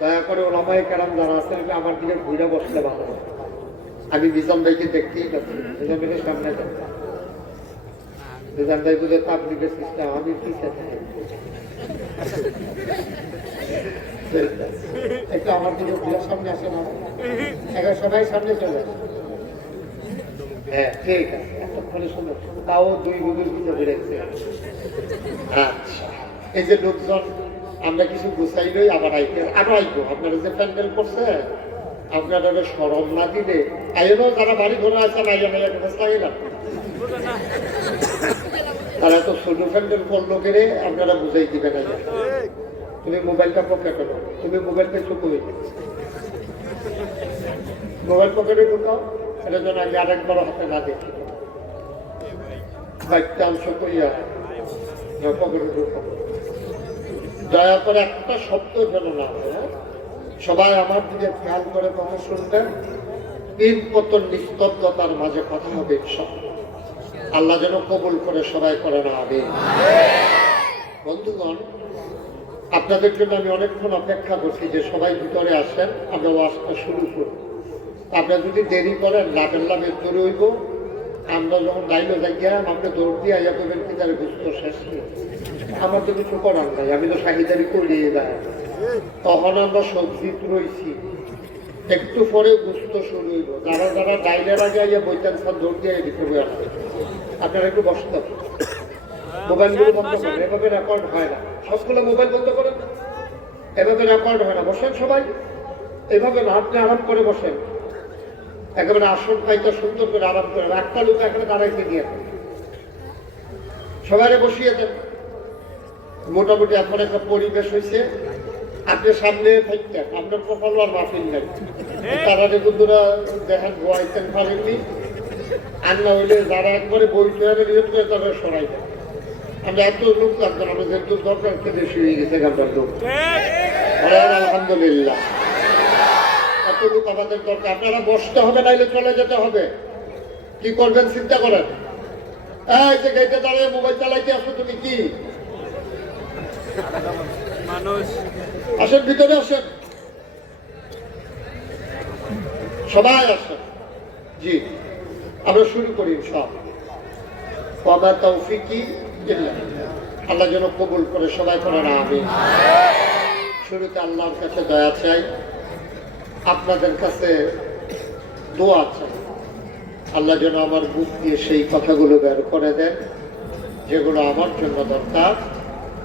দয়া করে ওলামায়ে কেরাম যারা আছেন আমার দিকে ঘুরে বসলে ভালো। আমি মিজান ভাইকে দেখতেই পাচ্ছি, মিজান ভাইয়ের সামনে যান। মিজান ভাই বুঝে তাবলীগের সিস্টেম, আমি কি একটু আমার দিকে ঘুরে সামনে আসে না, এখন সবাই সামনে চলে আসে। হ্যাঁ ঠিক আছে, এতক্ষণে শুনো, তাও 2 রুমের ভিতরে বেড়েছে। আচ্ছা, এই যে লোকজন আমরা কিছু গুছাইলই আবার আইবো। আপনারা যে প্যান্ডেল করছে আপনারা সরম না দিলে আইনও যারা বাড়ি ঘরে আছে তারা তো ছোট প্যান্ডেল করলো কেড়ে আপনারা বুঝাই দিবেন। তুমি মোবাইলটা পকেটে করো, তুমি মোবাইলটা চুপ হয়ে মোবাইল পকেটে ঢুকাও, এটা যেন আমি আরেকবার হাতে না দেখি। বাক্যাংশ করিয়া পকেটে ঢুকাও, দয়া করে একটা শব্দ যেন না হয়। সবাই আমার দিকে খেয়াল করে কথা শুনবেন। তিন পতন নিস্তব্ধতার মাঝে কথা হবে, আল্লাহ যেন কবুল করে সবাই করে না হবে। বন্ধুগণ, আপনাদের জন্য আমি অনেকক্ষণ অপেক্ষা করছি যে সবাই ভিতরে আসেন, আমরা ওয়াজটা শুরু করি। আপনারা যদি দেরি করেন লাভের লাভের দৌড়ে হইব। আমরা যখন ডাইলো যাইয়াম আপনি দৌড় দিয়ে আইয়া করবেন কি তার গুস্ত শেষ নেই, আমার তো কিছু করার নাই, আমি তো সাহিদারি করিয়ে দেয়। তখন আমরা সবজি রয়েছি, একটু পরে গুস্ত শুরু হইব। যারা যারা ডাইলের আগে আইয়া বইতেন সব দৌড় দিয়ে দিতে হবে। আপনারা একটু বসতে হবে, মোবাইলগুলো বন্ধ করেন, এভাবে রেকর্ড হয় না। সবগুলো মোবাইল বন্ধ করেন, এভাবে রেকর্ড হয় না। বসেন সবাই, এভাবে না, আপনি আরাম করে বসেন, একেবারে আসন পাইতে সুন্দর করে আরাম করে। একটা লোক এখানে দাঁড়াইতে দিয়ে সবাই বসিয়ে দেন। মোটামুটি এখন একটা পরিবেশ হয়েছে, আপনি সামনে থাকতেন, আপনার কপাল আর মাফিল নেই। তারা বন্ধুরা দেখেন গোয়াইতেন পারেননি, আর না হইলে যারা একবারে বই তৈরি নিয়োগ করে তারা সরাই দেন। আমরা এত লোক লাগতাম, আমরা যেহেতু দরকার বেশি হয়ে গেছে আপনার লোক। আলহামদুলিল্লাহ, এত লোক আমাদের দরকার। আপনারা বসতে হবে, নাইলে চলে যেতে হবে। কি করবেন চিন্তা করেন। এই যে গেটে দাঁড়িয়ে মোবাইল চালাইতে আসো, তুমি কি আসেন ভিতরে আসেন, সবাই আসেন। জি, আমরা শুরু করি সব। ওয়া তৌফিকি ইল্লাহ, আল্লাহ যেন কবুল করে সবাই করে না আমি। শুরুতে আল্লাহর কাছে দয়া চাই, আপনাদের কাছে দোয়া চাই। আল্লাহ যেন আমার বুক দিয়ে সেই কথাগুলো বের করে দেন যেগুলো আমার জন্য দরকার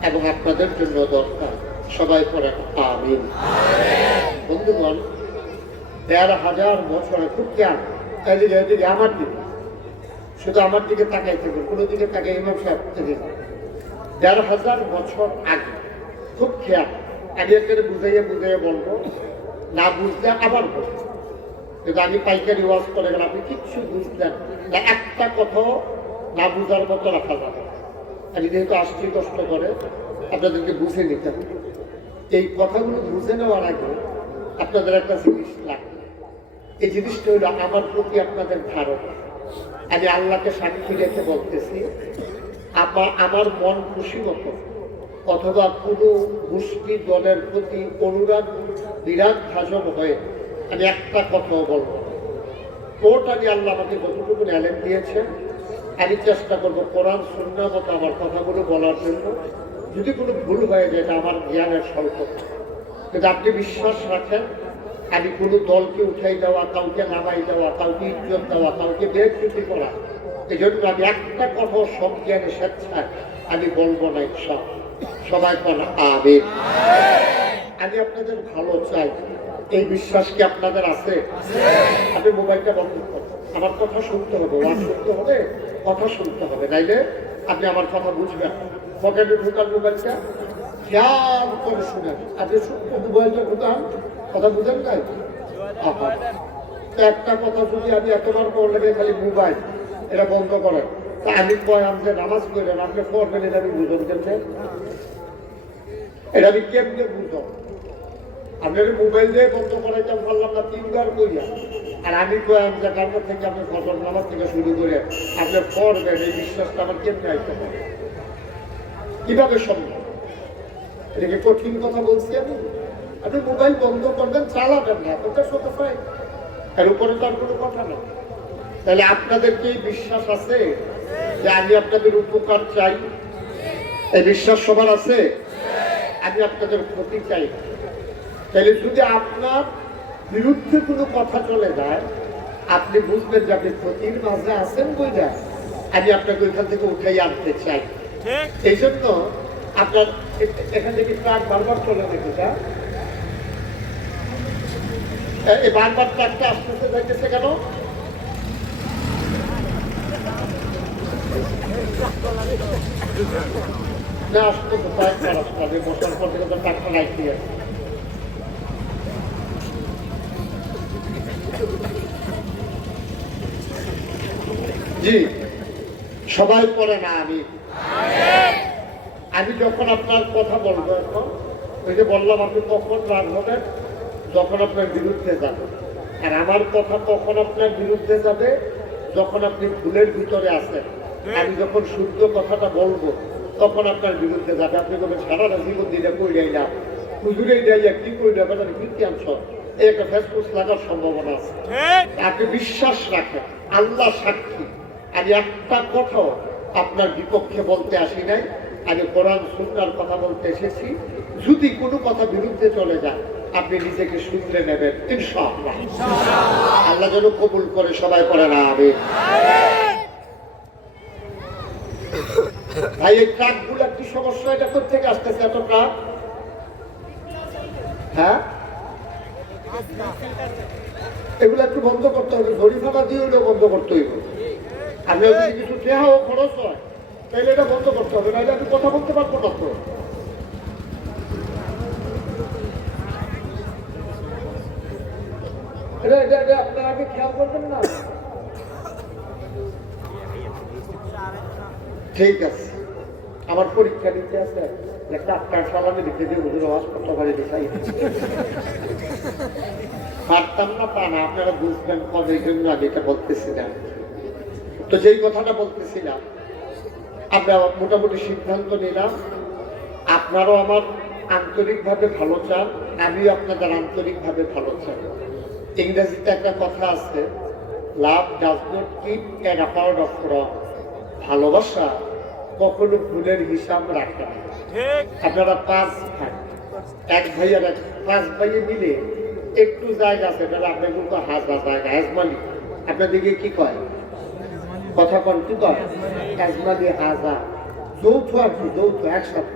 এবং আপনাদের জন্য দরকার। সবাই করেন আমিন। বন্ধুগণ, ১,৫০০ বছরে খুব জ্ঞান এদিকে আমার দিকে, শুধু আমার দিকে তাকাই থাকবেন, কোনো দিকে তাকাই ইমাম সাহেব থেকে। ১,৫০০ বছর আগে খুব খেয়াল। আমি এখানে বুঝাইয়া বলবো, না বুঝলে আবার বলবো। কিন্তু আমি পাইকারি ওয়াজ করে গেলাম, আপনি কিচ্ছু বুঝলেন না, একটা কথা না বুঝার মতো রাখা যাবে। আমি যেহেতু আসছি কষ্ট করে, আপনাদেরকে বুঝে নিতে হবে। এই কথাগুলো বুঝে নেওয়ার আগে আপনাদের একটা জিনিস লাগবে। এই জিনিসটা হলো আমার প্রতি আপনাদের ধারণা। আমি আল্লাহকে সাক্ষী রেখে বলতেছি, আমার মন খুশি মতো অথবা কোনো গোষ্ঠী দলের প্রতি অনুরাগ বিরাট ভাজন হয়ে আমি একটা কথাও বলবো। টোটালি আল্লাহ আমাকে যতটুকু এলেম দিয়েছেন, আমি চেষ্টা করবো কোরআন সুন্নাহ মতো আমার কথাগুলো বলার জন্য। যদি কোনো ভুল হয়ে যায়, এটা আমার জ্ঞানের স্বল্পতা। কিন্তু আপনি বিশ্বাস রাখেন, আমি কোনো দলকে উঠাই দেওয়া, কাউকে নামাই দেওয়া, কাউকে ইজ্জত দেওয়া, কাউকে বেইজ্জতি করা, এই জন্য আমি একটা কথা সব জ্ঞানে স্বেচ্ছায় আমি বলবো না। সবাই বলেন আমিন। আমি আপনাদের ভালো চাই, এই বিশ্বাস কি আপনাদের আছে? আপনি মোবাইলটা বন্ধ করেন, আমার কথা শুনতে হবে, ওয়াজ শুনতে হবে, কথা শুনতে হবে, নাইলে আপনি আমার কথা বুঝবেন। পকেটে ঢুকান মোবাইলটা, খেয়াল করে শুনেন। আপনি মোবাইলটা ঢুকান, কথা বুঝেন তাই? একটা কথা যদি আমি এতবার পড়লে খালি মোবাইল এটা বন্ধ করেন, তা আমি কয়াম যে নামাজ পড়লেন, আপনি পড়বেন, এটা আমি বুঝেন কেমনে? এটা আমি কেমনে বুঝব? আপনার মোবাইল দিয়ে বন্ধ করাইতে পারলাম না 3 বার কইয়া, আর আমি কয়াম যে কালকে থেকে আপনি ফজর নামাজ থেকে শুরু করে আপনি পড়বেন, এই বিশ্বাসটা আমার কেমনে আইতে পারে? কিভাবে সম্ভব? এটাকে কঠিন কথা বলছি আমি? আপনি মোবাইল বন্ধ করবেন, চালাবেন না, ওটা শত ফাইন, এর উপরে তো আর কোনো কথা না। তাহলে আপনাদের কি বিশ্বাস আছে যে আমি আপনাদের উপকার চাই? এই বিশ্বাস সবার আছে? আমি আপনাদের ক্ষতি চাই। তাহলে যদি আপনার বিরুদ্ধে কোনো কথা চলে যায়, আপনি বুঝবেন যে আপনি ক্ষতির মাঝে আছেন বইটা আমি আপনাকে ওইখান থেকে উঠাই আনতে চাই। এই জন্য আপনার এখান থেকে ট্রাক বারবার চলে দেখেটা, এই বারবার ট্রাকটা আসতেছে যাইতেছে কেন? না আসতেছে কয়েকবার আসতে বসার পর থেকে তো ট্রাকটা রাখতে আছে। জি, সবাই পড়ে না আমি যখন আপনার কথা বলবো, এখন ওই যে বললাম আপনি কখন রাগ হবেন, যখন আপনার বিরুদ্ধে যাবে। আর আমার কথা কখন আপনার বিরুদ্ধে যাবে, যখন আপনি ভুলের ভিতরে আছেন। আমি যখন শুদ্ধ কথাটা বলবো তখন আপনার বিরুদ্ধে যাবে। আপনি বলবেন সারাটা জীবন দিলে কই যাই না, হুজুরে যাইয়া কি কই যাবে না, কি আনছ, এই একটা ফেসবুক লাগার সম্ভাবনা আছে। আপনি বিশ্বাস রাখেন, আল্লাহ সাক্ষী, আমি একটা কথাও আপনার বিপক্ষে বলতে আসি নাই। আমি কোরআন সুন্নাহর কথা বলতে এসেছি। যদি কোনো কথা বিরুদ্ধে চলে যায় আপনি নিজেকে শুনতে নেবেন ইনশাআল্লাহ। আল্লাহ যেন কবুল করে, সবাই করে না আমিন। ভাই এই ট্রাক গুলা কি সমস্যা? এটা কোথেকে আসতেছে এত ট্রাক? হ্যাঁ, এগুলো একটু বন্ধ করতে হবে, জরিমানা দিয়ে হলেও বন্ধ করতে হইব। আমি যদি কিছু দেওয়া খরচ হয় তাহলে এটা বন্ধ করতে হবে, নাহলে আমি কথা বলতে পারবো না। তো আপনার আগে খেয়াল করবেন না। ঠিক আছে, আমার পরীক্ষা দিতে আছে, ডাক্তার সালামে লিখে দিয়ে হুজুর আওয়াজ করতে পারি দেখাই পারতাম না, তা না, আপনারা বুঝবেন কবে, জন্য আমি এটা বলতেছিলাম। তো যেই কথাটা বলতেছিলাম, আমরা মোটামুটি সিদ্ধান্ত নিলাম আপনারাও আমার আন্তরিকভাবে ভালো চান, আমিও আপনাদের আন্তরিকভাবে ভালো চান। ইংরেজিতে একটা কথা আছে, লাভ does not keep an account of রং। ভালোবাসা কখনো ভুলের হিসাব রাখে না। আপনারা 5 ভাই, এক ভাই আর পাঁচ ভাইয়ে মিলে একটু জায়গা আছে, তাহলে আপনার কিন্তু হাজা জায়গা, হেজমালি আপনাদেরকে কি কয়, কথা কন কি কয়, হেজমালি হাজা, যৌথ আর কি, যৌথ একসাথে।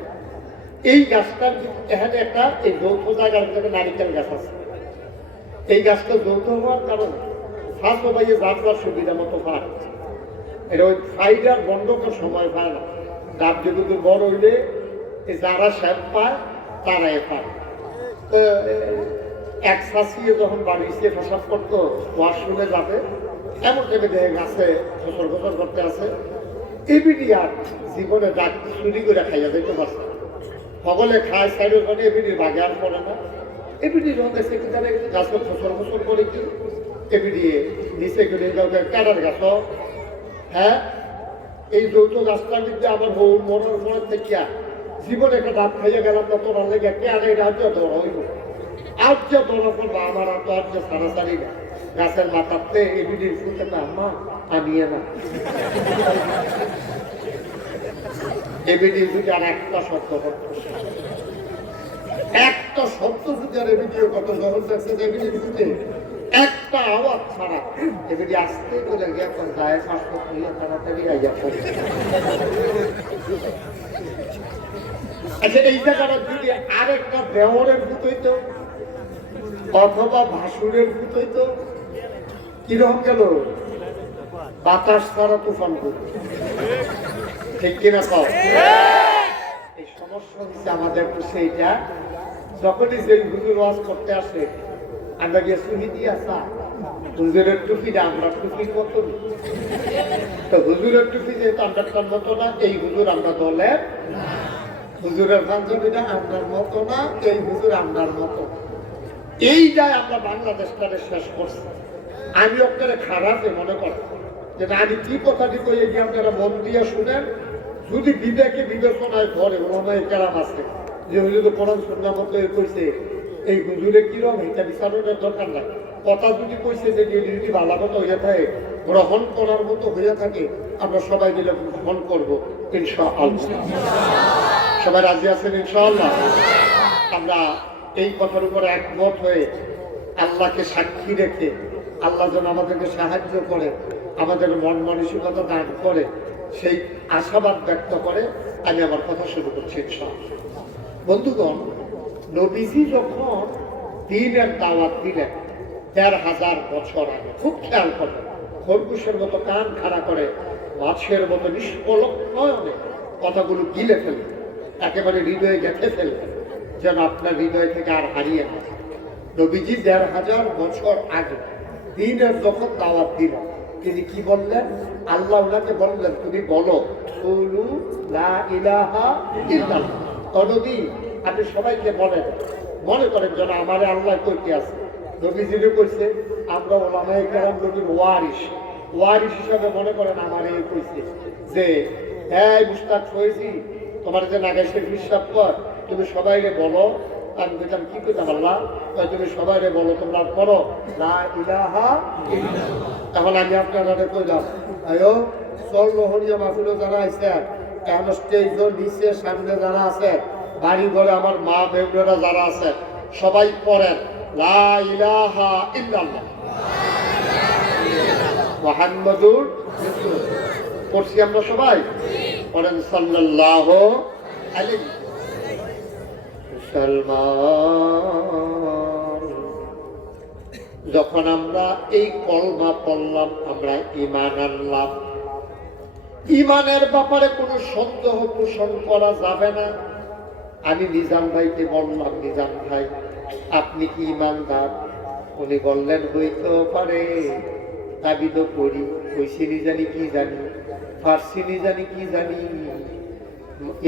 এই গাছটার এখানে একটা এই যৌথ জায়গার ভিতরে নারিকেল গাছ আছে। এই গাছটা যৌথ হওয়ার কারণে ফার্স্ট ভাইয়ে যার সুবিধা মতো পায়, এটা ওই ফাইডার বন্ধকের সময় পায় না। গাছ যেগুলো বড় হইলে যারা স্যাপ পায় তারাই পায়। তো এক শাসিয়ে যখন বাড়িতে ফসাদ করতো, ওয়াশরুমে যাবে, এমন টাইমে দেখে গাছে ফসল ফসল করতে আছে। এবিডি আর জীবনে ডাক চুরি করে খাইয়া যেতে পারছে, সকলে খায় সাইডের কারণে এবিডির বাগে আর পড়ে না। এবিডি যখন দেখছে কি তারা গাছে ফসল ফসল করে কি, এবিডি নিচে করে ক্যাডার গাছ, হ্যাঁ এই যৌথ গাছটার মধ্যে আমার বউ মরার মনের থেকে জীবনে একটা ডাব খাইয়া গেলাম, তত ভালো লেগে কে আগে রাজ্য ধরা হইব, আর যে ধরা পড়বো আমার আর তো আর যে সারাসারি গাছের মাথাতে এবিডির ফুলতে না, আম্মা আনিয়ে না। এবিডি যদি আর একটা শব্দ করতো, একটা শব্দ যদি আর এবিডিও কত যখন দেখছে এবিডি ফুটে একটা আওয়াজ ছাড়া, এবিডি আসতে বলে গিয়ে এখন যায় স্বাস্থ্য হইয়া তাড়াতাড়ি আইয়া পড়ে। আচ্ছা, এই জায়গাটা যদি আরেকটা দেওয়ারের ভূত হইতো অথবা ভাসুরের ভূত হইতো, কিরকম গেল? বাতাস ছাড়া তুফান ভূত, ঠিক কিনা কও? এই সমস্যা হচ্ছে আমাদের সেইটা, যখনই যে হুজুর ওয়াজ করতে আসে আমরা গিয়ে শুনি দিয়ে আসা, হুজুরের টুপিটা আমরা টুপির মতো, তো হুজুরের টুপি যেহেতু আমরা তার মতো না, এই হুজুর আমরা দলের, হুজুরের পাঞ্জাবিটা আমরার মতো না, এই হুজুর আমরার মতো। এইটাই আমরা বাংলাদেশটারে শেষ করছি। আমি আপনারা খারাপে মনে করি যে আমি কি কথাটি কইয়ে গিয়ে আপনারা মন দিয়ে শুনেন, যদি বিবেকে বিবেচনায় ধরে ওনার কেরাম আছে যে হুজুর কোরআন সুন্নাহ মতো কইছে এই হুজুরে কিরম এটা বিচারের দরকার নাই। কথা যদি কইছে যে যদি ভালো মতো হইয়া থাকে, গ্রহণ করার মতো হইয়া থাকে, আমরা সবাই মিলে গ্রহণ করবো ইনশাআল্লাহ। সবাই রাজি আছেন ইনশাআল্লাহ? আমরা এই কথার উপরে একমত হয়ে আল্লাহকে সাক্ষী রেখে আল্লাহ যেন আমাদেরকে সাহায্য করে, আমাদের মন মানসিকতা দান করে, সেই আশাবাদ ব্যক্ত করে আমি আমার কথা শুরু করছি ইনশাআল্লাহ। বন্ধুগণ, নবীজি যখন দ্বীনের দাওয়াত দিলেন ১,৫০০ বছর আগে, খুব খেয়াল করে, খরগোশের মতো কান খাড়া করে, মাছের মতো নিষ্কলঙ্ক নয়নে কথাগুলো গিলে ফেলবেন, একেবারে হৃদয়ে গেঁথে ফেলবেন, যেন আপনার হৃদয় থেকে আর হারিয়ে না। নবীজি ১,৫০০ বছর আগে দ্বীনের যখন দাওয়াত দিলেন, তিনি কি বললেন? আল্লাহ ওনাকে বললেন, তুমি বলো কুলু লা ইলাহা ইল্লাল্লাহ। নবী, আপনি সবাইকে বলেন, মনে করেন যেন আমার আল্লাহ কইতে আছে। নবীজিরে কইছে, আমরা ওলামায়ে কেরাম নবীর ওয়ারিস হিসাবে মনে করেন আমার এই কইছে যে, এই মুস্তাক ফয়েজি, তোমার যে নাগেশের বিশ্বাস কর, তুমি সবাইকে বলো। আমি বলতাম, কি কইতাম আল্লাহ? তুমি সবাইকে বলো, তোমরা করো লা ইলাহা ইল্লাল্লাহ। এখন আমি আপনারা কইলাম, আয়ো চল লোহনীয় মাহফিলে যারা আছে, এখন স্টেজের নিচে সামনে যারা আছে, বাড়ি ঘরে আমার মা বেগুনেরা যারা আছে, সবাই পড়েন লা ইলাহা ইল্লাল্লাহ মুহাম্মাদুর রাসূলুল্লাহ। পড়ছি আমরা সবাই? পড়েন সাল্লাল্লাহু আলাইহি। মুসলমান, যখন আমরা এই কলমা পড়লাম, আমরা ঈমান আনলাম। ঈমানের ব্যাপারে কোনো সন্দেহ পোষণ করা যাবে না। আমি নিজাম ভাইকে বললাম, নিজাম ভাই আপনি কি ঈমানদার? উনি বললেন, হইতেও পারে, দাবি তো করি, কইসিনি জানি কি জানি, ফার্সিনি জানি কি জানি।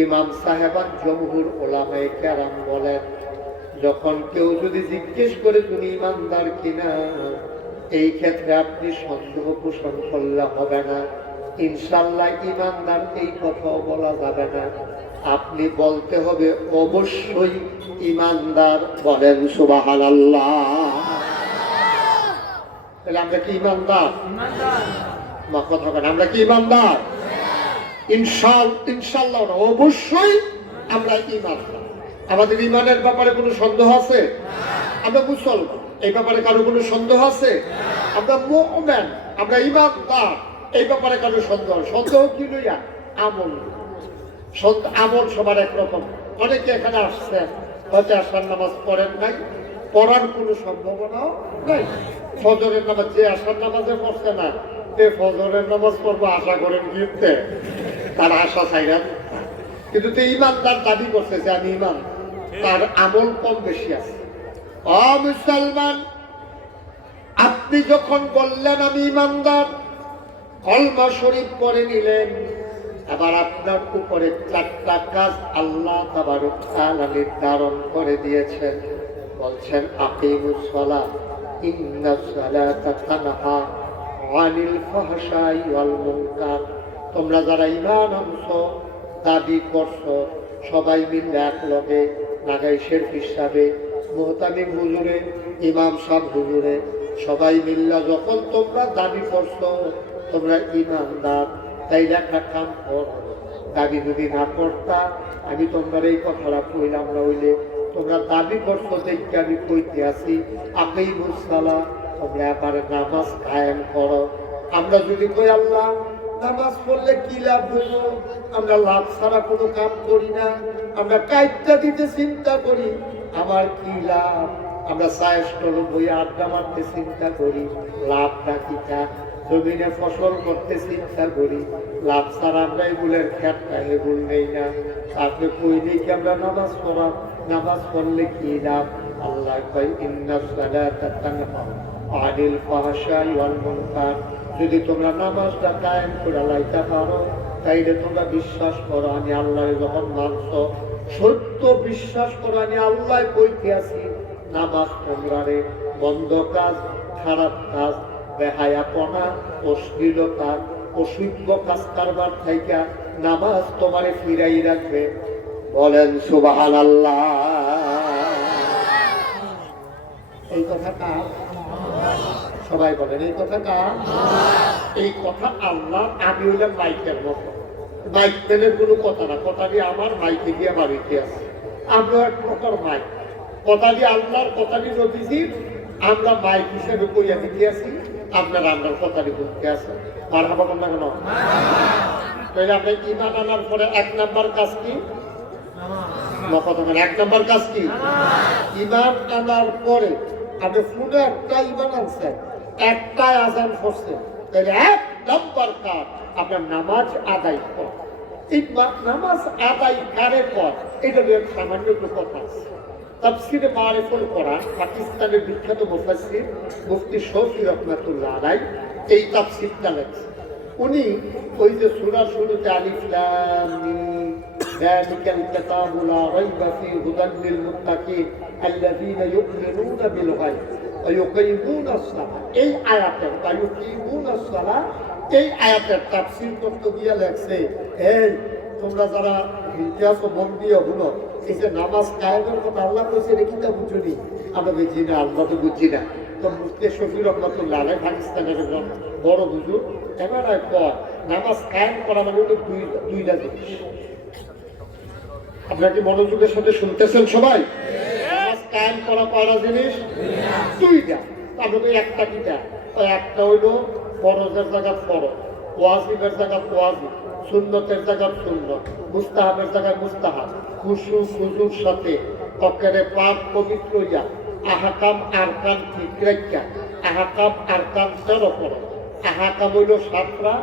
ইমাম সাহেবান জমহুর ওলামায়ে কেরাম বলেন, যখন কেউ যদি জিজ্ঞেস করে তুমি ঈমানদার কিনা, এই ক্ষেত্রে আপনি সন্দেহ পোষণ করলে হবে না। ইনশাআল্লাহ ঈমানদার এই কথাও বলা যাবে না, আপনি বলতে হবে অবশ্যই ঈমানদার। বলেন সুবহানাল্লাহ। তাহলে আমরা কি ঈমানদার? মা কথা বলেন, আমরা কি ঈমানদার? ইনশাআল্লাহ অবশ্যই আমরা ঈমানদার। আমাদের ঈমানের ব্যাপারে কোনো সন্দেহ আছে? আমরা মুসলমান, এই ব্যাপারে কারো কোনো সন্দেহ আছে? আমরা মুমিন, আমরা ঈমানদার, এই ব্যাপারে কারো সন্দেহ কি লইয়া? আমল। আমল সবার একরকম। অনেকে এখানে আসছে, হয়তো আসার নামাজ পড়েন নাই, পড়ার কোনো সম্ভাবনাও নাই। ফজরের নামাজ যে আসার নামাজে পড়ছে না, ফজরের নামাজ পড়বো আশা করেন গিয়ে তার আশা চাইলেন, কিন্তু তো ঈমানদার দাবি করতেছে আমি ঈমান, তার আমল কম বেশি আছে। মুসলমান, আপনি যখন বললেন আমি ঈমানদার, কলমা শরীফ পড়ে নিলেন, আবার আপনার উপরে 4টা কাজ আল্লাহ তাবারক তাআলা নির্ধারণ করে দিয়েছেন। বলছেন আকিমুস সালাত ইন্নাস সালাতা তানহা আনিল ফাহশাই ওয়াল মুনকার। তোমরা যারা ঈমান আনছো, দাবি করছো, সবাই মিলে একলগে নাগাইশের হিসাবে মুহতামিম হুজুরে, ইমাম সাহেব হুজুরে, সবাই মিল্লা যখন তোমরা দাবি করছো তোমরা ঈমানদার, তাই একটা কাম কর। দাবি যদি না করতা, আমি তোমরা এই কথাটা কইলাম না, হইলে তোমরা দাবি করছো দেখে আমি কইতে আছি আকিমুস সালাত, তোমরা এবার নামাজ কায়েম করো। আমরা যদি কই আল্লাহ নামাজ পড়লে কি লাভ হইল, আমরা লাভ ছাড়া কোনো কাম করি না, আমরা কাইটটা দিতে চিন্তা করি আমার কি লাভ, আমরা সায়েস্টল বই আড্ডা মারতে চিন্তা করি লাভটা কিটা, জমিনে ফসল করতে চিন্তা করি লাভ ছাড়া, আমরা এগুলোর খেটটা এগুলো নেই না। আপনি কই দেখি আমরা নামাজ পড়া, নামাজ পড়লে কি লাভ? আল্লাহ কয় ইন্নাস সালাতা তানহা আনিল ফাহশাই ওয়াল মুনকার। যদি তোমরা নামাজটা কায়েম করে লাইতে পারো, তাইলে তোমরা বিশ্বাস করো আমি আল্লাহ, যখন মানছো সত্য বিশ্বাস করো আমি আল্লাহ কইতে আছি, নামাজ তোমরা রে বন্ধ কাজ, খারাপ কাজ, বেহায়াপনা, অশ্লীলতা, অসভ্য কাজ কারবার থাইকা নামাজ তোমারে ফিরাই রাখবে। বলেন সুবহানাল্লাহ। এই কথা কার? সবাই বলেন এই কথা কার? এই কথা আল্লাহ। আমি হইলাম মাইকের মতো, মাইক তেলের কোনো কথা না, কথা দিয়ে আমার মাইকে দিয়ে বাড়িতে আছে। আমরা এক প্রকার মাইক, কথা দিয়ে আল্লাহর কথাটি নদীছি, আমরা মাইক হিসেবে কইয়া দিতে আছি, আপনারা আমরা কথাটি বলতে আছে। আর হাবা না কেন? তাহলে আপনি ইমান আনার পরে 1 নাম্বার কাজ কি? কথা বলেন, 1 নাম্বার কাজ কি? ইমান আনার পরে আপনি ফোনে একটা ইমান আনছেন, একটাই আজান করছেন, তাহলে 1 নাম্বার কাজ আপনার নামাজ আদায় কর। এই নামাজ আদায় কারে কর, এটা নিয়ে সামান্য একটু কথা আছে। তাফসীরে মারিফুল কোরআন, পাকিস্তানের বিখ্যাত মুফাসসির মুফতি শফি রহমাতুল্লাহ আলাইহি এই তাফসীরটা লেখেন। উনি ওই যে সূরার শুরুতে আলিফ লাম মিম যালিকাল কিতাবু লা রাইবা ফীহি হুদাল লিল মুত্তাকিন আল্লাযীনা ইউমিনুনা বিল গায়ব ওয়া ইউকিমুনাস সালাহ, এই আয়াতের বা ইউকিমুনাস সালাহ এই আয়াতের তাফসীর করতে গিয়ে লেখছে, এই তোমরা যারা ইতিহাস মন দিয়ে হলো, এই যে নামাজ কায়েমের কথা আল্লাহ কইছে, এটা কিতা বুঝুনি? আমরা বুঝি না, আল্লাহ তো বুঝি না। তো মুফতি শফি রহমাতুল্লাহ আলাইহি পাকিস্তানের একজন বড় হুজুর এবারে কয়, নামাজ কায়েম করা মানে হলো দুইটা জিনিস। আপনারা কি মনোযোগের সাথে শুনতেছেন সবাই? নামাজ কায়েম করা কয়টা জিনিস? দুইটা। তারপরে একটা কিটা? একটা হইলো ফরজের জায়গা ফরজ, ওয়াজিবের জায়গা ওয়াজিব, সুন্নতের জায়গা সুন্নত, মুস্তাহাবের জায়গা মুস্তাহাব, খুশু খুজুর সাথে অকেরে পাপ পবিত্র ইয়া, আহকাম আরকান ঠিক রাখা, আহকাম আরকান 13 ফরজ, আহকাম হইল 7টা,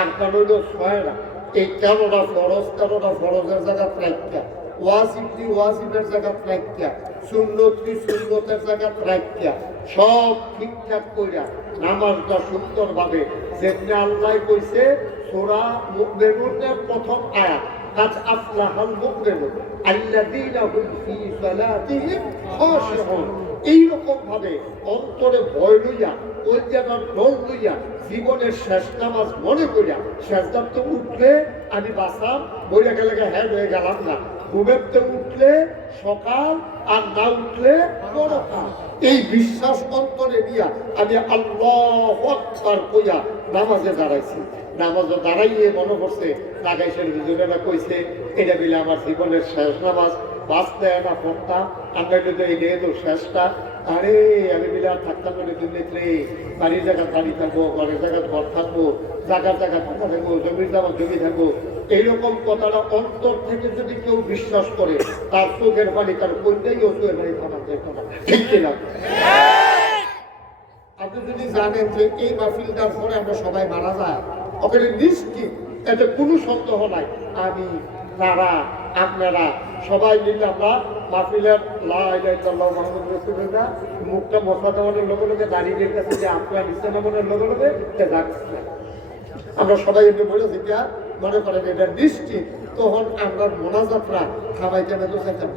আরকান হইল 6টা। এই 13টা ফরজ, 13টা ফরজের জায়গা রাখা, ওয়াজিবটি ওয়াজিবের জায়গা রাখা, সুন্নতটি সুন্নতের জায়গা রাখা, সব ঠিকঠাক কইরা নামাজটা সুন্দরভাবে যেমনি আল্লাহ কইছে সূরা মুমিনুনের প্রথম আয়াত, কাদ আফলাহাল মুমিনুন আল্লাযীনা হুম ফী সালাতিহিম খাশিউন, এইরকম ভাবে অন্তরে ভয় লইয়া, ওই জায়গার ডর লইয়া জীবনের শেষ নামাজ মনে করিয়া শেষদার তো উঠলে আমি বাঁচাম, বইয়া গেলে হ্যাঁ হয়ে গেলাম না, ঘুমের তো উঠলে সকাল আর না উঠলে পরকাল, এই বিশ্বাস অন্তরে দিয়া আমি আল্লাহু আকবার কইয়া নামাজে দাঁড়াইছি। নামাজে দাঁড়াইয়ে মনে করছে লাগাইছেন হুজুরেরা কইছে এটা বিলে আমার জীবনের শেষ নামাজ, বাঁচতে না পড়তাম, আমরা যদি এই নিয়ে তো শেষটা, আরে আমি বিলে আর থাকতাম না দুর্নীতি, বাড়ির জায়গা বাড়ি থাকবো, ঘরের জায়গা ঘর থাকবো, জায়গার জায়গা থাকা থাকবো, জমির জায়গা জমি থাকবো, এইরকম কথাটা অন্তর থেকে যদি কেউ বিশ্বাস করে, তার চোখের বাড়ি তার কন্যাই ও চোখের বাড়ি থানা যেত না, ঠিক কিনা? আপনি যদি জানেন যে এই মাহফিলটার পরে আমরা সবাই মারা যায়, ওখানে নিশ্চিত, এতে কোনো সন্দেহ নাই, আমি তারা আপনারা সবাই মিলে আমরা মাহফিলের লা ইলাহা ইল্লাল্লাহু মুহাম্মাদুর রাসূলুল্লাহ মুখটা মশা দেওয়ার লগে লগে দাঁড়িয়ে কাছে যে আপনার ইসলামের লগে লগে আমরা সবাই এমনি বলে যেটা মনে করেন এটা নিশ্চিত, তখন আমরা মোনাজাতরা খাবাইতে না তো চাইতাম,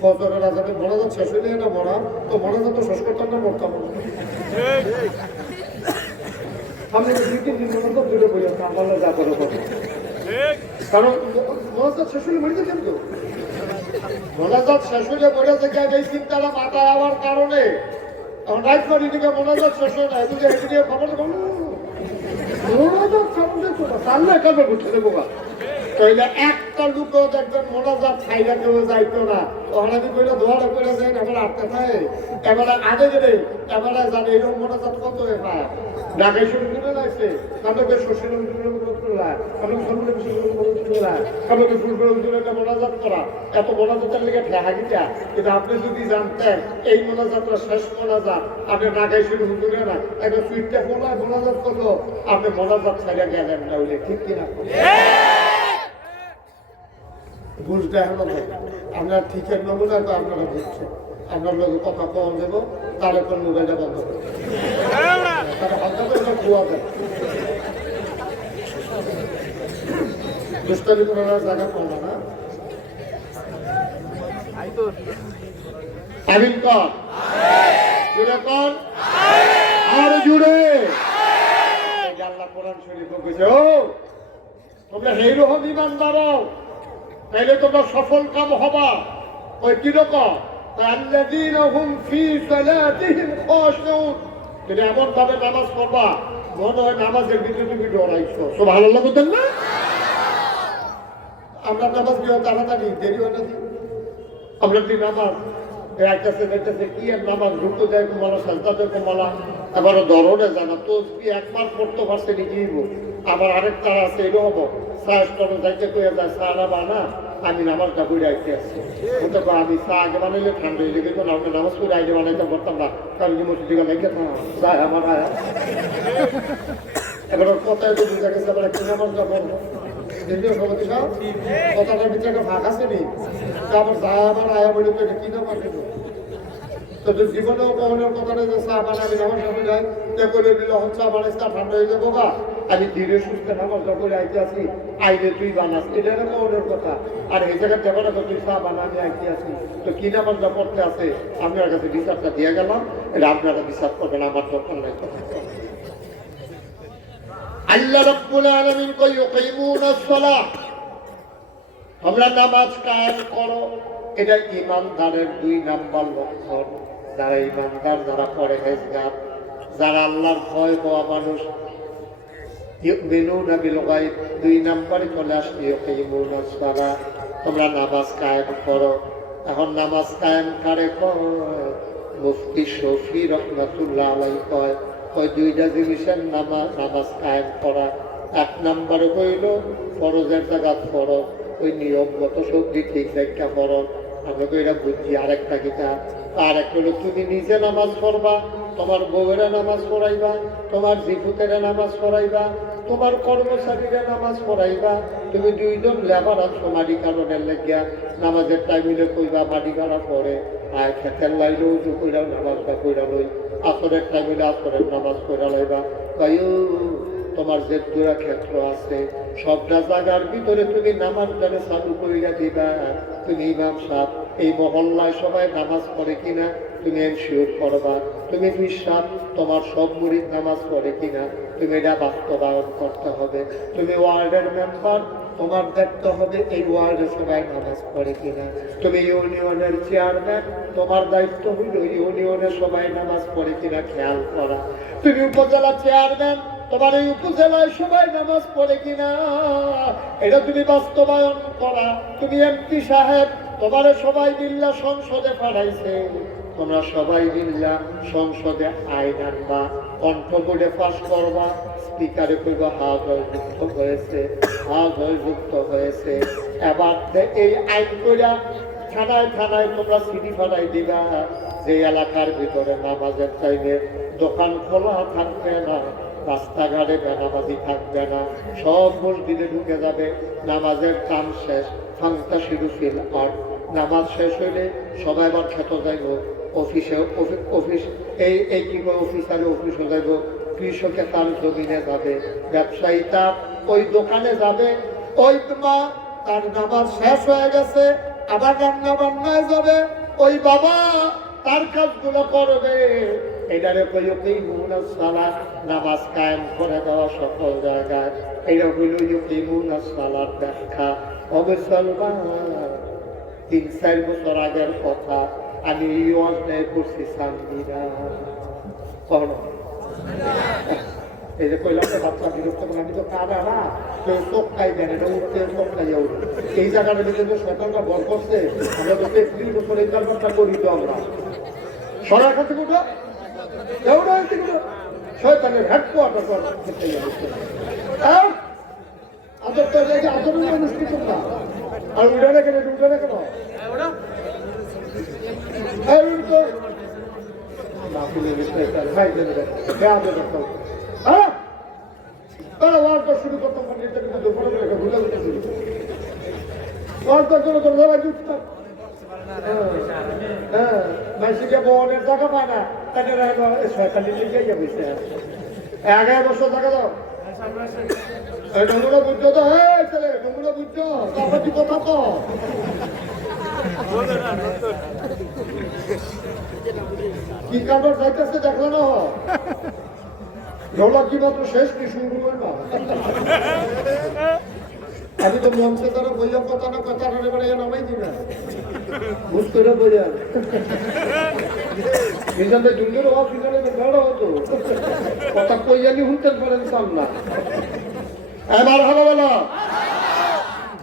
ফজরের আজানে মোনাজাত শেষ হইলে না মরা, তো মোনাজাত তো শেষ করতাম না, মরতাম না। আমি 2-3 দিন মোনাজাত দূরে বই আসতাম, আল্লাহ যা করে কথা, কারণ মোনাজাত শেষ হলে মরে যেতাম তো, মোনাজাত শেষ হলে মরে থেকে এই চিন্তাটা মাথায় আবার কারণে এখন রাইট করি থেকে মোনাজাত শেষ হয় না, এদিকে এদিকে খবর বলুন মোনাজাত সামনে তো না, সামনে কাজে ঘুরতে দেবো না, তাইলে একটা লোকও দেখবেন মোনাজাত ছাইরা কেউ যাইতো না, ওখানে কইলে দোয়াটা করে যায়, এবার আটকে থাকে, এবারে আগে গেলে এবারে জানে এরকম মোনাজাত কত পায়, ঢাকায় শুরু করে লাগছে, আমাকে শ্বশুর আমাকে ফুল একটা মোনাজাত করা, এত মোনাজাতের লেগে ঠেহা গিটা, কিন্তু আপনি যদি জানতেন এই মোনাজাতটা শেষ মোনাজাত, আপনি ঢাকায় শুরু করে না, একটা সুইটটা ফোলায় মোনাজাত করলো, আপনি মোনাজাত ছাড়া গেলেন না, হইলে ঠিক কিনা? বুঝতে হবে আপনার ঠিকের নমুনা তো আপনারা বুঝছেন, আপনার লোক কথা কম দেবো, তার এখন মোবাইলটা বন্ধ করবো, তারা হালকা করে খোয়া দেয়, দুষ্টালি করার জায়গা পাবো না। আমিন কর, জুড়ে কর, আর জুড়ে আল্লাহ কোরআন শরীফ বলেছে, ও তোমরা এইরকম ইমান বাড়াও, তাইলে তোমরা সফল কাম হবা। ওই কিরকম? আল্লাযীনা হুম ফী সালাতিহিম খাশিউন। তুমি এমন ভাবে নামাজ পড়বা মনে হয় নামাজের ভিতরে তুমি ডরাইছো। সুবহানাল্লাহ বলতেন না? আমরা নামাজ কি তাড়াতাড়ি দেরি হয় না? আমরা কি নামাজ যাইতেছে কি আর নামাজ ঢুকতে যায় কমালা সাজদা যায় কমালা আবার ধরনে জানা তো একবার পড়তে পারছে নিজেই আবার আরেক তারা আছে এলো হবো সাহস্তরে যাইতে কয়ে যায় চা না বানা আমি নামাজটা পড়ে আইতে আসছি বলতে আমি চা আগে বানাইলে ঠান্ডা হয়ে গেল না আমি নামাজ পড়ে আগে বানাইতে পারতাম না কারণ মসজিদে লাগে না চায় আমার আয়া এবার কথায় তো বুঝা গেছে আবার একটু নামাজটা পড়বো সভাপতি সাহেব কথাটার ভিতরে একটা ভাগ আছে নি আমার চা আমার আয়া বলে তো এটা কি নামাজ দেবো তো জীবনেও কখনের কথা নেই যে চা বানাবি নামাজ সামনে যায় যে করে দিল হচ্ছে আমার চা ঠান্ডা হয়ে যাবো বা আমি ধীরে সুস্থ নামাজ করে আইতে আসি আইলে তুই বানাস এটা কখনের কথা আর এই জায়গায় দেবো না তো তুই চা বানাবি আইতে আসি তো কি নামাজ পড়তে আছে আমি ওর কাছে বিচারটা দিয়ে গেলাম এটা আপনারা বিচার করবেন আমার দরকার নাই আল্লাহ রাব্বুল আলামিন কই ইউকিমুনাস সালাহ তোমরা নামাজ কায়েম করো এটা ঈমানদারের 2 নাম্বার লক্ষণ যারা ঈমানদার যারা পরহেজগার যারা আল্লাহর ভয় পাওয়া মানুষ ইউমিনুনা বিল গায়ব 2 নাম্বারে চলে আসছে ইউকিমুনাস সালাহ তোমরা নামাজ কায়েম করো এখন নামাজ কায়েম করে মুফতি শফি রাহমাতুল্লাহ আলাইহি কয় ওই 2টা জিনিসের নামাজ কায়েম করা 1 নম্বরে হইল ফরজের জায়গা ফরজ ওই নিয়মগত সবজি ঠিক একটা ফরজ আমরা তো এটা বুঝছি আরেকটা কিতা আর একটা হলো তুমি নিজে নামাজ পড়বা তোমার বউয়েরা নামাজ পড়াইবা তোমার জিপুতেরা নামাজ পড়াইবা তোমার কর্মচারীরা নামাজ পড়াইবা তুমি 2 জন লেবার আছো মাটি কারণের লেগিয়া নামাজের টাইমিলে কইবা মাটি কারা পড়ে আর খেতের লাইলেও উজু কইরা নামাজটা কইরা লই আসরের টাইমিলে আসরের নামাজ পড়া লইবা তাইও তোমার যে 2টা ক্ষেত্র আছে সবটা জায়গার ভিতরে তুমি নামাজ জানে চালু কইরা দিবা তুমি ইমাম সাহেব এই মহল্লায় সবাই নামাজ পড়ে কিনা তুমি এনশিওর করবা তুমি বিশ্বাস তোমার সব মুরিদ নামাজ পড়ে কিনা তুমি এটা বাস্তবায়ন করতে হবে তুমি ওয়ার্ডের মেম্বার তোমার দেখতে হবে এই ওয়ার্ডে সবাই নামাজ পড়ে কিনা তুমি ইউনিয়নের চেয়ারম্যান তোমার দায়িত্ব হইল ইউনিয়নে সবাই নামাজ পড়ে কিনা খেয়াল করা তুমি উপজেলা চেয়ারম্যান তোমার এই উপজেলায় সবাই নামাজ পড়ে কিনা এটা তুমি বাস্তবায়ন করা তুমি এমপি সাহেব তোমার সবাই মিল্লা সংসদে পাঠাইছে তোমরা সবাই মিল্লা সংসদে আইন আনবা কণ্ঠ বোর্ডে পাস করবা স্পিকারে কইবা যুক্ত হয়েছে যুক্ত হয়েছে এবার এই আইন কইরা থানায় থানায় তোমরা সিডি পাঠাই দিবা যে এলাকার ভিতরে নামাজের টাইমে দোকান খোলা থাকবে না রাস্তাঘাটে বেনামাজি থাকবে না সব মসজিদে ঢুকে যাবে নামাজের কাম শেষ ফাংতা শুরু ফিল আর নামাজ শেষ হইলে সবাই আবার খেত যাইব অফিসে অফিস এই কি অফিসারে অফিসে যাইব কৃষকে তার জমিনে যাবে ব্যবসায়ী তার ওই দোকানে যাবে ওই মা তার নামাজ শেষ হয়ে গেছে আবার রান্না বান্নায় যাবে ওই বাবা তার কাজগুলো করবে এটারে ইউকিমুনাস সালাত নামাজ কায়েম করে দেওয়া সকল জায়গায় এটা হইল ইউকিমুনাস সালাত ব্যাখ্যা অবসলমান 3-4 বছর আগের কথা আমি এই ওয়াজে করছি সান্দিরা এই যে কইলাম বাচ্চা বিরক্ত করে আমি তো কাঁদা না কেউ চোখ খাইবে না এটা উঠতে চোখ খাইয়া উঠবে এই জায়গাটা কিন্তু সরকারটা বল করছে আমরা তো 33 বছর এই কারবারটা করি তো আমরা সরার কাছে কোথা এওরা কিন্তু শয়তানের হেডকোয়ার্টার কর করতে যাচ্ছে আদর তো লাগে আদর মানুষ কিছু না আর উড়ে না কেন ওরা আর তো না পুলে গেছে ভাই দেবে গায় দেবে হ্যাঁ তারা ওয়ার্ড শুরু করতে পারে এটা কিন্তু দুপুরে রেখে ভুলে গেছে ওয়ার্ড জন্য তো সবাই যুক্ত হ্যাঁ মাইসিকে বনের টাকা পায় না তাদের সরকারি লিখে যাবে 11 বছর টাকা দাও ডঙ্গুলো বুঝছো তো হ্যাঁ ছেলে ডঙ্গুলো বুঝছো তারপর কি কথা তো কি কারবার যাইতেছে দেখলো না ঢোলা কি মাত্র শেষ কি শুরু হয় না আমি তো মঞ্চে তারা বইয়া কথা না কথা মানে নামাই দি না বুঝ করে বইয়া মিজানটা জুঙ্গের হওয়া পিছনে বড় হতো কথা কইয়ানি হুনতেন পারেন চান না এবার ভালো বলো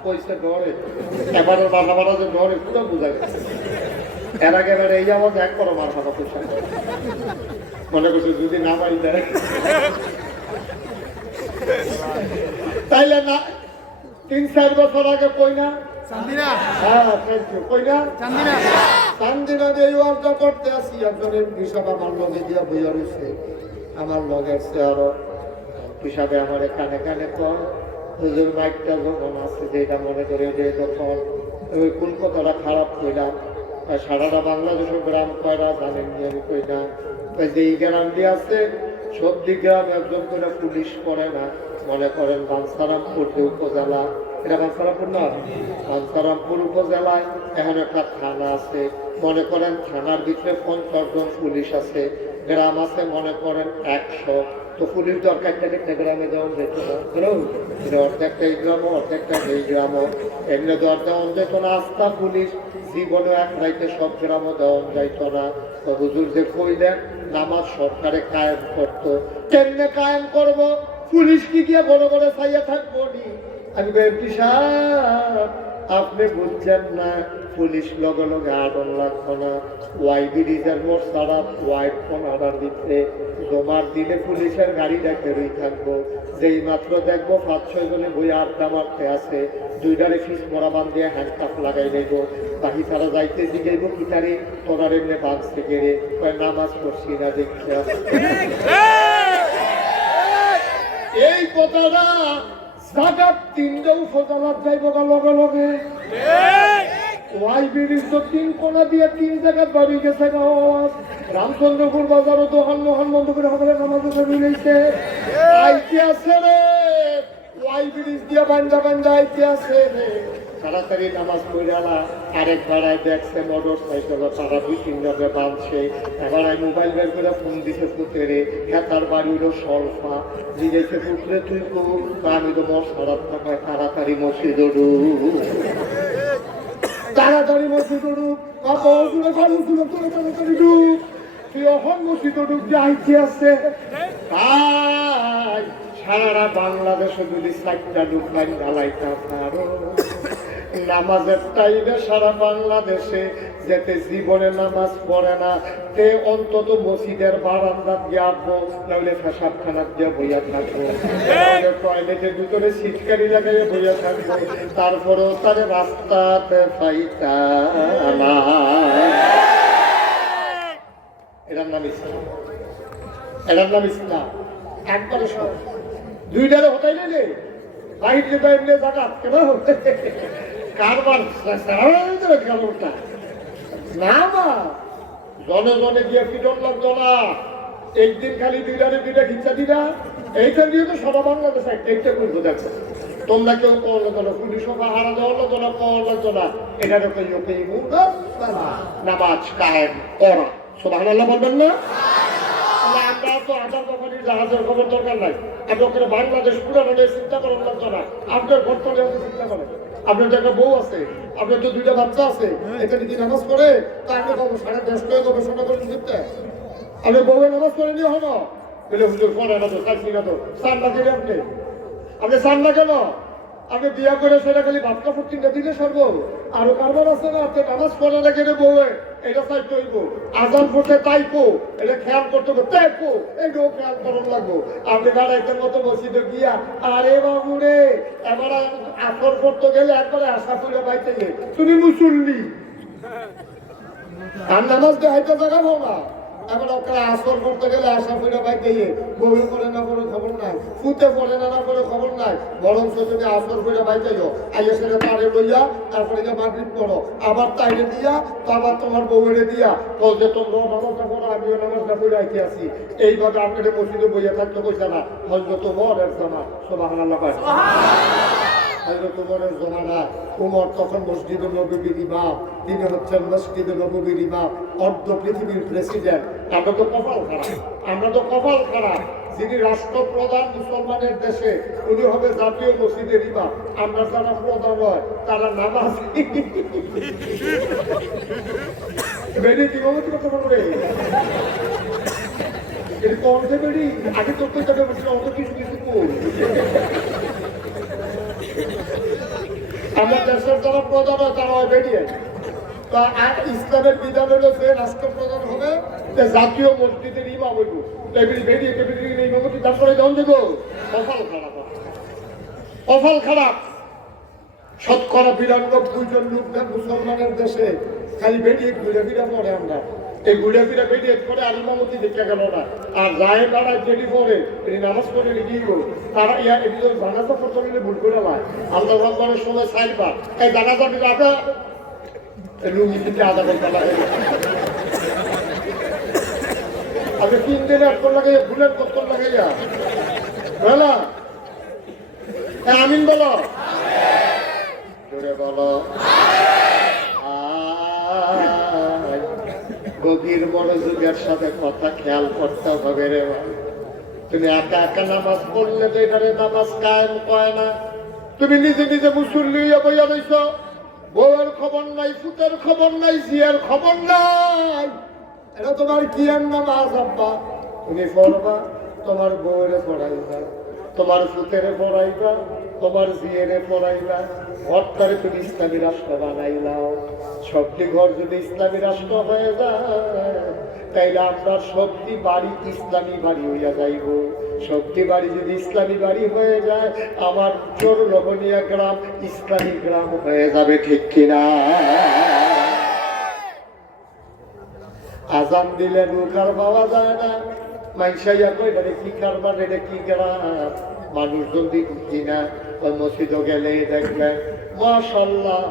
পয়সা ডরে এবার বাসা বাড়া যে ডরে পুরো বোঝা গেছে এর আগে এবার এই আওয়াজ এক করো মার খাতা পয়সা মনে করছি যদি নামাই দেয় তাইলে না 3-4 বছর আগে কই না চান্দিনা যে ওয়ার্কটা করতে আসি একজন কৃষক আমার লগে দিয়া বইয়া রয়েছে আমার লগে আরো কৃষকে আমার কানে কানে কর হুজুর মাইকটা যখন আছে যেটা মনে করে যে তখন ওই কলকাতাটা খারাপ কইলাম সারাটা বাংলাদেশের গ্রাম কয়রা জানেননি আমি কইলাম যে এই গ্রামটি আছে সবদি গ্রাম একজন করে পুলিশ করে না মনে করেন বাঞ্ছারামপুর উপজেলা এটা বাঞ্ছারামপুর না বাঞ্ছারামপুর উপজেলায় এখন একটা থানা আছে মনে করেন থানার ভিতরে 50 জন পুলিশ আছে গ্রাম আছে মনে করেন 100 তো পুলিশ দরকার একটা গ্রামে যেমন যেত না অর্ধেকটা এই গ্রামও অর্ধেকটা এই গ্রামও এমনি দর দেওয়া যেত না আস্থা পুলিশ জীবনে এক রাইতে সব গ্রামও দেওয়া যাইত না তো হুজুর যে কইলেন নামাজ সরকারে কায়েম করতো কেমনে কায়েম করব পুলিশ কি গিয়ে বড় বড় চাইয়া থাকবো নি আমি এমপি সাহেব আপনি বুঝছেন না পুলিশ লগে লগে আটন লাগতো না ওয়াই ব্রিজের মোট ছাড়া হোয়াইট ফোন অর্ডার দিচ্ছে জমার দিনে পুলিশের গাড়ি দেখতে রই থাকবো যেই মাত্র দেখবো 5-6 জনে বই আড্ডা মারতে আছে দুইটারে ফিস মরা বান দিয়ে হ্যান্ডকাপ লাগাই নেব বাহি তারা যাইতে জিগাইব কি তারে তোরার এমনি বাঁচতে গেলে নামাজ পড়ছি না দেখছে এই কথাটা জাগাত 3টা উপজেলার যাইব লগে লগে ওয়াই ব্রিজ তো 3 কোণা দিয়ে 3 জায়গা বাড়ি গেছে রামচন্দ্রপুর বাজারও দোকান মোহন বন্ধুকের হাতে নামাজে মিলেছে আইতে আছে রে ওয়াই ব্রিজ দিয়ে বান্ধা বান্ধা আইতে আছে রে তাড়াতাড়ি নামাজ পড়ালা আরেক ভাড়ায় দেখছে মোটর সাইকেল তারা 2-3 জনে বাঁধছে এবার আমি মোবাইল বের করে ফোন দিছে পুত্রে হ্যাঁ তার বাড়িরও সলফা জিজ্ঞেসে পুত্রে তুই খুব আমি তো মশারাত থাকায় তাড়াতাড়ি মসজিদ তাড়াতাড়ি মসজিদ তাড়াতাড়ি ডুব তুই এখন মসজিদ ডুব যে আইতে আসছে সারা বাংলাদেশে যদি 4টা ডুব লাইন ঢালাইতে পারো নামাজের টাইমে সারা বাংলাদেশে যেতে জীবনে নামাজ পড়ে না তে অন্তত মসজিদের বারান্দা দিয়ে আসবো নাহলে পেশাবখানা দিয়ে বইয়া থাকবো টয়লেটের ভিতরে সিটকারি লাগাইয়ে বইয়া থাকবো তারপরেও তার রাস্তাতে পাইতা না এটার নাম ইসলাম এটার নাম ইসলাম একবারে সব 2টারে হতাই নেই বাইরে যেতে এমনি জাগাত কেন কারবার কারণটা না মা জনে জনে দিয়ে পিটন লাগতো না একদিন খালি 2টারে 2টা খিচা দিবা এইটা দিয়ে তো সারা বাংলাদেশ একটা করবো দেখো তোমরা কেউ করলো তো না পুলিশ হারা দেওয়া তো না করলো না এটার নামাজ কায়েম করা সুবহানাল্লাহ বলবেন না আমরা তো আধার কোম্পানির জাহাজের খবর দরকার নাই আপনি ওখানে বাংলাদেশ পুরানো চিন্তা করার লাগতো না আপনার বর্তমানে চিন্তা করেন আপনার তো একটা বউ আছে আপনার তো 2টা বাচ্চা আছে এখানে কি নামাজ পড়ে তা আপনি বাবু 10:30 গবেষণা করে শিখতে আপনি বউয়ে নামাজ পড়ে নিয়ে হলো বলে হুজুর পড়ে না তো কাজী না তো সান না কেন আপনি সান না কেন আপনি বিয়া করে সেটা খালি ভাত কাপড় কিনে দিলে সর্ব আরো কারবার আছে না আপনি নামাজ পড়ে না কেন বউয়ে এটা চাইতে হইব আজান পড়তে তাইপো এটা খেয়াল করতে হবে তাইপো এইটাও খেয়াল করার লাগবো আপনি দাঁড়াইতের মতো মসজিদে গিয়া আরে বাবু রে এবার আসর পড়তে গেলে একবারে আশা করে বাইতে গেলে তুমি মুসল্লি আর নামাজ দেখাইতে দেখাবো না এবার ওকে আসর করতে গেলে আশা করে বাইতে গিয়ে বউয়ে পড়ে না পড়ে খবর নাই ফুটে পড়ে না পড়ে খবর নাই বরং যদি আসর করে বাইতে যাও আইয়া সেটা তারে লইয়া তারপরে গিয়ে মাগরিব পড়ো আবার তাইরে দিয়া তো আবার তোমার বউয়েরে দিয়া তো যে তোমরাও নামাজটা পড়ো আমিও নামাজটা পড়ে আইতে আসি এইভাবে আপনাদের মসজিদে বইয়া থাকতে কইছে না হযরত ওমরের জামা সুবহানাল্লাহ কয় হযরত ওমরের জামানা ওমর তখন মসজিদে নববীর ইমাম তিনি হচ্ছেন মসজিদে নববীর ইমাম অর্ধ পৃথিবীর প্রেসিডেন্ট আমরা তো কপাল খারাপ যিনি রাষ্ট্রপ্রধান মুসলমানের দেশে উনি হবে জাতীয় মসজিদের ইমাম। আমরা যারা প্রধান হয় তারা নামাজ বেরিয়ে ইমামতি করতে পারবে। আগে তো অত কিছু কিছু আমার দেশের যারা প্রধান হয় তারা হয় বেরিয়ে। ইসলামের বিধান হলো যে রাষ্ট্রপ্রধান হবে জাতীয় মসজিদের ইমাম হইব। বেরিয়ে ইমামতি তারপরে জন দেব। অফল খারাপ, অফল খারাপ। ৯৯ জন লোক মুসলমানের দেশে খালি বেরিয়ে ঘুরে ফিরে পড়ে। আমরা এই ঘুরে ফিরে বেরিয়ে পরে আর ইমামতি দেখে গেল না। আর রায় তারা যেটি পড়ে নামাজ পড়ে লিখিয়ে তারা জানাজা পড়তে ভুল করে নয়। আল্লাহ আকবরের সময় সাইবা এই জানাজা দিলে আধা লুঙ্গি থেকে আধা ঘন্টা লাগে। আগে 3 দিনে কত লাগে ভুলের কত লাগে বলো আমিন বলো জোরে বলো। গভীর মনোযোগের সাথে কথা খেয়াল করতে হবে রে। তুমি একা একা নামাজ পড়লে তো এটারে নামাজ কায়েম কয় না। তুমি নিজে নিজে মুসল্লি বইয়া রইছ, বউয়ের খবর নাই, ফুতের খবর নাই, জিয়ার খবর নাই। এটা তোমার কি আর নামাজ আব্বা? তুমি পড়বা, তোমার বউয়ের পড়াইবা, তোমার ফুতেরে পড়াইবা, তোমার জিয়েরে পড়াইবা। ঘরটারে তুমি ইসলামী রাষ্ট্র বানাইলাও। সবটি ঘর যদি ইসলামী রাষ্ট্র হয়ে যায় তাইলে আপনার সবটি বাড়ি ইসলামী বাড়ি হইয়া যাইব। সবটি বাড়ি যদি ইসলামী বাড়ি হয়ে যায় আমার চোর লোভনীয় গ্রাম ইসলামী গ্রাম হয়ে যাবে, ঠিক কিনা? আজান দিলে নৌকার পাওয়া যায় না। মাইসাইয়া কই এটা কি কারবার, এটা কি গ্রাম? মানুষ যদি কিনা ওই মসজিদে গেলে দেখবেন মাশাআল্লাহ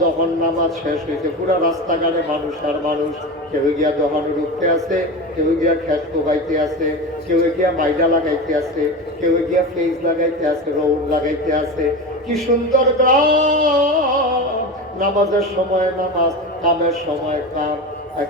যখন নামাজ শেষ হয়েছে পুরা রাস্তাঘাটে মানুষ আর মানুষ। কেউ গিয়া দোকান রুখতে আছে, কেউ গিয়া খেত কোবাইতে আছে, কেউ গিয়া মাইডা লাগাইতে আছে, কেউ গিয়া ফেজ লাগাইতে আছে, রৌন লাগাইতে আছে। কি সুন্দর গ্রাম! নামাজের সময় নামাজ, কামের সময় কাম,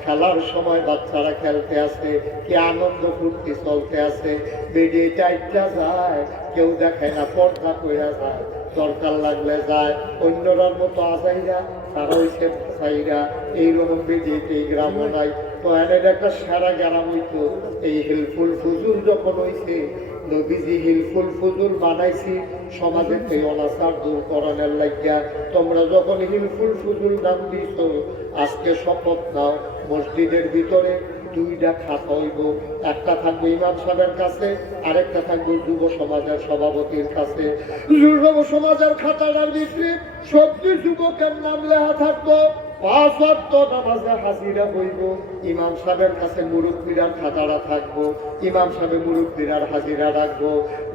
খেলার সময় বাচ্চারা খেলতে আসে, কি আনন্দ ফুর্তি চলতে আছে। বেরিয়ে চাইটা যায়, কেউ দেখে না, পর্দা কইরা যায়, দরকার লাগলে যায়। অন্যরার মতো আসাইরা তারা হইছে চাইরা। এইরকম বেরিয়ে এই গ্রামও নাই। তো এর একটা সারা গ্রাম হইতো। এই হিলফুল ফুজুল যখন হইছে, নবীজি হিলফুল ফুজুল বানাইছি সমাজের থেকে অনাচার দূর করানোর লাগিয়া। তোমরা যখন হিলফুল ফুজুল নাম দিছ, আজকে শপথ নাও মসজিদের ভিতরে 2টা খাতা হইব। একটা থাকবে ইমাম সাহেবের কাছে, আরেকটা থাকবে যুব সমাজের সভাপতির কাছে। যুব সমাজের খাতাটার ভিতরে সবটি যুবকের নাম লেখা থাকবো। 5 ওয়াক্ত নামাজে হাজিরা হইব। ইমাম সাহেবের কাছে মুরব্বীরার খাতাটা থাকবো। ইমাম সাহেব মুরব্বীরার হাজিরা রাখবো।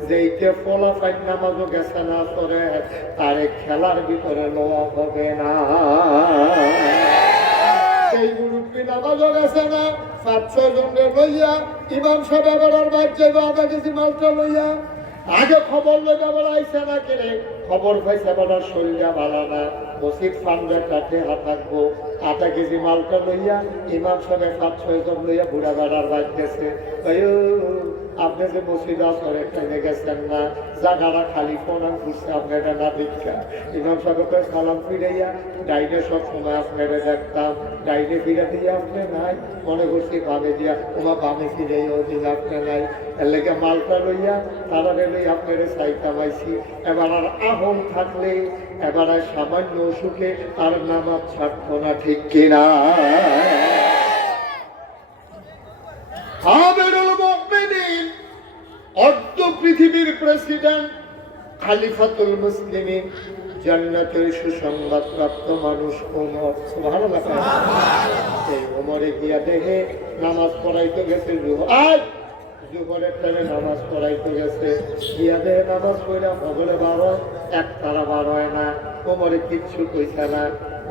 যেইতে ফলাফাইন নামাজও গেছে না করে তারে খেলার ভিতরে লওয়া হবে না। সেই মুরব্বী নামাজও গেছে না, 5-6 জনের লইয়া ইমাম সাহেব এবার বাচ্চা আধা কেজি মালটা লইয়া আগে খবর লইয়া বেড়াইছে না কেড়ে। খবর পাইছে বেড়ার শরীরটা ভালো না, মসজিদ ফান্ডের কাঠে থাকবো। আধা কেজি মালটা লইয়া ইমাম সাহেব 5-6 জন লইয়া ঘুরা বেড়ার বাড়তেছে। আপনি যে মসজিদ আসরে ট্রেনে গেছেন না, জায়গাটা খালি প্রণাম করছে আপনারা না দীক্ষা। ইমাম সাহেবকে সালাম ফিরাইয়া ডাইনে সব সময় আপনারা দেখতাম, ডাইনে ফিরে দিয়ে আপনি নাই, মনে করছি বামে দিয়া ওমা বামে ফিরাইও দিন আপনি নাই। এর লেগে মালটা লইয়া তারা লই আপনারা চাইতাম আইছি। এবার আর আহম থাকলে এবার আর সামান্য সুখে আর নামাজ ছাড়তো না, ঠিক কিনা? অর্ধ পৃথিবীর প্রেসিডেন্ট, খালিফাতুল মুসলিমিন, জান্নাতের সুসংবাদ প্রাপ্ত মানুষ ওমর। সুবহানাল্লাহ। এই ওমরে গিয়া দেখে নামাজ পড়াইতে গেছে জোহরের টাইমে নামাজ পড়াইতে গেছে। গিয়া দেখে নামাজ পড়া হগলে 12, 1 তারা 12 হয় না। ওমরে কিচ্ছু কইছে না।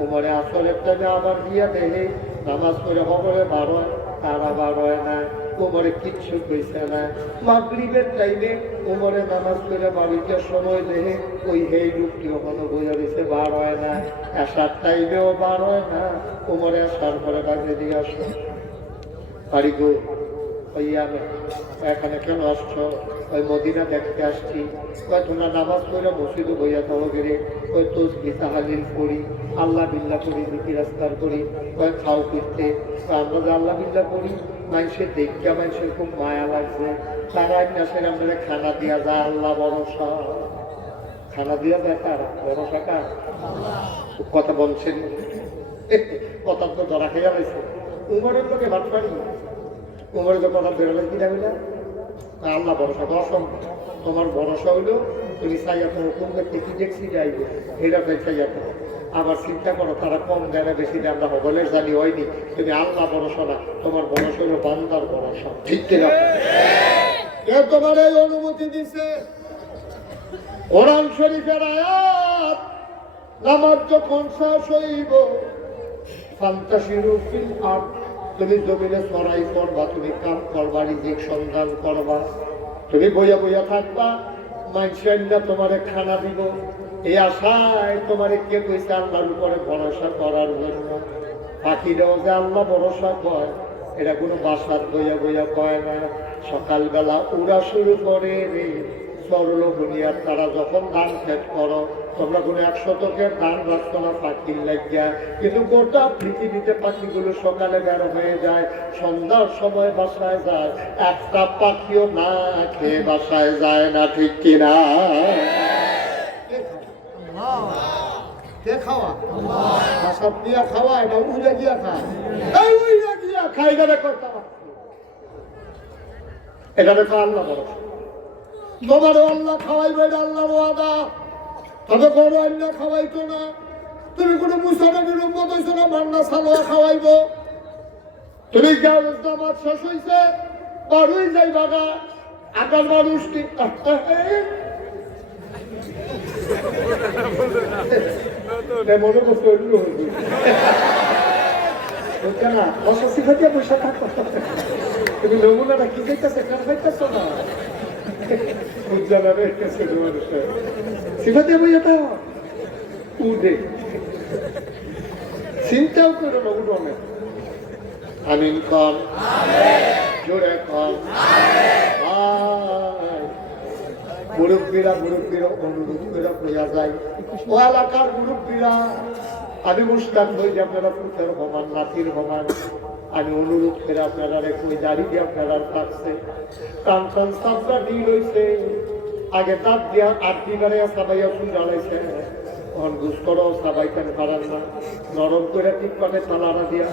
ওমরে আসরের টাইমে আবার গিয়া দেখে নামাজ পড়ে হগলে 12, তারা 12 হয় না। ওমরে কিচ্ছু কইছে না। মাগরিবের টাইমে ওমরে নামাজ পড়ে বাড়িতে সময় দেখে ওই হেই লোকটি ওখানে বোঝা দিছে 12 হয় না। আসার টাইমেও 12 হয় না। ওমরে আসার পরে বাজে দিয়ে আসো বাড়ি গো ওই আমি এখানে কেন আসছো? ওই মদিনা দেখতে আসছি। কয় তোমরা নামাজ পড়ে মসজিদে বইয়া তহগিরে ওই তসবিহ তাহলিল করি, আল্লাহ বিল্লাহ করি, জিকির আজকার করি। কয় খাও পিতে আমরা যে আল্লাহ বিল্লাহ করি, মানুষের দেখতে মানুষের খুব মায়া লাগছে। তারা আসেন আপনারা খানা দিয়া যা, আল্লাহ ভরসা। খানা দিয়া যায় তারা ভরসা কার? কথা বলছেন, কথা তো ধরা খেয়ে গেছে। উমরের লোকে ভাত পারি, উমরের তো কথা বেরোলে কি যাবে না? আল্লাহ ভরসা তো অসম্ভব। তোমার ভরসা হইলো তুমি চাইয়াতে হুকুম করতে কি দেখছি যাইবে, এটা চাইয়াতে। আবার চিন্তা করো তারা কম দেয় না বেশি দেয়, আমরা হবলের জানি হয়নি। তুমি আল্লাহ ভরসা না, তোমার ভরসা হইলো বান্দার ভরসা। ঠিক ঠিক কে তোমার এই অনুমতি দিছে? কোরআন শরীফের আয়াত, নামাজ যখন শেষ হইব ফান্তাশিরু ফিল আরদ, তুমি জমিনে চড়াই করবা, তুমি কাম করবা, রিজিক সন্ধান করবা, তুমি বইয়া বইয়া থাকবা, মানুষের না তোমারে খানা দিব। এই আশায় তোমারে কে কইছে আল্লাহর উপরে ভরসা করার জন্য? পাখিরাও যে আল্লাহ ভরসা কয়, এটা কোনো বাসাত বইয়া বইয়া কয় না। সকালবেলা উড়া শুরু করে রে সরল বুনিয়াদ। তারা যখন ধান খেত করো, তোমরা কোনো 100 শতকের ধান রাখতো না পাখির লাগিয়া, কিন্তু গোটা পৃথিবীতে পাখিগুলো সকালে বের হয়ে যায়, সন্ধ্যার সময় বাসায় যায়, একটা পাখিও না খেয়ে বাসায় যায় না। ঠিক কিনা? কে খাওয়া? বাসাত দিয়া খাওয়া, এটা উড়ে গিয়া খায়। এই উড়ে গিয়া খাই যাবে কথা, এটা দেখো আল্লাহ বড়। তোমারও আল্লাহ খাওয়াইবে, এটা আল্লাহর ওয়াদা। তবে কোনো অন্য খাওয়াইতো না। তুমি কোনো মুসাফির উম্মত হইছো না, মান্না সালোয়া খাওয়াইব। তুমি জামাত শেষ হইছে বাড়ুই যাইবা না, আকার মানুষ মনে করতে না অস্বস্তি খাটিয়া পয়সা থাকতো। তুমি নমুনাটা কি যাইতেছে, কার যাইতেছ না চিন্তাও করো না উঠোনে। আমিন কর, জোরে কর। মুরব্বীরা অনুরোধ করে হইয়া যায়, ও এলাকার মুরব্বীরা, আমি মুস্তাক হই যে আপনারা পুত্রের হমান, নাতির হমান। আমি অনুরোধ করে আপনারা ওই দাঁড়িয়ে আপনারা থাকছে টান টান সাপটা নীল হয়েছে, আগে দাঁত দিয়া 8 দিনারে সাবাইয়া ফুল জ্বালাইছে, তখন ঘুষ করো সাবাইতেন পারেন না, নরম করে ঠিক পাবে তালারা দিয়া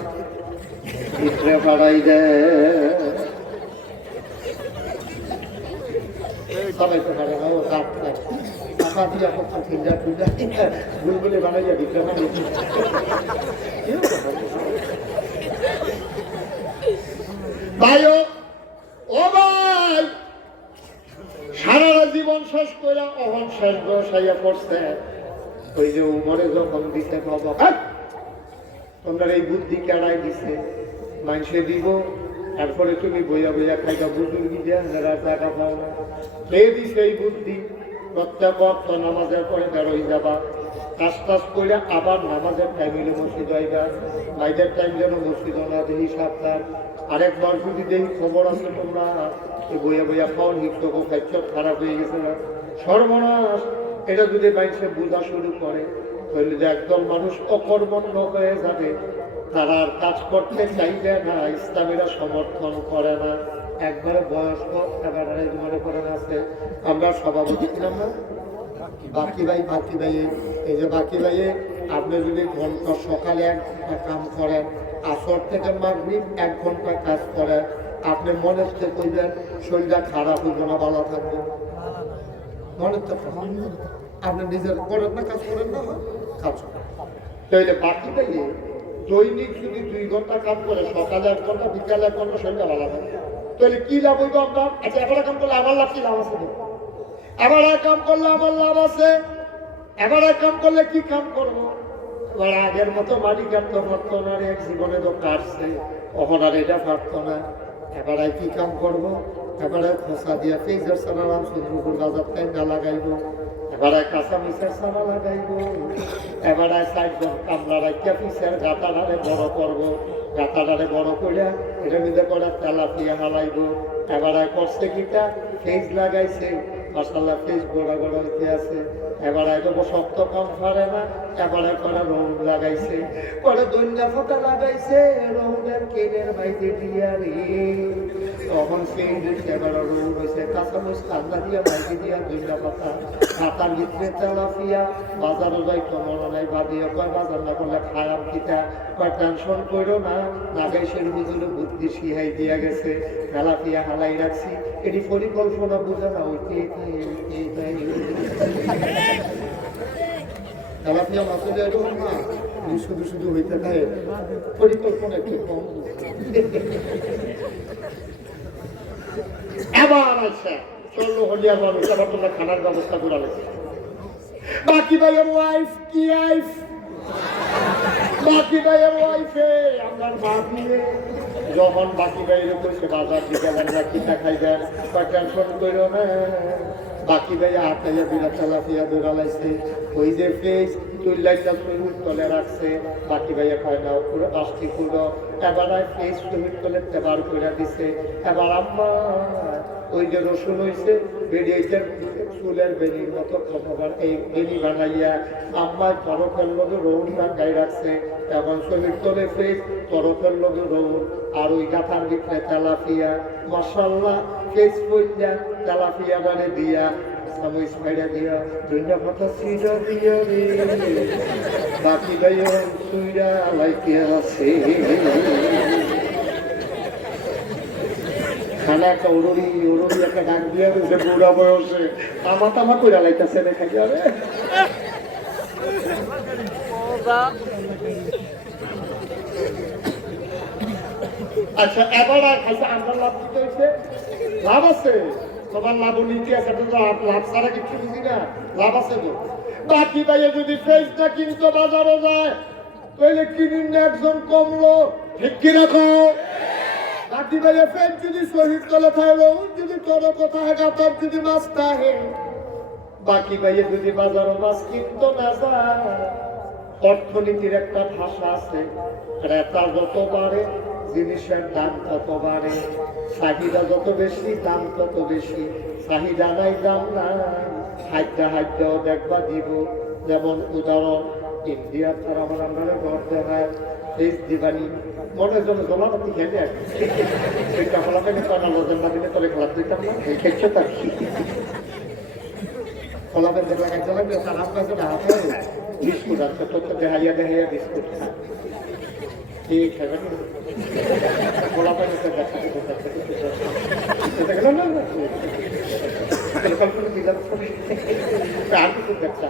ভিতরে বাড়াই দেয়, সবাইতে পারে না। ও দাঁত টাকা দিয়া কত ফিল্ডার গুলগুলি বানাইয়া ভিতরে বানাই ভাই। ও ভাই, সারা জীবন শেষ করে অহন শেষ বসাইয়া পড়ছে। ওই যে উমরে যখন দিতে বাবা, তোমরা এই বুদ্ধি কেড়াই দিছে, মানুষে দিব, তারপরে তুমি বইয়া বইয়া খাইটা বুজুর্গি দেয় টাকা পাও না। খেয়ে দিছে এই বুদ্ধি। প্রত্যেক অর্থ নামাজের পরে বেরোই যাবা, কাজ টাজ করে আবার নামাজের টাইম হইলে মসজিদ হইবা, মাইদের টাইম যেন মসজিদ না দেখি সাবধান। আরেকবার যদি দেখি খবর আছে তোমরা বইয়া বইয়া খাও, নিত্য খাদ্য খারাপ হয়ে গেছে না, সর্বনাশ। এটা যদি বাইসে বোঝা শুরু করে, তাহলে যে একদল মানুষ অকর্মণ্য হয়ে যাবে, তারা আর কাজ করতে চাইবে না, ইসলামীরা সমর্থন করে না। একবারে বয়স্ক এবারে মনে করেন আছে, আমরা সভাপতি ছিলাম না বাকি ভাই, এই যে বাকি ভাইয়ে আপনি যদি ঘন্টা সকালে 1 ঘন্টা কাম করেন, আসর থেকে মাগরিব 1 ঘন্টা কাজ করেন, আপনি মনে হচ্ছে কইবেন শরীরটা খারাপ হইব না, ভালো থাকবো, মনে তো আপনি নিজের করেন না, কাজ করেন না, কাজ করেন। তাইলে বাকি ভাইয়ে দৈনিক যদি 2 ঘন্টা কাজ করে, সকালে 1 ঘন্টা, বিকালে 1 ঘন্টা, শরীরটা ভালো থাকে, তাহলে কি লাভ হইব আমরা? আচ্ছা, এবার কাম করলে আমার লাভ কি? লাভ আছে, এবার কাম করলে আমার লাভ আছে। এবার কাম করলে কি কাম করবো? এবার আগের মতো মালিক আর তো পারতো না, এক জীবনে তো কাটছে, কখন আর এটা পারতো না। এবার কি কাম করবো? এবারে খোসা দিয়া পেঁয়াজের চালালাম, চন্দ্রপুর বাজার টাইমটা লাগাইবো, এবার কাঁচা মিচের চালা লাগাইবো, এবার 4 জন কামলা রাখিয়া পিসের গাতাটারে বড় করবো, গাতাটারে বড় করে এটা মিলে করে তেলাপিয়া হালাইব এবার করছে কিটা ফেজ লাগাইছে মাসাল্লাহ ফেজ গোড়া গোড়া হইতে আছে এবার তো শক্ত কম পারে না এবারে করে রং লাগাইছে পরে দৈন্যা ফোটা লাগাইছে রঙের কেনের বাইতে দিয়া রে তখন সেই এবার রং হয়েছে কাঁচামচ কান্না দিয়া বাইতে দিয়া দৈন্যা পাতা খাতার ভিতরে তেলাপিয়া বাজারও যাই মনে নাই বাদিয়ে কয় বাজার না করলে খায়াম কিটা কয় টেনশন করো না নাগাইশের হুজুরে বুদ্ধি শিহাই দিয়া গেছে তেলাপিয়া হালাই রাখছি এটি পরিকল্পনা বোঝা না ওইটি তেলাপিয়া মাসে এরকম না শুধু শুধু হইতে থাকে পরিকল্পনা একটু কম এবার আচ্ছা চলো হলিয়া মানুষ আবার তোমরা খানার ব্যবস্থা করে লেগে বাকি ভাইয়ের ওয়াইফ কি আইফ বাকি ভাইয়ের ওয়াইফে আমার ভাবিয়ে যখন বাকি ভাইয়ের কইছে বাজার দিকে আমরা কিনা খাইবেন টেনশন করো না বাকি ভাই আটাইয়া বিরা চালাফিয়া দৌড়ালাইছে ওই যে ফেস তুইলাইটা শহীদ তলে রাখছে বাকি ভাইয়া খায় না পুরো আষ্টি পুরো এবার ফেস শহীদ তলে তেবার করে দিছে এবার আম্মা ওই যে রসুন হয়েছে বেরিয়েছে চুলের বেরির মতো খবর এই বেরি বানাইয়া আম্মার তরফের লোক রৌন গায়ে রাখছে এখন শরীর তোলে ফেস তরফের লোক রৌন আর ওই গাথার ভিতরে তেলাপিয়া মশাল্লা ফেস পইয়া তেলাপিয়া বানে দিয়া সামুইস মেরে দিয়া দুইটা কথা সিজা দিয়া রে বাকি গায়ে সুইরা লাইতে আছে খানা একটা উড়ি একটা ডাক দিয়ে দিয়েছে বুড়া বয়সে তামা করে লাইতেছে দেখা যাবে আচ্ছা এবার খাইছে আমরা লাভ দিতে হয়েছে লাভ আছে তোমার লাভ নীতি আছে লাভ ছাড়া কিছু বুঝি না লাভ আছে তো বাকি ভাইয়ে যদি ফেসটা কিনতো বাজারে যায় তাহলে কিনুন একজন কমলো ঠিক কি রাখো বাকি ভাইয়ে ফেস যদি শহীদ তলে থাকলো যদি তোর কথা গাতার যদি মাছটা হে বাকি ভাইয়ে যদি বাজারে মাছ কিনতো না যায় অর্থনীতির একটা ভাষা আছে ক্রেতা যত বাড়ে জিনিসের দাম তত বাড়ে চাহিদা যত বেশি দাম তত বেশি চাহিদা নাই দাম নাই হাইদ্যা দেখবা দিব যেমন উদাহরণ ইন্ডিয়ার তারা আমার আমরা ঘর দেখায় ফেস দিবানি মনের জন্য জমাপাতি খেলে সেটা ফলাফেলে কয়না লজন না দিলে তবে খেলা দিতাম না এই খেয়েছে তার ফলাফেল দেখলাম একজন লাগবে তার আপনাকে না হাতে বিস্কুট আছে তো দেখাইয়া বিস্কুট খায় ঠিক আছে ফলাফেল দেখা না কল্পনা দিলাম আর কিছু দেখছা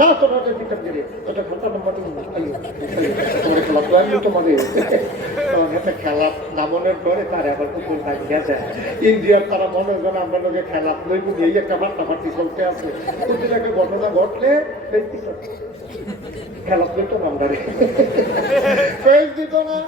না তোমার দিতে দিলে ওটা খাতা নম্বর তোমাদের একটা খেলা নামনের পরে তার আবার কুকুর লাগিয়ে যায় ইন্ডিয়ার তারা মনে হয় আমরা লোকে খেলা লইব এই একটা মাতামাতি চলতে আছে প্রতিদিন একটা ঘটনা ঘটলে খেলা লইতো না আমরা ফেস দিত না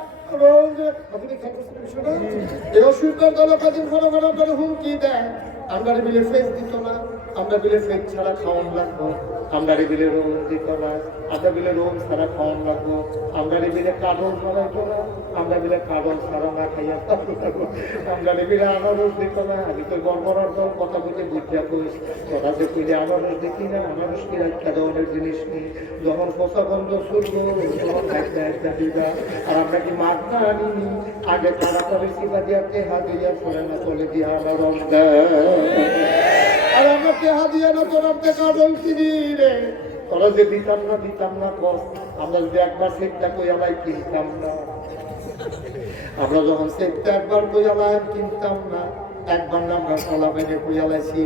হুমকি দেয় আমরা বিলে ফেস দিত না আমরা বিলে ফেস ছাড়া খাওয়ান লাগবো আমরা বিলে রোম দিত না আমরা বিলে রোম ছাড়া খাওয়ান লাগবো আমরা বিলে কাঠল ছাড়াইতো না আমরা বিলে কাঠল ছাড়া না খাইয়া থাকবো আমরা বিলে আনারস দিত না আমি তো গড়বড়ার দল কথা বলতে বুঝিয়া কইস তোরা যে কইলে আনারস দেখি না আনারস কি একটা ধরনের জিনিস নেই যখন পচা গন্ধ শুরু তখন একটা দিবা আর আমরা কি মাছ না আনিনি আগে তাড়াতাড়ি সিপা দিয়া টেহা দিয়া ফলে না চলে দিয়া আনারস আর আমরা টেহা দিয়া না তোর আপনি কাজল কিনি রে তোরা যে দিতাম না বস আমরা যদি একবার সেটটা কই আলাই কিনতাম না আমরা যখন সেটটা একবার কই আলাই কিনতাম না একবার না আমরা ফলা বাইনে কই আলাইছি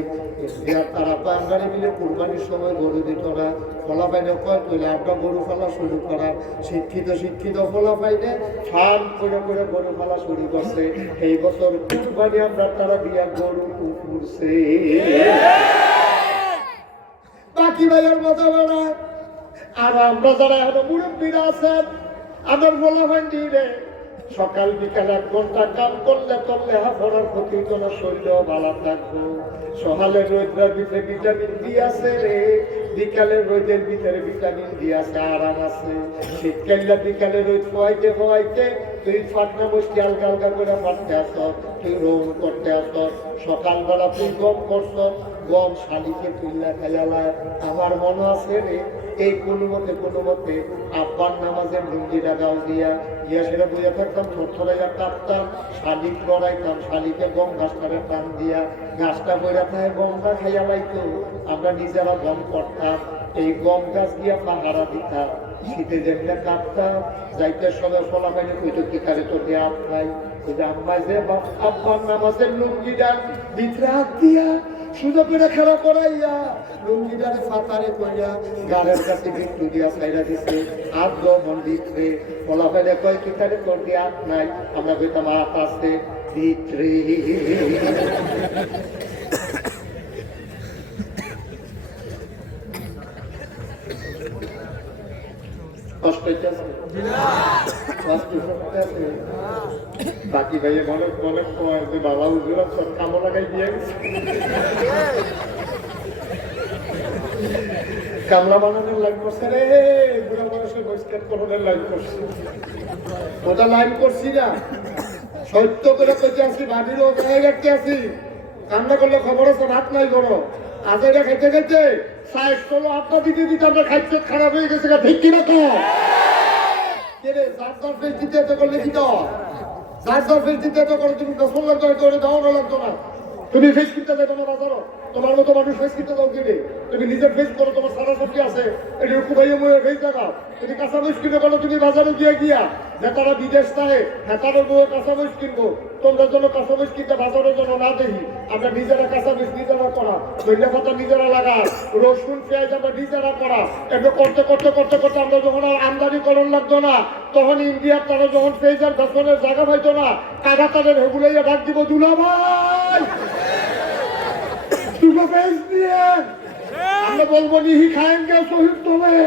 তারা পাঙ্গারে মিলে কুরবানির সময় গরু দিত না ফলা বাইনে কয় কইলে আমরা গরু ফেলা শুরু করা শিক্ষিত ফলা বাইনে ফান করে গরু ফেলা শুরু করছে এই বছর কুরবানি আমরা তারা দিয়া গরু উঠছে বাকি ভাইয়ের মজা বেড়ায় আর আমরা যারা এখনো মুরব্বীরা আছেন আমার বলা ভান্ডি রে সকাল বিকাল 1 ঘন্টা কাম করলে তোর লেহা পড়ার ক্ষতি তোমার শরীর ভালো থাকবো সকালে রোদের ভিতরে ভিটামিন ডি আছে রে বিকালের রোদের ভিতরে ভিটামিন ডি আছে আরাম আছে শীতকালে বিকালে রোদ খোয়াইতে তুই ফাটনা বসতে আলগা আলগা করে ফাটতে আস, তুই রোল করতে আস, সকালবেলা তুই গম করছ, গম শালিকে তুললা খেলালায়। আমার মনে আছে রে, এই কোনো মতে আব্বার নামাজের লুঙ্গিটা গাও দিয়া গিয়া সেটা বুঝে থাকতাম, থরথরাইয়া কাটতাম, শালিক লড়াইতাম, শালিকে গম গাছটারে টান দিয়া গাছটা বইরা থাকে, গমটা খাইয়া লাইতো। আমরা নিজেরা গম করতাম, এই গম গাছ গিয়া পাহারা দিতাম, শীতে যেমনি কাটতাম, যাইতে সবাই ফলা পাইনি কইতো কি কারে তো দেয়া নাই। ওই যে আম্মাই যে আব্বার নামাজের লুঙ্গিটা ভিতরে হাত দিয়া সুযোগ করে খেলা করাইয়া লুঙ্গিটারে ফাতারে কইয়া গাড়ের কাছে বিট্টু দিয়া সাইরা দিছে, হাত মন ভিতরে ফলা পাইলে কয় কি কারে তোর দিয়ে হাত নাই। আমরা কইতাম হাত আছে ভিতরে। কষ্ট হইতেছে বাকি ভাইয়ে মনে মনে যে বাবা হুজুরা সব কামো লাগাই দিয়ে গেছে, কামলা বানানোর লাইন করছে রে, বুড়া মানুষের বহিষ্কার করণের লাইন করছে। ওটা লাইন করছি না, সত্য করে কইতে আসি, বাড়িরও গায়ে রাখতে আসি, কান্না করলে খবর আছে রাত নাই বড়। আজ এটা খাইতে খাইতে সাইজ করলো আপনার দিতে দিতে আমরা খাইতে খারাপ হয়ে গেছে, ঠিক কিনা তো? যার দর ফেস দিতে এত করলে কি দাও? যার দর ফেস দিতে এত করে তুমি 10 লাগতো করে দাওয়ানো লাগতো না। তুমি ফেস কিনতে যাই তোমার বাজারও, তোমার মতো মানুষ ফেস কিনতে যাও কিনে, তুমি নিজের ফেস করো, তোমার সারা সবজি আছে, এটা কুবাইয়ে মুয়ে ফেস দেখাও। তুমি কাঁচা মরিচ কিনে করো, তুমি বাজারে গিয়া যে তারা বিদেশ থাকে হ্যাঁ তারও বউ কাঁচা মরিচ কিনবো, তোমরা জন্য কাঁচা মরিচ কিনতে বাজারের জন্য না দেখি, আমরা নিজেরা কাঁচা মরিচ নিজেরা করা, ধনিয়া পাতা নিজেরা লাগা, রসুন পেঁয়াজ আমরা নিজেরা করা। এগুলো করতে করতে করতে করতে আমরা যখন আর আমদানি করণ লাগতো না, তখন ইন্ডিয়ার তারা যখন পেঁয়াজের বেতনের জায়গা পাইতো না, কাগা তাদের হেগুলাইয়া ডাক দিব, দুলা ভাই দুটো পেঁয়াজ দিয়ে আমরা বলবো নিহি খায়েঙ্গে শহীদ তুমি।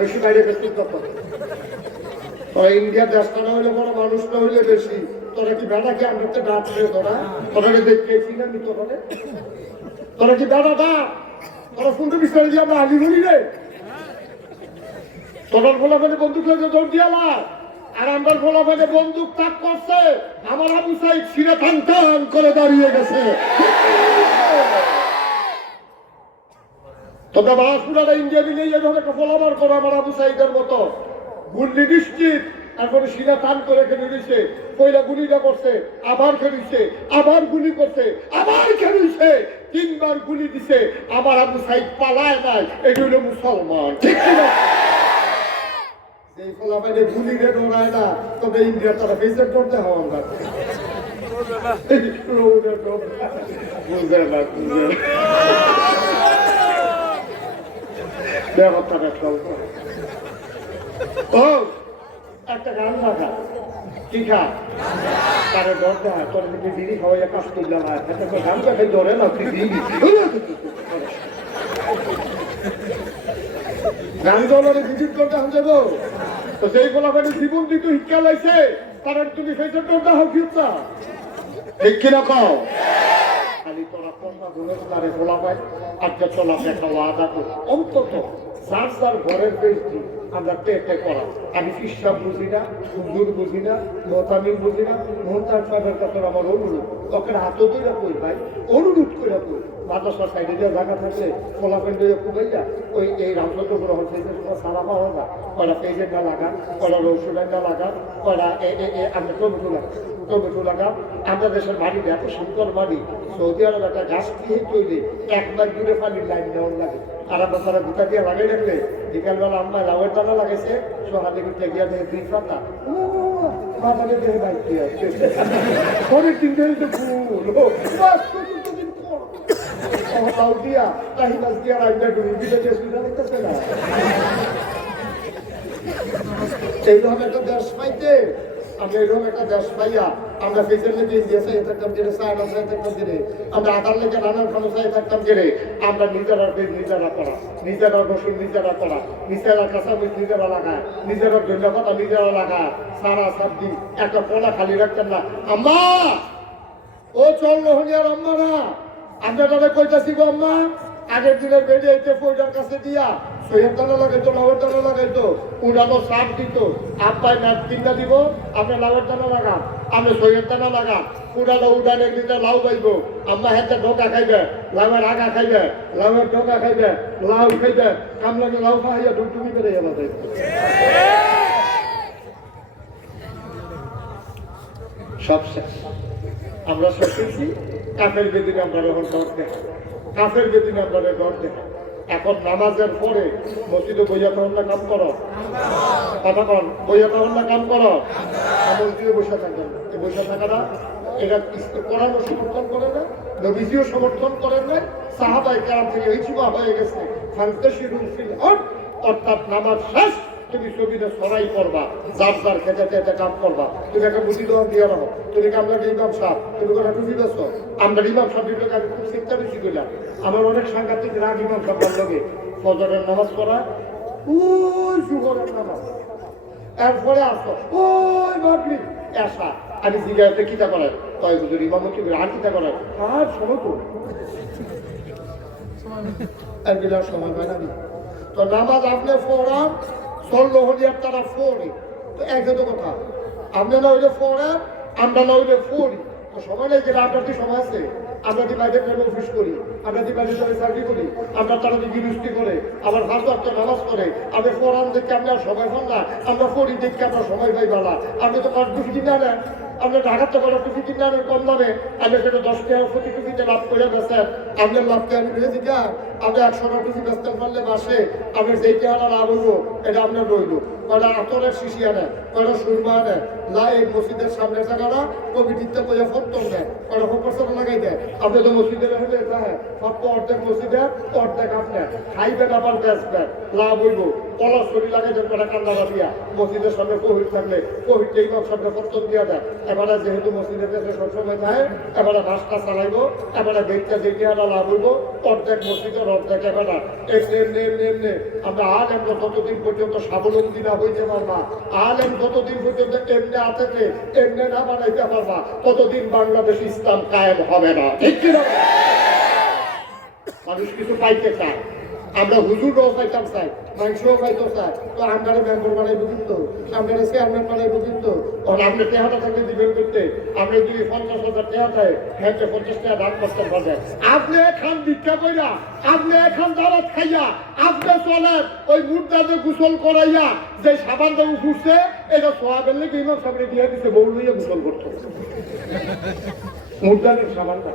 বেশি বাইরে বেশি কথা, তোরা ইন্ডিয়ার দেশটা না হইলে বড় মানুষ না হইলে বেশি, তোরা কি বেড়া কি আমরা ডাকলে তোরা তোরাকে দেখেছি না তোরা কি বেড়া ডাক, তোরা শুনতে বিস্তারিত দিয়ে আমরা হাজির হলি রে, তোরার ফোলা ফেলে বন্দুক লাগে দৌড় দিয়ালা, আর আমার ফোলা ফেলে বন্দুক তাক করছে, আমার আবু সাইদ ছিঁড়ে টান টান করে দাঁড়িয়ে গেছে। তোমরা বাসপুরাটা ইন্ডিয়া মিলে এইভাবে একটা ফলাবার করো আমার আবু সাইদের মতো, গুল্লি নিশ্চিত এখন শিলা টান করে খেলে দিচ্ছে, পয়লা গুলিটা করছে, আবার খেলিছে, আবার গুলি করছে, আবার খেলিছে, 3 বার গুলি দিছে, আমার আবু সাইদ পালায় নাই, এটা হলো মুসলমান, ঠিক কিনা? এই ফলাফাইলে গুলি রে ডরায় না, তবে ইন্ডিয়া তারা ফেসে করতে হওয়া আমরা বুঝতে না ব্যবস্থাটা চলত। ও একটা গান রাখা কি খা তারে ডর দেয়, তোর দিকে দিদি খাওয়াইয়া কাজ করলাম, গান দেখে ধরে না তুই দিদি গান জলের ভিজিট করতে হন যাবো, তো সেই ফলাফলে জীবন দিকে শিক্ষা লাইছে, কারণ তুমি ফেসে করতে হোক ফিরতা, ঠিক কিনা কও? খালি তোরা কথা গুলো তারে বলা পাই, আজকে চলা দেখা আদা কর, অন্তত যার যার ঘরের বেশি আমরা টেটে করা। আমি ইসলাম বুঝি না, হুজুর বুঝি না, মোতামিম বুঝি না, মোহতার সাহেবের কাছে আমার অনুরোধ, ওকে হাত ধরে কই ভাই, অনুরোধ করে কই, মাদ্রাসার সাইডে যে জায়গা থাকলে ফলাফেল দিয়ে কুবাইয়া ওই এই রামচন্দ্র গ্রহণ সেজের সময় সারা পাওয়া যায়, কয়টা পেজের না লাগান, কয়টা রসুনের না লাগান, কয়টা আমরা টমেটো লাগান। আমাদের দেশের বাড়ি এত সুন্দর বাড়ি, সৌদি আরব একটা গাছ দিয়ে তৈরি, 1 মাইল দূরে পানির লাইন নেওয়ার লাগে, আর আমরা তারা গুটা দিয়ে লাগাই রাখলে বিকালবেলা আমরা লাউয়ের দানা লাগাইছে, সোহাদে গুটে গিয়া দেখে 2 পাতা বাজারে দেখে বাইকে আছে, অনেক দিন ধরে তো ফুল লাউ দিয়া তাহি মাছ দিয়া রান্না করি, বিদেশে সুবিধা দেখতেছে না। এইরকম একটা দেশ পাইতে, আমরা এরকম একটা দেশ পাইয়া আমরা ফেসের লেগে ইন্ডিয়া চাই থাকতাম জেনে, চায়না চাই থাকতাম জেনে, আমরা আধার লেগে রানার খানো চাই থাকতাম জেনে, আমরা নিজেরা বেশ নিজেরা করা, নিজেরা রসুন নিজেরা করা, নিজেরা কাঁচামরিচ নিজেরা লাগায়, নিজেরা ধন্যবাদ নিজেরা লাগায়, সারা সাত দিন একটা পোলা খালি রাখতাম না। আম্মা ও চল লোহনিয়ার আম্মারা, আমরা তাদের কইতাছি গো আম্মা, আগের দিনের বেডে এতে ফোটার কাছে দিয়া সৈয়দ দানা লাগাইতো, লাউয়ের দানা লাগাইতো, উড়ানো সাপ দিত। আব্বাই ন্যাপকিনটা দিব, আপনি লাউয়ের দানা লাগান, আমি সৈয়দ দানা লাগান, উড়ানো উড়ানে দিতে লাউ পাইবো, আম্মা হাতে ঢোকা খাইবে, লাউয়ের আগা খাইবে, লাউয়ের ঢোকা খাইবে, লাউ খাইবে, কাম লাগে লাউ খাইয়া ডুবডুবি করে যাবা যাইবে। সব শেষ। আমরা সত্যি কাফের বেদিনে আমরা যখন ডর দেখা, কাফের বেদিনে আমরা ডর দেখা। এখন নামাজের পরে মসজিদে বইয়া তখন কাম করো, কথা কন, বইয়া তখন কাম করো, মসজিদে বসে থাকেন। এই বসে থাকাটা এটা কোরআনও সমর্থন করে না, নবীজিও সমর্থন করেন নাই, সাহাবায়ে কেরাম থেকে ইজমা হয়ে গেছে। ফান্তাশিরুল ফিল আরদ, অর্থাৎ নামাজ শেষ তুমি ছবিতে সরাই করবা, যার যার খেতে এটা কাম করবা। তুমি একটা বুঝি দোয়ান দিয়ে রাখো, তুমি আমরা ইমাম সাহেব, তুমি কথা বুঝি দেছ, আমরা ইমাম সাহেব আমি খুব চিন্তা বেশি করলাম। আমার অনেক সাংঘাতিক রাগ ইমাম সাহেব লগে ফজরের নামাজ পড়া, ওই সুগরের নামাজ, এরপরে আসো ওই মাগরিব এসা। আমি জিজ্ঞাসা কিতা করার, তয় হুজুর ইমামতি আর কিতা করার, আর শোনো তো আর বিরাট সময় হয় না। তো নামাজ আপনি পড়ান, চললো হলি তারা ফোরি, তো একই কথা, আপনি না হইলে ফোরান, আমরা না হইলে ফোরি, তো সময় নেই যেটা আপনার কি সময় আছে। আমরা কি বাইরে প্রেম অফিস করি, আমরা কি বাইরে সবাই চাকরি করি, আমরা তারা কি গৃহস্থী করে, আবার ফার্স্ট একটা নামাজ করে, আপনি ফোরান দেখে আপনার সময় পান না, আমরা ফোরি দেখে আপনার সময় পাই বালা। আপনি তো কাঠ টুপি কিনে আনেন, আপনি ঢাকার তো বড় টুপি কিনে আনেন কম দামে, আপনি সেটা 10 টাকা প্রতি টুপিতে লাভ করে বেছেন, আপনার লাভকে আমি ভেজে দিকা, আপনি 100 টাকা টুপি বেচতে পারলে মাসে আপনি যেই টাকাটা লাভ হইব এটা আপনার রইল। কয়টা আতরের শিশি আনে, কয়টা সুরমা আনে, এই মসজিদের সামনে থাকারা কমিটিতে বইয়া ফট্টর দেয়, কয়টা ফট্টর লাগাই দেয়। আপনি তো মসজিদের হলে ফট্ট অর্ধেক মসজিদের অর্ধেক আপনার, খাইবেন আবার বেচবেন, লাভ হইব। পলাশ ছবি লাগাই দেন কয়টা কান্দারা দিয়া, মসজিদের সামনে কোভিড থাকলে কোভিডটা ইমাম সামনে ফট্টর দিয়া দেয়। এবারে যেহেতু মসজিদের কাছে সবসময় যায়, এবারে ভাষটা চালাইব, এবারে বেগটা যে টিয়াটা লাভ হইব, অর্ধেক মসজিদের অর্ধেক। এবারে এমনি আমরা আলেম যতদিন পর্যন্ত স্বাবলম্বী না হইতে পারবা, আলেম যতদিন পর্যন্ত এমনি আতেতে এমনি না বানাইতে পারবা, ততদিন বাংলাদেশ ইসলাম কায়েম হবে না। ঠিক কি না? মানুষ কিছু পাইতে চায়, আমরা হুজুরও পাইতাম চাই, মাংসও পাইতে চাই, তো আমরা মেম্বার বানাইব কিন্তু, আমরা চেয়ারম্যান বানাইব কিন্তু। আপনি টেহাটা থাকলে দিবেন করতে, আপনি যদি 50,000 টাকা দেয়, হ্যাঁ 50 টাকা দান করতে পারবেন। আপনি এখান ভিক্ষা কইরা, আপনি এখান দাওয়াত খাইয়া, আপনি চলেন ওই মুর্দাদের গোসল করাইয়া যে সাবান দাও উঠছে, এটা সোয়াবের লেগে ইমাম সামনে দিয়ে দিচ্ছে, বউ লইয়া গোসল করতে মুর্দাদের সাবানটা।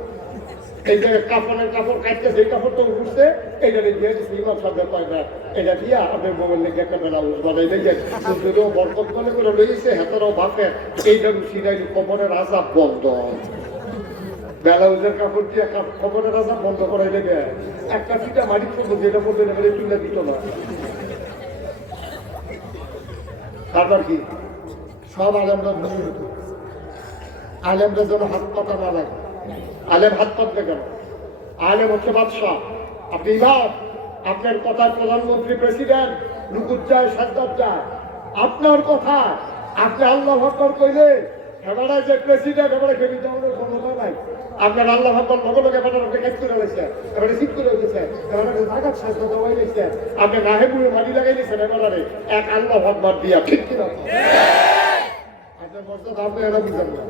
এই যে কাপড়ের কাপড় কাটতে যে কাপড়টা উঠছে এটা দিয়ে দিচ্ছে ইমাম সাহেব কয় না, এটা দিয়া আপনি মোবাইল লেগে একটা বেলা উঠবাই লেগে যদিও বরকত মনে করে লইছে হেতারও বাপে এইটা সিনাই খবরের আজাব বন্ধ। ব্লাউজের কাপড় দিয়ে খবরের আজাব বন্ধ করাই দেবে, একটা ফিটা মাটি করবো যেটা বলতে গেলে তুলে দিত না। তারপর কি সব আলেমরা ভুল হতো, আলেমরা যেন হাত পাতা না লাগে। আলেম হাত পাতবে কেন? আলেম হচ্ছে বাদশাহ, আপনি ইমাম, আপনার কথায় প্রধানমন্ত্রী প্রেসিডেন্ট রুকুত যায়, সাজদাত যায়। আপনার কথা আপনি আল্লাহ আকবার কইলে এবারে যে প্রেসিডেন্ট এবারে খেবি যাওয়ার ক্ষমতা নাই। আপনার আল্লাহ আকবার ভগবানকে এবারে আপনি কাজ করে রয়েছে, এবারে ঠিক করে রয়েছে, এবারে জাগাত সাজদা দেওয়াই রয়েছে, আপনি নাহে বুড়ে মাটি লাগাই দিয়েছেন, এবারে এক আল্লাহ আকবার দিয়া। ঠিক কিনা? আপনার মর্যাদা আপনি এটা বুঝেন না।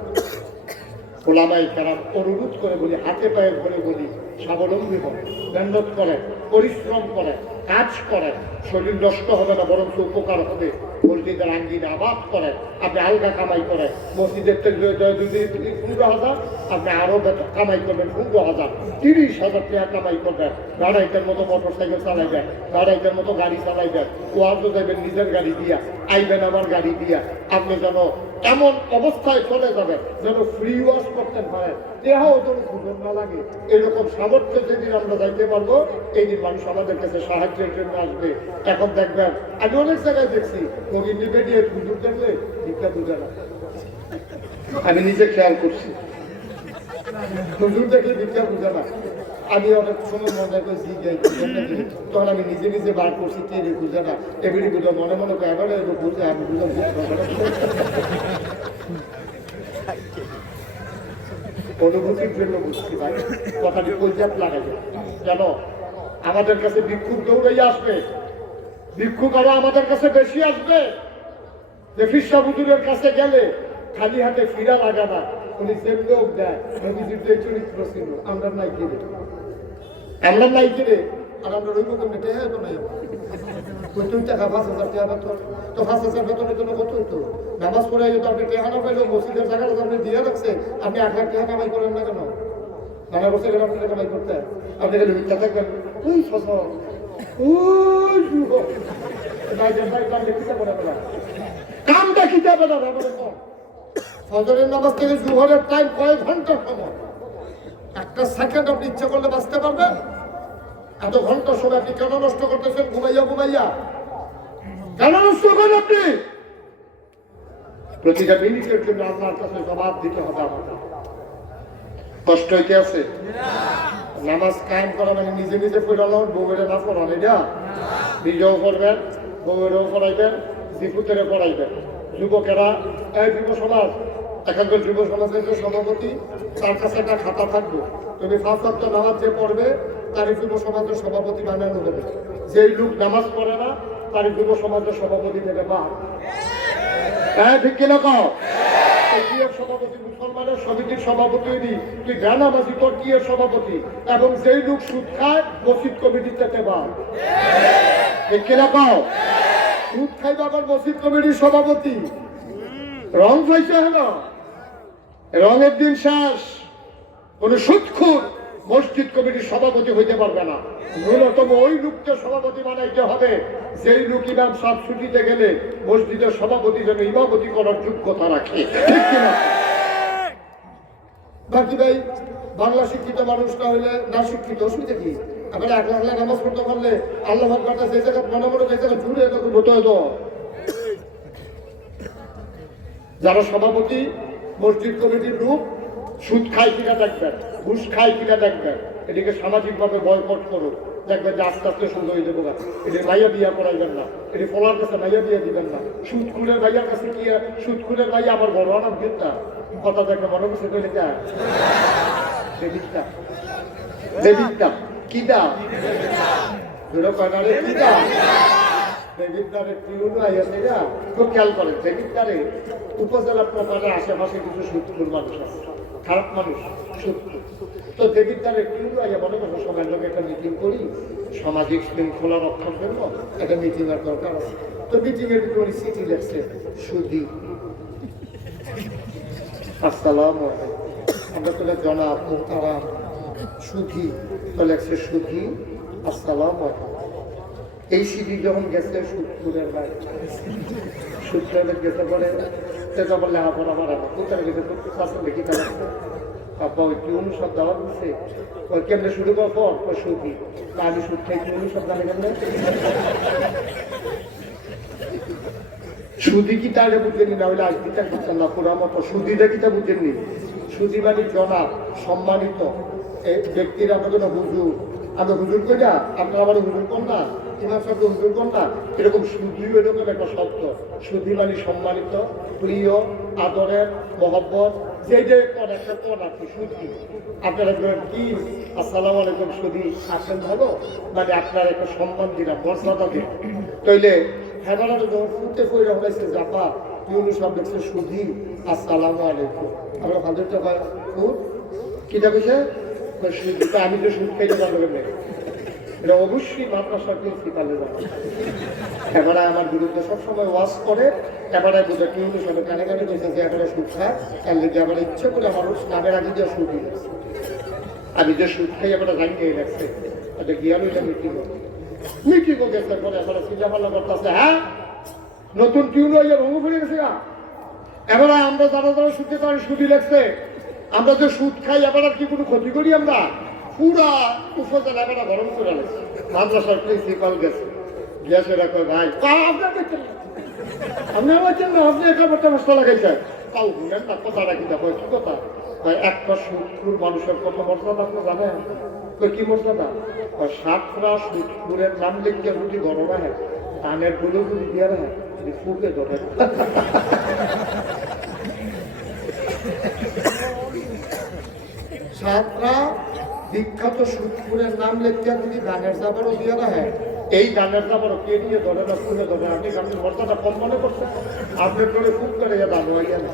ওলামাই কেরাম অনুরোধ করে বলি, হাতে পায়ে ধরে বলি, স্বাবলম্বী হন, মেহনত করেন, পরিশ্রম করেন, কাজ করেন, শরীর নষ্ট হবে না বরং উপকার হবে। মসজিদের আঙ্গিনে আবাদ করেন, আপনি আলগা কামাই করেন, মসজিদের 15,000 আপনি আরো কামাই করবেন 15,000, 30,000 টাকা কামাই করবেন। গাড়াইটার মতো মোটর সাইকেল চালাইবেন, গাড়াইটার মতো গাড়ি চালাইবেন, ওয়াজও যাবেন নিজের গাড়ি দিয়া, আইবেন আমার গাড়ি দিয়া। আপনি যেন এমন অবস্থায় চলে যাবেন যেন ফ্রি ওয়াশ করতে পারেন, দেহাও যেন খুঁজন না লাগে। এরকম সামর্থ্য যেদিন আমরা যাইতে পারবো, এই দিন মানুষ আমাদের কাছে সাহায্যের জন্য আসবে। এখন দেখবেন আমি অনেক জায়গায় দেখছি ইন্ডিপেন্ডেন্ট হুজুর দেখলে ভিক্ষা বুঝে না। আমি নিজে খেয়াল করছি, হুজুর দেখলে ভিক্ষা বুঝে না। আমি অনেক সময় মনে করছি তখন আমি নিজে নিজে বার করছি, কে রে বুঝে না, এবারে বুঝে মনে মনে এবারে বুঝে আমি বুঝলাম। অনুভূতির জন্য বুঝছি ভাই, কথাটি কলজাত লাগাই জানো। আমাদের কাছে ভিক্ষুক দৌড়াই আসবে, ভিক্ষুক আরো আমাদের কাছে বেশি আসবে। যে ফিরসা হুজুরের কাছে গেলে খালি হাতে ফিরা লাগা না, উনি যে লোক দেয় চরিত্র ছিল। আমরা নাই কিনে, আমরা নাই কিনে, আর আমরা রইব কেমন টেহা তো নাই। তুই টাকা 5,000 টাকা বেতন, তো 5,000 বেতনের জন্য কত হইতো? নামাজ পড়ে যদি আপনি টেহা না পাইলেও মসজিদের জায়গাটা আপনি দিয়ে রাখছে, আপনি 1 লাখ টাকা কামাই করেন না কেন? নানা বছর গেলে আপনি কামাই করতে আপনি গেলে মিথ্যা থাকবেন। ওই ফসল ওই কামটা কি যাবে না? ফজরের নামাজ থেকে জোহরের টাইম কয়েক ঘন্টার সময়, একটা সেকেন্ড আপনি ইচ্ছা করলে বাঁচতে পারবেন? এত ঘন্টা সময় আপনি কেন নষ্ট করতেছেন? ঘুমাইয়া ঘুমাইয়া কেন নষ্ট করেন আপনি? প্রতিটা মিনিটের জন্য আল্লাহর কাছে জবাব দিতে হবে আমাদের। কষ্ট হইতে আছে? নামাজ কায়েম করা মানে নিজে নিজে পড়ানো, বউয়ের না পড়ান, এটা নিজেও করবেন, বউয়েরও পড়াইবেন, বিপুতেরও পড়াইবেন। যুবকেরা, এই যুব সমাজ, এখানকার যুব সমাজের যে সভাপতি, তার কাছে একটা খাতা থাকবে। তুমি 5 ওয়াক্ত নামাজ যে পড়বে তারই যুব সমাজের সভাপতি বানানো হবে। যেই লোক নামাজ পড়ে না তারই যুব সমাজের সভাপতি দেবে মা। হ্যাঁ, ঠিক কিনা কও? সভাপতি মুসলমানের সমিতির সভাপতি, তুই জানামাজি তোর কি এর সভাপতি, এবং যেই লোক সুদ খায় মসজিদ কমিটিতে দেবা। ঠিক কিনা কও? সুদ খাইবে আবার মসজিদ কমিটির সভাপতি। রং পাইছে হলো, রঙের দিন শেষ। কোন সুদখোর মসজিদ কমিটির সভাপতি হইতে পারবে না। ন্যূনতম ওই লোককে সভাপতি বানাইতে হবে যেই লোক ইমাম সাহেব ছুটিতে গেলে মসজিদের সভাপতি যেন ইমামতি করার যোগ্যতা রাখে। ঠিক কিনা? বাকি ভাই, বাংলা শিক্ষিত মানুষ না হইলে না শিক্ষিত অসুবিধা কি? আমরা 1 লাখ নামাজ পড়তে পারলে আল্লাহ কথা যে জায়গা মনে মনে যে জায়গা জুড়ে এরকম হতে হতো। যারা সভাপতি মসজিদ কমিটির লোক সুদ খায় কিনা দেখবেন, ঘুষ খায় কিনা দেখবেন, এটিকে সামাজিকভাবে বয়কট করুন। দেখবেন যে আস্তে আস্তে সুদ হয়ে যাবো। এটি মাইয়া বিয়া করাইবেন না, এটি ফলার কাছে মাইয়া বিয়া দিবেন না। সুদ খুলের ভাইয়ার কাছে কি সুদ খুলের ভাইয়া আমার বড় নাম কিন্তু কথা দেখবে মনে করছে চলে যায়। দেবিকটা দেবিকটা কিটা কিটা দেবিকদারের টিউনও আইয়াছে না, খুব খেয়াল করেন। দেবিকদারে উপজেলা প্রকারে আশেপাশে কিছু সুদখোর মানুষ আছে, খারাপ মানুষ, সুদখোর। তো দেবিকদারের টিউনও আইয়া মনে করছে সবার লোক একটা মিটিং করি, সামাজিক শৃঙ্খলা রক্ষার জন্য একটা মিটিং এর দরকার আছে। তো মিটিং এর ভিতরে চিঠি লেখছে সুদী। আসসালামু আলাইকুম, আমরা তো জনাব মোহতারাম সুধী, তো লেখছে সুধী আসসালামু আলাইকুম। এই সিডি যখন গেছে সুদখোরের ভাই, সুদখোরের গেছে পরে সেটা আবার লেখাপড়া বাড়ানো কোথায় গেছে করতে চাষে দেখি তাহলে আপা ওই কি অনুসব দেওয়া দিচ্ছে ওই কেমনে শুরু করার পর ওই সুধী, তা আমি সুদ খাই কি অনুসব জানি কেমনে? সুদী কি তাহলে বুঝেনি না হইলে আজ বিচার করতেন না পুরো মতো। সুদীটা কিটা বুঝেননি? সুদী মানে জনাব, সম্মানিত এই ব্যক্তির। আমাদের হুজুর, আমরা হুজুর কই না, আপনারা আমার হুজুর কর না, ইমাম সাহেব হুজুর কর না, এরকম সুদীও এরকম একটা শব্দ। সুদী মানে সম্মানিত, প্রিয়, আদরের, মহব্বত, যেটাই পদ একটা পদ আপনি সুদী। আপনারা কি আসসালামু আলাইকুম সুদী আসেন ভালো, মানে আপনার একটা সম্মান দিলাম, মর্যাদা দিলাম। তৈলে হেবারা যখন ফুটে ফইরা হয়েছে জাপা ইউনু সব দেখছে সুধী আসসালামু আলাইকুম। আমরা হাজারটা হয় ফুট কিটা কইছে সুদীটা, আমি তো সুদ খাইতে পারবো না, এটা অবশ্যই মাদ্রাসা প্রিন্সিপালে যাবে। এবারে আমার বিরুদ্ধে সবসময় ওয়াজ করে, এবারে বুঝে ইউনু সবে কানে কানে কইছে যে এবারে সুদ খায়, তার লেগে আবার ইচ্ছে করে আমার নামের আগে দিয়ে সুদ দিয়েছে। আমি যে সুদ খাই এবারে জানিয়ে রাখছে, এটা গিয়া লইলাম মিটিং গেছে পরে এবারে চিন্তাভাবনা করতেছে, হ্যাঁ নতুন টিউন হয়ে রঙ ফিরে গেছে। এবারে আমরা যারা যারা সুদে তারা সুদই লাগছে, আমরা যে সুদ খাই এবার কি কোনো ক্ষতি করি? আমরা পুরা উপজেলা এবার গরম করে লাগছে। মাদ্রাসার প্রিন্সিপাল গেছে, গিয়েছে রাখো ভাই আপনার দেখছেন আপনি বলছেন না, আপনি একটা একটা মশলা লাগাইছেন, তাও শুনেন না কথাটা কি দেখো কি কথা ভাই। একটা সুদখোর মানুষের কত মর্যাদা আপনি জানেন? কি মর্যাদা? 7টা সুদখোরের নাম লিখতে যদি গরম হয়, কানের গুলো যদি দিয়ে রাখে ফুটে ধরে। ছাত্রা বিখ্যাত সুদপুরের নাম লিখতে যদি গানের জাবারও দিয়ে রাখে, এই গানের জাবারও কে নিয়ে ধরে না খুলে ধরে, আপনি গানের মর্যাদা কম মনে করছেন? আপনার করে খুব করে দান হইয়া না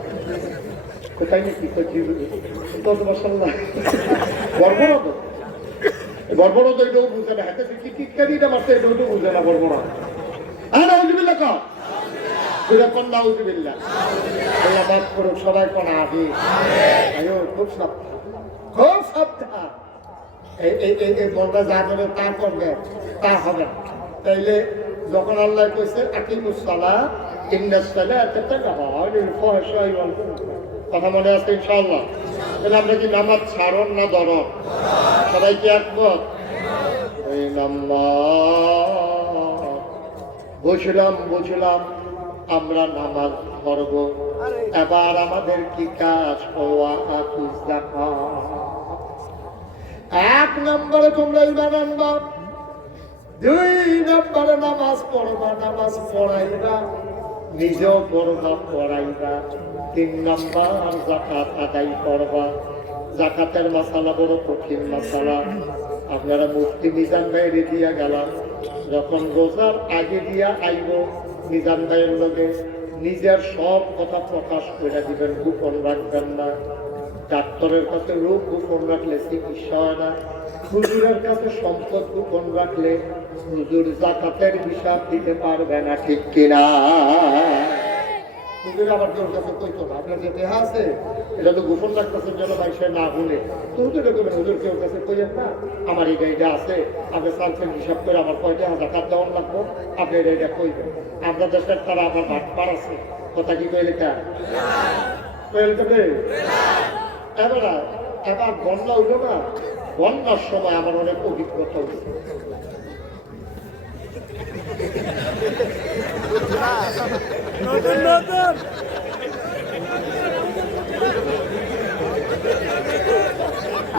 কোথায় নাকি মশাল্লাহ বর্বরদ বর্বরদ এটাও বুঝে না, হাতে কি টিটকারিটা মারছে এটাও তো বুঝে না বর্বরদ। হ্যাঁ নাউজুবিল্লাহ কর এরকম নাউজুবিল্লাহ। আল্লাহ মাফ করুক সবাই কোন আগে আয়ো খুব সাবধান, খুব সাবধান। এই বন্ধা যা করে তা করবে তা হবে না। তাইলে যখন আল্লাহ কইছে আকিমুস সালাহ ইন্নাস সালাতা তানহা আনিল ফাহশাই ওয়াল মুনকার, কথা মনে আছে ইনশাআল্লাহ? তাহলে আমরা কি নামাজ ছাড়ন না ধরন? সবাই কি একমত? এই নামাজ বুঝলাম আমরা নামাজ পড়ব, এবার আমাদের কি কাজ? এক নম্বরে তোমরা ইমান আনবা, দুই নম্বরে নামাজ পড়বা, নামাজ পড়াইবা, নিজেও পড়বা পড়াইবা, তিন নম্বর যাকাত আদায় করবা। যাকাতের মাসালা বড় কঠিন মাসালা, আপনারা মুফতি মিজান ভাইয়ের দিয়া গেলাম, যখন রোজার আগে দিয়া আইব মিজান ভাইয়ের লোকে নিজের সব কথা প্রকাশ করে দিবেন, গোপন রাখবেন না। ডাক্তারের কাছে রোগ গোপন রাখলে চিকিৎসা হয় না, হুজুরের কাছে সম্পদ গোপন রাখলে হুজুর যাকাতের হিসাব দিতে পারবে না, ঠিক কিনা? হুজুর আবার তোর কাছে কইতো না, আপনার যে দেহা আছে এটা তো গোপন রাখতেছেন যেন মানুষের না শুনে, তো হুজুর হুজুর কেউ কাছে কইেন না আমার এই গাড়িটা আছে, আপনি সালফের হিসাব করে আমার কয়টা জাকাত দেওয়ার লাগবো, আপনি এটা কইবেন। আপনার দেশের তারা আমার ভাটপার আছে, কথা কি কইলে তা এবার বন্যা উঠলো না, বন্যার সময় আমার অনেক অভিজ্ঞতা হয়েছে।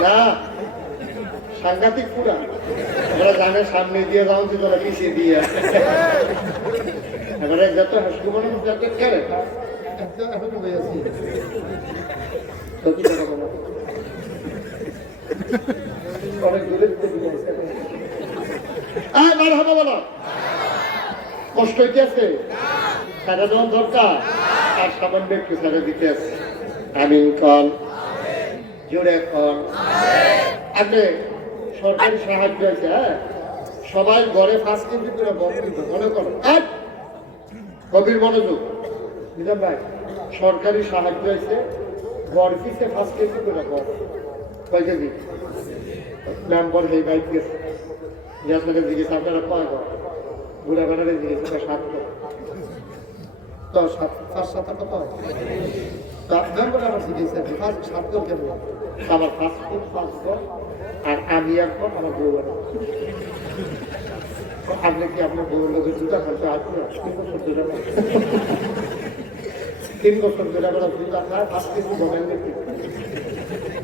না সাংঘাতিক পুরা, ওরা জানে সামনে দিয়ে যাও যে তোরা পিছিয়ে দিয়ে, এবারে যত হাসগুমানের যাতে খেলে এখন হয়েছি অনেক দূরে কষ্ট হইতেছে, সারা দেওয়ার দরকার, আর সামান্য একটু সারা দিতে আছে। আমিন কল, জোরে কল। আপনি সরকারি সাহায্য আছে, হ্যাঁ সবাই ঘরে 5 কেজি করে গম দিব, মনে করো গভীর মনোযোগ বুঝলেন ভাই, সরকারি সাহায্য আছে, গড় পিছে 5 কেজি করে গম, কয় কেজি নাম্বার এই বাইক গেছে, আপনাদের জিজ্ঞেস আপনারা কয় গড়, ঘুরে বেড়ারে জিজ্ঞেস 7 গড়, তো 7 কত হয়? মেম্বার আমার জিজ্ঞেস 7 গড় কেমন, আমার 5 ফুট 5 গড়, আর আমি একবার আমার বউ। আপনি কি আপনার বউর লোকের জুতা খাইতে আসবে? 3 বছর ধরে আমরা জুতা খায়, 5 কেজি গমেন দেখি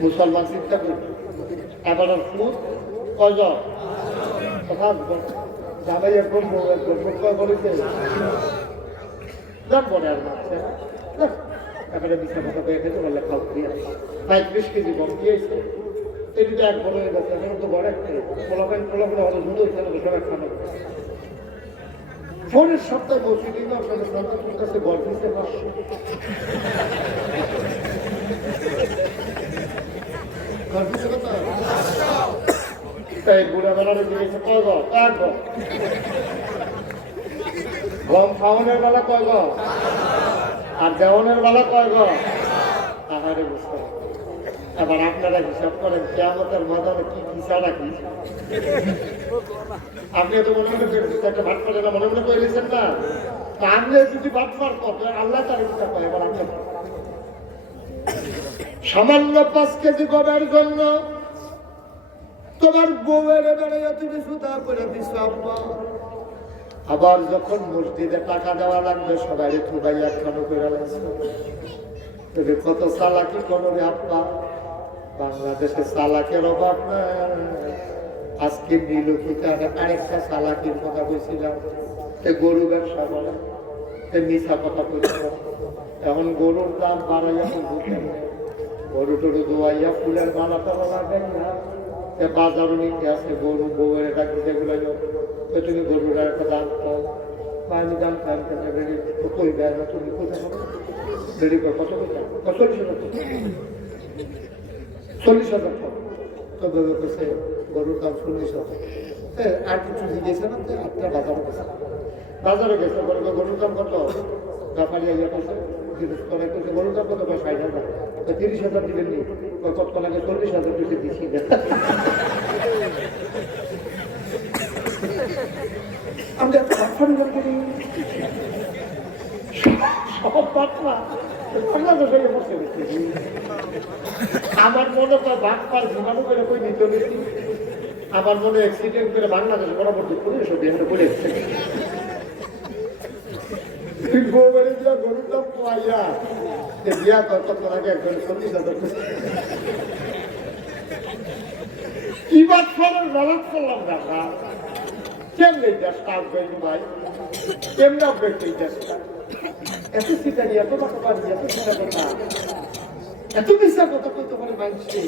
মুসলমান চিন্তা করি। এবার ফুট কয়জন কথা যাবাই একদম বউ একদম বলেছে পরে আর মারছে না, এবারে বিছানা কথা পেয়ে খেতে বললে খাও দিয়ে 35 কেজি গম দিয়েছে, এদিকে এক বড় হয়ে গেছে, এখন তো বড় একটা পোলাপোলা হলো ঝুলো হয়েছে সব একখানে। পরের সপ্তাহে বসে কিন্তু আপনাদের সন্তানের কাছে গল্প দিতে পারছো, তাই বুড়া বেলারে দিয়েছে কয় গম, গম খাওয়ানোর বেলা কয় গম, আর দেওয়ানোর বেলা কয় গম, আহারে বুঝতে। এবার আপনারা হিসাব করেন কিয়ামতের ময়দানে কি হিসাব রাখি। আপনি তো মনে মনে একটা ভাট করে না, মনে মনে করে দিয়েছেন না, তাহলে যদি ভাট মার করতে আল্লাহ তার হিসাব পায়। এবার আপনি সামান্য 5 কেজি গমের জন্য তোমার বউয়ের বেড়াইয়া তুমি সুদা করে দিস আব্বা, আবার যখন মসজিদে টাকা দেওয়া লাগবে সবাই তুবাই একখানো করে লাগছে, তুমি কত চালাকি করো রে আব্বা। বাংলাদেশে চালাকের অভাব নাই। আজকে নীলক্ষিতার আরেকটা চালাকির কথা বলছিলাম, গরু ব্যবসা বলে মিশা কথা বলছিলাম, এখন গরুর দাম বাড়াইয়া গরু টরু দোয়াইয়া ফুলের মালা টালা লাগাইয়া বাজারও নিতে আসে গরু বউয়ের ডাকি যেগুলো তুমি গরুর একটা দাম পাও বা আমি দাম পাই কেন রেডি কই দেয় না তুমি কোথায় রেডি কর কত কোথায় 40,000 তো ভেবে করছে গরুর দাম 40,000 আর কিছু জিজ্ঞেসে না তো আপনার বাজারে গেছে গরুর দাম কত গাফালিয়া ইয়ে করছে জিজ্ঞেস করে করছে গরুর দাম কত 60,000 30,000 দিবেন নি কত লাগে 40,000 দিতে দিচ্ছি আমরা পাঠান করি সব পাটনা বাংলাদেশে বসে গেছে আমার মনে হয় বাঘপার ঘুমানো করে কই নিতে নিচ্ছি আমার মনে অ্যাক্সিডেন্ট করে বাংলাদেশ পরবর্তী করে সব এখানে বলে গোবরে দিয়া গরুর দাম পাইয়া বিয়া কত আগে একজন 40,000 কি বাদ করার গলত করলাম দাদা কেমনে দেশটা আসবে ভাই কেমনে আসবে এই দেশটা এত সিটারি এত টাকা পারি এত সোনা কথা এত মিশা কথা কইতে পারে মানছে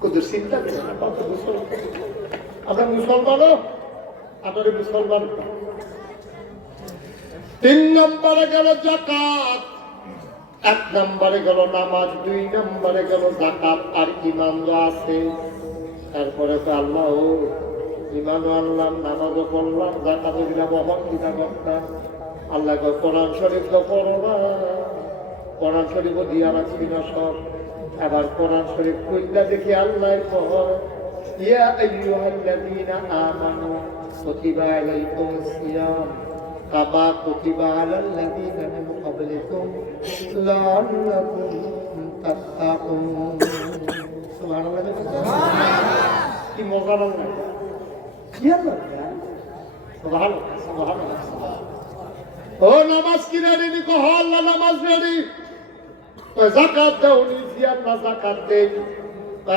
কত চিন্তা করে আমরা মুসলমানও আপনার মুসলমান 3 নম্বরে গেল যাকাত 1 নম্বরে গেল নামাজ 2 নম্বরে গেল যাকাত আর ঈমান আছে তারপরে তো আল্লাহ ঈমানও আনলাম নামাজও পড়লাম যাকাতও দিলাম অহংকিতা করতাম আল্লাহ কোরআন শরীফ তো পড়বা কোরআন শরীফও দিয়া রাখছি না সব আবার কোরআন শরীফ খুললা দেখি আল্লাহ কয় ইয়া আইয়ুহাল্লাযীনা আমানু কুতিবা আলাইকুমুস সিয়াম কামা কুতিবা আলাল্লাযীনা মিন ক্বাবলিকুম লাআল্লাকুম তাত্তাকুন সুবহানাল্লাহ কি মজা লাগে কি আল্লাহ সুবহানাল্লাহ সুবহানাল্লাহ ও নামাজ কি রেডি নি কো আল্লাহ নামাজ রেডি তো যাকাত দাও নি জিয়াত না যাকাত দেই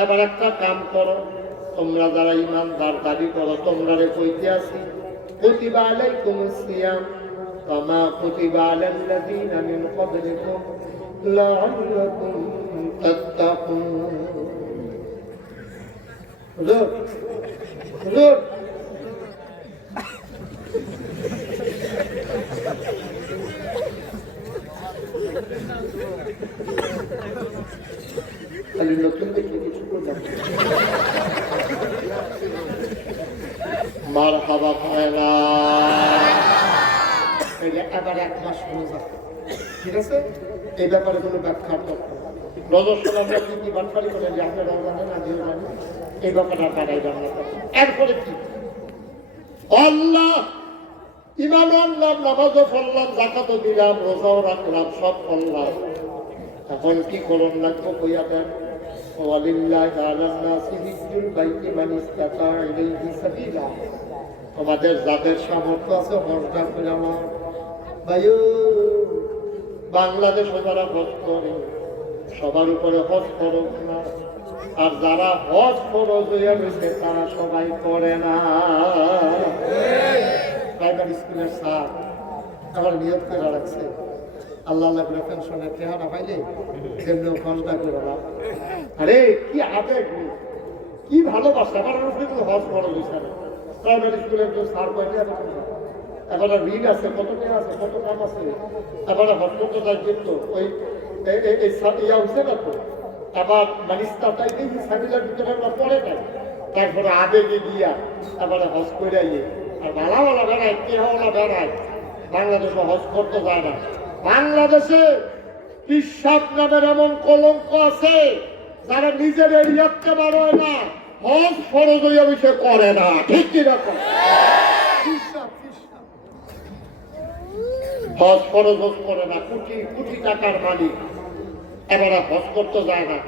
এবার একটা কাম করো তোমরা যারা ঈমানদার দাবি করো তোমরারে কইতে আসি কুতিবা আলাইকুমুস সিয়াম কামা কুতিবা আলাল্লাযীনা মিন ক্বাবলিকুম লাআল্লাকুম তাত্তাকুন হুজুর হুজুর খালি নতুন দেখে কিছু করবেন মারহাবা খায়লা এবার 1 মাস রোজা ঠিক আছে এই ব্যাপারে কোনো ব্যাখ্যা করতে রজস্বল আমরা কি বানফারি করে যে আপনার রমজানে না দিয়ে জানি এই ব্যাপারে আপনারাই জানা এরপরে কি আল্লাহ ঈমান আনলাম নামাজও পড়লাম যাকাতও দিলাম রোজাও রাখলাম সব করলাম এখন কি করণ লাগবো কইয়া দেন ওয়ালিল্লাহি আলান নাসি হিজ্জুল বাইতি মান ইসতাতা ইলাইহি সাবিলা তোমাদের যাদের সামর্থ্য আছে হজটা করে নাও ভাইও বাংলাদেশে যারা হজ করে সবার উপরে হজ ফরজ না আর যারা হজ ফরজ হইয়া রয়েছে তারা সবাই করে না প্রাইমারি স্কুলের স্যার আমার নিয়োগ করে রাখছে আল্লাহ আল্লাহ করে পেনশনের চেহারা পাইলে সেমনিও ঘন্টা করে রাখ আরে কি আবেগ কি ভালোবাসা আমার কিন্তু হজ ফরজ হয়েছে না প্রাইমারি স্কুলের যে স্যার পাইলে এবার ঋণ আছে কত টাকা আছে কত কাম আছে এবার হজ করতে যাই কিন্তু ওই ইয়া হচ্ছে না তো আবার মানিস্তাটাই দেখি সাবিলার ভিতরে আমরা পড়ে নাই তারপরে আবেগে গিয়া এবারে হজ করে আইয়ে আর ভালো ভালো বেড়ায় কেহলা বেড়ায় বাংলাদেশে হজ করতে যায় না বাংলাদেশে পিসাব নামের এমন কলঙ্ক আছে যারা নিজের এরিয়াতে বাড়ায় না হজ ফরজ হইয়া বিষয় করে না ঠিক কি রকম হজ ফরজ হজ করে না কোটি কোটি টাকার মালিক এবারে হজ করতে যায় না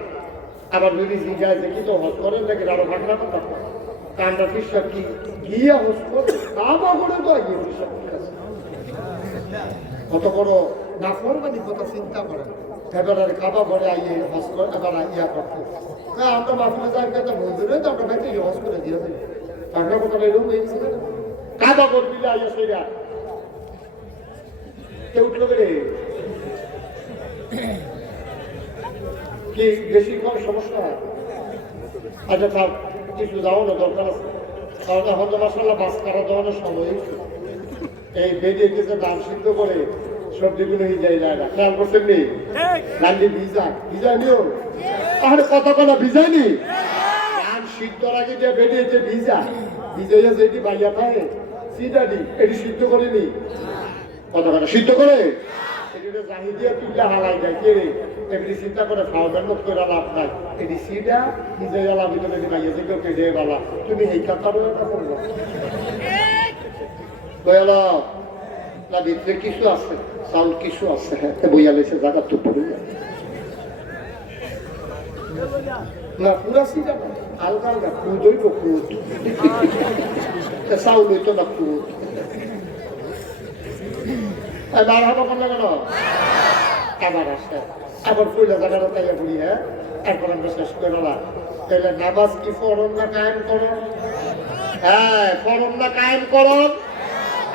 আবার যদি জিজ্ঞাসা দেখি তো হজ করেন নাকি আরো ভাগনা কথা কান্ডা পিসাব কি গিয়া হজ করে কাবা করে তো গিয়ে পিসাব কত বড় না করবেনি কত চিন্তা করে এবারে কাবা করে আইয়ে হজ করে এবার ইয়া করতে হ্যাঁ আমরা মাফলে যাই কথা মন্দিরে তো আমরা ভাইকে হজ করে দিয়ে দেবো ভাগনা কথা এরকম হয়েছে কাবা করে দিলে আইয়া সেরা কেউ উঠলো রে কি বেশি কোনো সমস্যা হয়? আচ্ছা থাক, কিছু যাও না, দরকার আছে। কারণ এখন তো মাসাল্লাহ মাছ কাটা দেওয়ানোর সময় এই বেরিয়ে গেছে ধান সিদ্ধ করে সবজিগুলো হিজাই যায় না, খেয়াল করছেন নি? ডান্ডি ভিজা নিও, তাহলে কত কথা ভিজায়নি? ধান সিদ্ধর আগে যে বেরিয়েছে ভিজাইয়া যেটি বাইয়া খায় সিদ্ধা দি, এটি সিদ্ধ করেনি, কত কথা সিদ্ধ করে জাহিদিয়া তুললে হালাই যায় কে রে, এমনি চিন্তা করে খাওয়াবেন মুখ করে লাভ নাই, এটি সিডা নিজে জ্বালা ভিতরে দিবাইয়েছে কেউ কেটে বালা, তুমি এই কাতারও এটা করবো বলো না, ভিতরে কিছু আছে, চাউল কিছু আছে, হ্যাঁ বইয়া লেছে জায়গা তো পড়ে না, পুরা সিডা হালকা হালকা খুদ হইব, খুদ চাউল হইতো না, খুদ বার হবো কেন কেন আবার আসে, আবার ফুলে জায়গাটা তাইয়া পড়ি, হ্যাঁ এরপর আমরা শেষ করে না। তাহলে নামাজ কি ফরম না কায়েম করো? হ্যাঁ ফরম না কায়েম করো।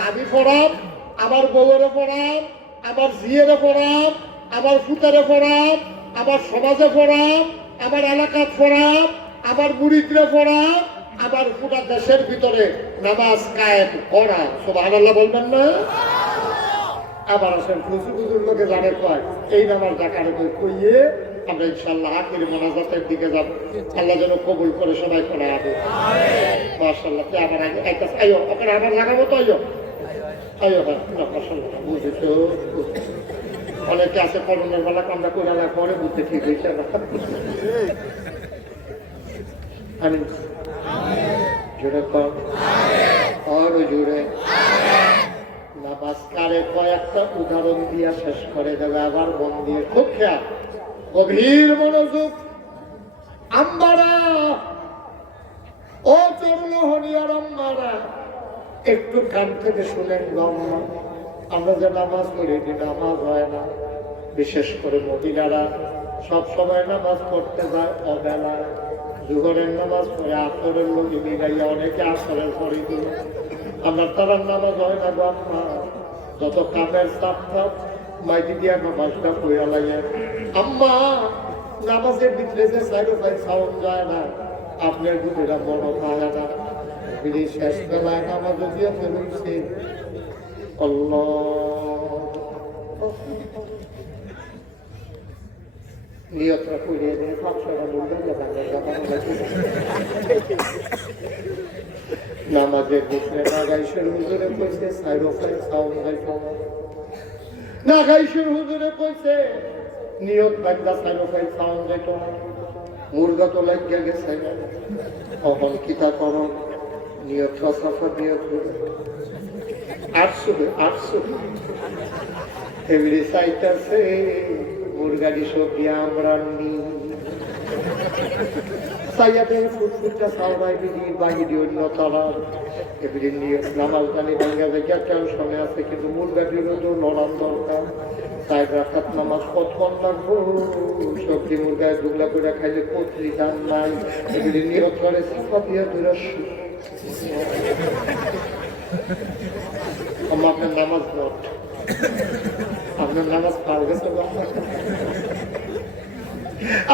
আমি ফরম, আমার বউয়েরও ফরম, আমার জিয়েরও ফরম, আমার ফুতারে ফরম, আমার সমাজে ফরম, আমার এলাকার ফরম, আমার মুরিদরে ফরম, আমার পুরা দেশের ভিতরে নামাজ কায়েম করা। সুবহানাল্লাহ বলবেন না? আবার আসেন খুচুর লোকে জানে কয় এই নামার জাকারে কইয়ে আমরা ইনশাল্লাহ আখির মোনাজাতের দিকে যাব। আল্লাহ যেন কবুল করে সবাই করে হবে মাশাআল্লাহ। আবার আগে একটা আইও ওখানে আবার লাগাবো তো আইও আইও হ্যাঁ মাশাআল্লাহ বুঝেছো। অনেকে আছে করোনার বেলা কামড়া করে না পরে বুঝতে ঠিক হয়েছে না। আমিন জোরে কর আরো জোরে। নামাজকারে কয়েকটা উদাহরণ দিয়া শেষ করে দেবে, আবার মন দিয়ে খুব খেয়াল গভীর মনোযোগ। আম্বারা ও চরণ হরিয়ার আম্বারা একটু কান থেকে শুনেন গম্মা, আমরা যে নামাজ পড়ি যে নামাজ হয় না, বিশেষ করে মহিলারা সব সময় নামাজ পড়তে যায় অবেলায়, জোহরের নামাজ পড়ে আসরের লোক মিলাইয়া অনেকে আসরের পড়ে দিল, আমার তারার নামাজ হয় না গম্মা। যত কামের চাপ থাক মাইটি দিয়া নামাজটা পড়া লাগে আম্মা। নামাজের ভিতরে যে সাইড ফাইড সাউন্ড যায় না, আপনার দুধেরা বড় খায় না, ফিরে শেষ বেলায় নামাজ দিয়ে ফেলছে নিয়তরা করিয়ে দেয় 500 নামাজের ভিতরে নাগাইশের হুজুরে কইছে সাইরোফাই সাউন্ড গাইছো নাগাইশের হুজুরে কইছে নিয়ত বান্দা সাইরোফাই সাউন্ড গাইতো মুরগা তো লাগিয়া গেছে অহন কিতা করো নিয়ত সাফা নিয়ত 800 এভরি সাইটাছে মুরগারি সবজি আমরা নি সাইয়াদের ফুটফুটটা সাউরাই বিধি বাহিরি অন্য তারা এভরি নিয়ে নামাজ জানি ভাঙ্গা জায়গা কেউ সময় আছে, কিন্তু মুরগাটিরও তো লড়ান দরকার। তাই রাখাত নামাজ কতক্ষণ লাগবো, সবজি মুরগায় দুগলা করে খাইলে কতরি দাম নাই, এগুলি নিয়ত করে সিফা দিয়ে দূরে আপনার নামাজ নট, আপনার নামাজ পার গেছে,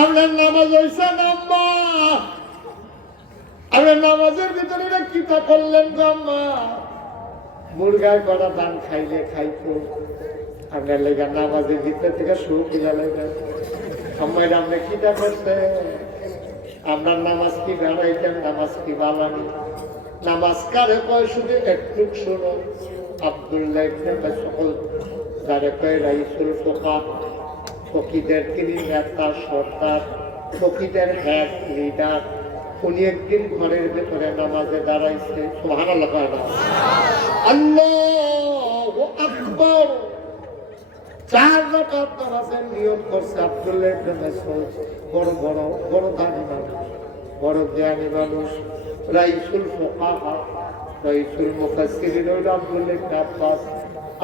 আপনার নামাজ হয়েছে নাম্মা, আপনার নামাজের ভিতরে কিতা করলেন গম্মা। মুরগার করা দান খাইলে খাইতো, আপনার লেগা নামাজের ভিতরে থেকে সুখ লেগে আমার আপনি কিতা করছে, আপনার নামাজ কি বেড়াইতেন, নামাজ কি বালানি, নামাজ কারে কয় শুধু একটু শোনো। আব্দুল্লাহ ইবনে মাসউদ যারে কয় রাইসুল ফুকাহ, ফকিদের তিনি নেতা সর্দার, ফকিদের হেড লিডার, উনি একদিন ঘরের ভেতরে নামাজে দাঁড়াইছে, সুবহানাল্লাহ আল্লাহু আকবার, 4 রাকাত নামাজের নিয়ত করছে। আব্দুল্লাহ ইবনে মাসউদ বড় বড় বড় দানি মানুষ, বড় জ্ঞানী মানুষ, রাইসুল ফুকাহ, রাইসুল মুফাসসিরিন হইল আব্দুল্লাহ ইবনে আব্বাস,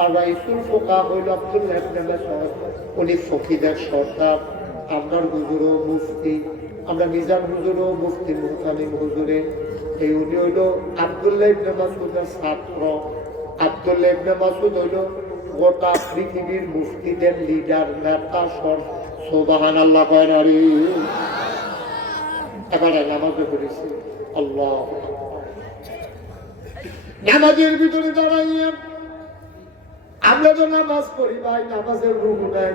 আর রাইসুল ফুকাহ হইল আব্দুল্লাহ ইবনে মাসউদ। উনি ফকিদের সর্দার, আপনার হুজুরও মুফতি, আমরা মিজান হুজুরও মুফতি মুহতামিম হুজুরে। এই উনি হইল আব্দুল্লাহ ইবনে মাসউদের ছাত্র। আব্দুল্লাহ ইবনে মাসউদ হইল গোটা পৃথিবীর মুফতিদের লিডার নেতা সুবহানাল্লাহ কয়নারি। এবারে নামাজে পড়েছি, আল্লাহ নামাজের ভিতরে দাঁড়াইয়া আমরা তো নামাজ পড়ি ভাই, নামাজের রুহু নাই।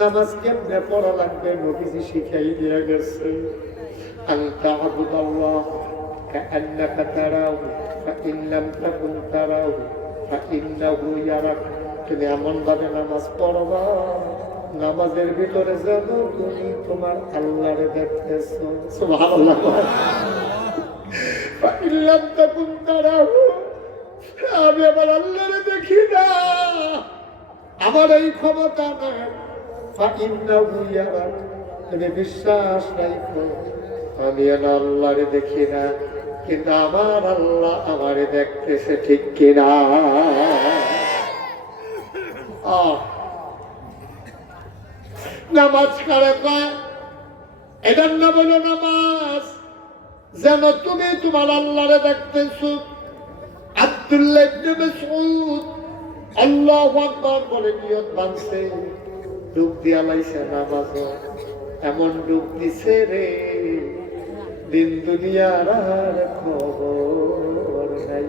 নামাজ কেমনে পড়া লাগবে নবীজি শিখাই দিয়ে গেছে। আনতা আবুদাল্লাহ কাআন্নাকা তারাহু ফাইন লাম তাকুন তারাহু ফাইন্নাহু ইয়ারাক। তুমি এমন ভাবে নামাজ পড়বা নামাজের ভিতরে যেন তুমি তোমার আল্লাহরে দেখতেছো। সুবহানাল্লাহ। ফাইন লাম তাকুন তারাহু, আমি আমার আল্লাহরে দেখি না, আমার এই ক্ষমতা নাই। ফাইন্নাহু ইয়ারাক, তুমি বিশ্বাস রাখো আমি আল্লাহরে দেখি না, কিন্তু আমার আল্লাহ আমারে দেখতেছে, ঠিক কিনা? নামাজ কারে কয়? এটার নাম হলো নামাজ, যেন তুমি তোমার আল্লাহরে দেখতেছো। আব্দুল্লাহ ইবনে মাসউদ আল্লাহু আকবার বলে নিয়ত বাঁধছে, ডুব দিয়া লাইছে নামাজ, এমন ডুব দিছে রে দিন দুনিয়ার আর খবর নাই।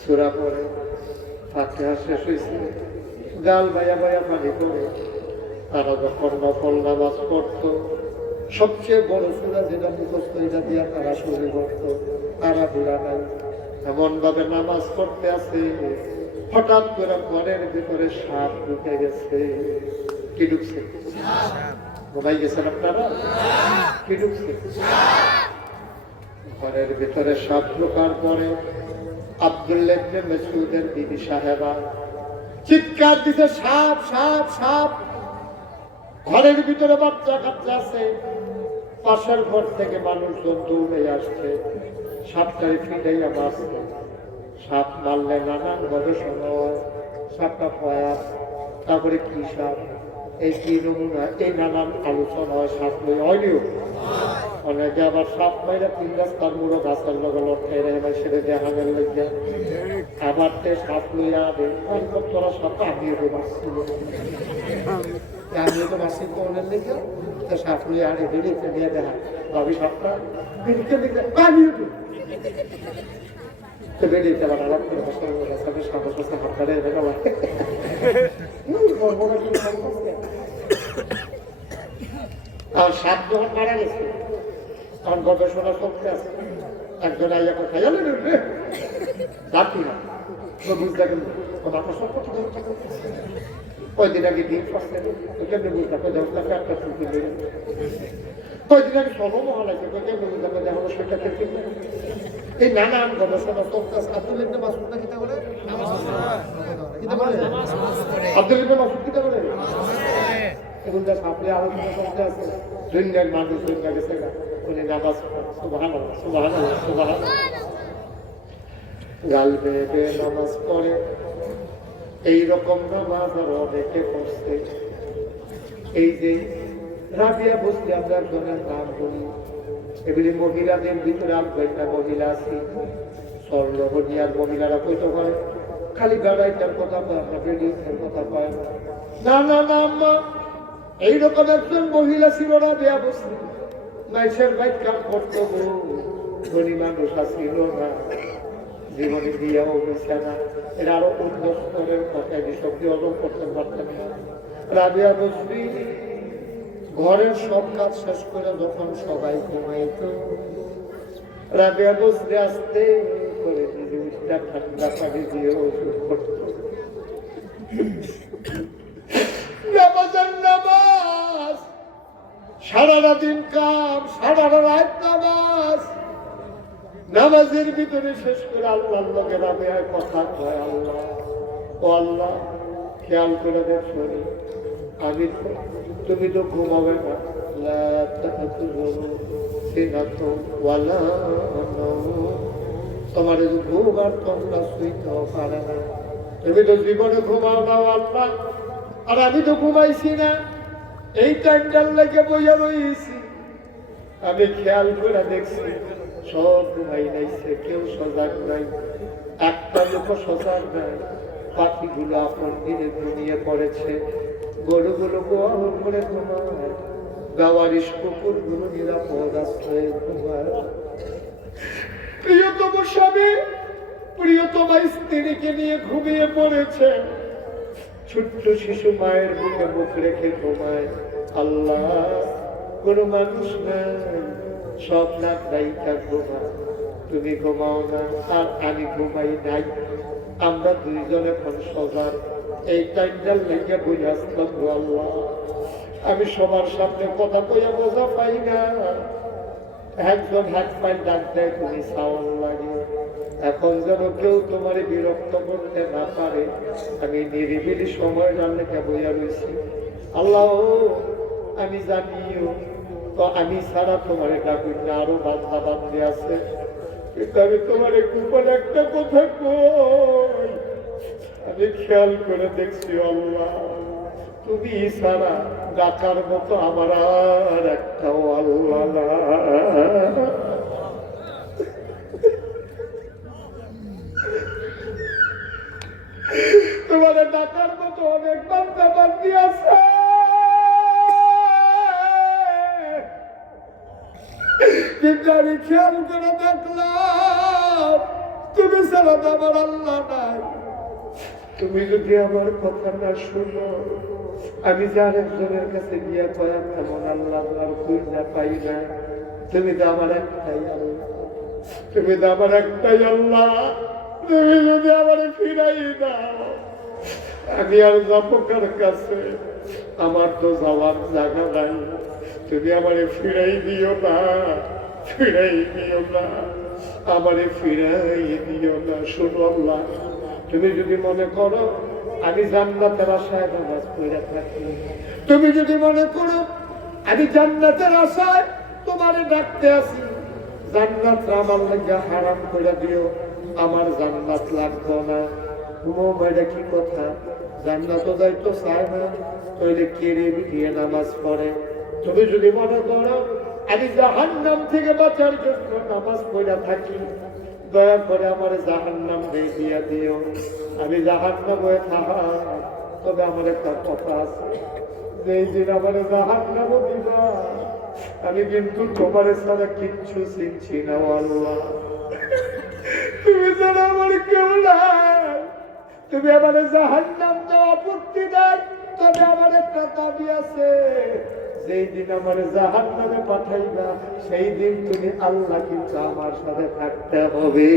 সূরা পড়ে, ফাতিহা শেষ হয়েছে, গাল ভাইয়া ভাইয়া পানি পড়ে। তারা যখন নফল নামাজ পড়তো, সবচেয়ে বড় সূরা যেটা মুখস্থ এটা দিয়া তারা শুরু করতো, তারা বুড়া নাই। এমন ভাবে নামাজ পড়তে আছে, হঠাৎ করে ঘরের ভিতরে সাপ ঢুকে গেছে। কি ঢুকছে? ঘুমাই গেছেন আপনারা? কি ঢুকছে? ঘরের ভিতরে সাপ ঢোকার পরে আব্দুল্লাহ ইবনে মাসউদের বিবি সাহেবা চিৎকার দিতে, সাপ সাপ সাপ। ঘরের ভিতরে বাচ্চা কাচ্চা আছে, পাশের ঘর থেকে মানুষজন দৌড়ে আসছে, সাপটারে ফিটাইয়া মারছে। সাপ মারলে নানান গবেষণা হয়, সাপটা পয়াস, তারপরে কি সাপ, এই কি নমুনা, এই নানান আলোচনা হয়। সাপ লই হয়নিও অনেকে আবার সাপ মাইরা 3 রাস্তার মুড়ো গাছের লগে লটকাই রে সেটা দেখানোর লেগে, আবার তে সাপ লইয়া আবে তোরা সাপ আমিও তো মারছিল, আমিও তো মারছি কোনের লেগে, তো সাপ লইয়া আরে বেরিয়েছে নিয়ে দেখা ভাবি সাপটা বেরিয়ে লিখে আমিও তো বেরিয়েছে। আবার আলাপ করে সাপের সাপের কাছে হাত কাটে এনে গেলাম। আর সাপ যখন মারা গেছে তখন গবেষণা করতে আছে, একজন আইয়া কথা জানেন ডাকি না বুঝতে কিন্তু কয়দিন আগে দিন ফার্স্টে কেমনি বুঝতে কয়দিন একটা ছুটি বেড়ে, কয়দিন আগে সর্বমহল আছে কেমনি বুঝতে দেখো সেটা থেকে এই নানান গবেষণা করতে আছে। আব্দুল ইবনে মাসউদ না কিতা বলে? আব্দুল ইবনে মাসউদ কিতা বলে? এখন যা সাপড়ে আলোচনা করতে আছে, দুনিয়ার মানুষ দুনিয়া গেছে না, উনি নামাজ সুবহানাল্লাহ সুবহানাল্লাহ সুবহানাল্লাহ গাল বেয়ে নামাজ পড়ে। এইরকম নামাজ আর অনেকে পড়ছে। এই যে রাবিয়া বসতি আমরা একজনের নাম বলি, এগুলি মহিলাদের ভিতরে আলবাইটা মহিলা আছে, স্বর্ণবনিয়ার মহিলারা কইতে পারে খালি বেড়াইটার কথা পায় না, বেড়িয়েটার কথা পায় না। না না না আম্মা, এইরকম একজন মহিলা ছিল রাবিয়া বসতি, মাইসের বাইক কাম করতো, ধনী মানুষ আসছিল না, জীবনে বিয়েও হয়েছে না, এরা আরো অন্য স্তরের কথা এসব দিয়ে অর্জন করতে পারতেন না। রাবিয়া বসতি ঘরের সব কাজ শেষ করে যখন সবাই ঘুমাইত, রাবিয়া বসতি আসতে করে ঠান্ডা পানি দিয়ে ওষুধ করত। নামাজ সারাটা দিন কাম, সারাটা রাত নামাজ, নামাজের ভিতরে শেষ করে আল্লাহর লগে রাবিয়ায় কথা কয়, আল্লাহ ও আল্লাহ খেয়াল করে দেখো আমি তো, তুমি তো ঘুমাবে না, তোমার ঘুম আর তোমরা শুইতেও পারে না, তুমি তো জীবনে ঘুমাও না আল্লাহ, আর আমি তো ঘুমাইছি না, এই টাইমটার লেগে বইয়া রয়েছি, আমি খেয়াল করে দেখছি সব ঘুমাই নাইছে, কেউ সজাগ নাই, একটা লোক সজাগ নাই, পাখিগুলো আপন দিনে ঘুমিয়ে পড়েছে, গরুগুলো গোয়াল করে ঘুমায়, গাওয়ারিশ কুকুরগুলো নিরাপদ আশ্রয়ে ঘুমায়। প্রিয়তম স্বামী প্রিয়তমা স্ত্রীকে নিয়ে ঘুমিয়ে পড়েছে, ছোট্ট শিশু মায়ের বুকে মুখ রেখে ঘুমায়। আল্লাহ, কোন মানুষ নাই, সব নাক দায়িকা ঘুমায়, তুমি ঘুমাও না আর আমি ঘুমাই নাই। আমরা দুইজন এখন সজাগ, এই টাইমটার লেগে বুঝে আসলাম। আল্লাহ, আমি সবার সামনে কথা কইয়া বোঝা পাই না, একজন হাত পাই ডাক দেয় তুমি সাউন্ড লাগে। এখন যেন কেউ তোমার বিরক্ত করতে না পারে, আমি নিরিবিলি সময় রান্নাকে বইয়া রয়েছি। আল্লাহ, আমি জানিও তো আমি ছাড়া তোমার ডাকুন না, আরো বান্ধা বান্ধে আছে, কিন্তু আমি তোমার গোপন একটা কথা কই, আমি খেয়াল করে দেখছি আল্লাহ, তুমি ছাড়া ডাকার মতো আমার আর একটাও আল্লাহ না। তোমার ডাকার মতো অনেক বান্দা বান্দি আছে, কিন্তু আমি খেয়াল করে দেখলাম তুমি ছাড়া তো আমার আল্লাহ নাই। তুমি যদি আমার কথা না শুনো, আমি যে আরেকজনের কাছে গিয়ে কয়া তেমন আল্লাহ আর খুঁজে পাই না। তুমি তো আমার একটাই আল্লাহ, তুমি তো আমার একটাই আল্লাহ, তুমি যদি আমার ফিরাই দাও, আমি আর যাবো কার কাছে? আমার তো যাওয়ার জায়গা নাই, তুমি আমারে ফিরাই দিও না, ফিরাই দিও না, আমারে ফিরাই দিও না। শুনো আল্লাহ, তুমি যদি মনে করো আমি জান্নাতের আশায় নামাজ পড়ে থাকি, তুমি যদি মনে করো আমি জান্নাতের আশায় তোমারে ডাকতে আসি, জান্নাত আমার লাগা হারাম করে দিও, আমার জান্নাত লাগবে না। এটা কি কথা? জান্নাতও যাইতো চায় না, তাইলে কেড়ে দিয়ে নামাজ পড়ে। তুমি যদি মনে করো আমি জাহান্নাম থেকে বাঁচার জন্য নামাজ পড়ে থাকি, দয়া করে আমার জাহান্নাম দিয়ে দিও, আমি জাহান্নাম হয়ে থাকা। তবে আমার একটা কথা আছে, যেই দিন আমার জাহান্নাম দিবা, আমি কিন্তু তোমার ছাড়া কিচ্ছু চিনছি না আল্লাহ, তুমি ছাড়া আমার কেউ নাই। তুমি আমার জাহান্নাম দেওয়া আপত্তি নাই, তবে আমার একটা দাবি আছে, যেই দিন আমার জাহান্নামে পাঠাইবা, সেই দিন তুমি আল্লাহ কিন্তু আমার সাথে থাকতে হবে।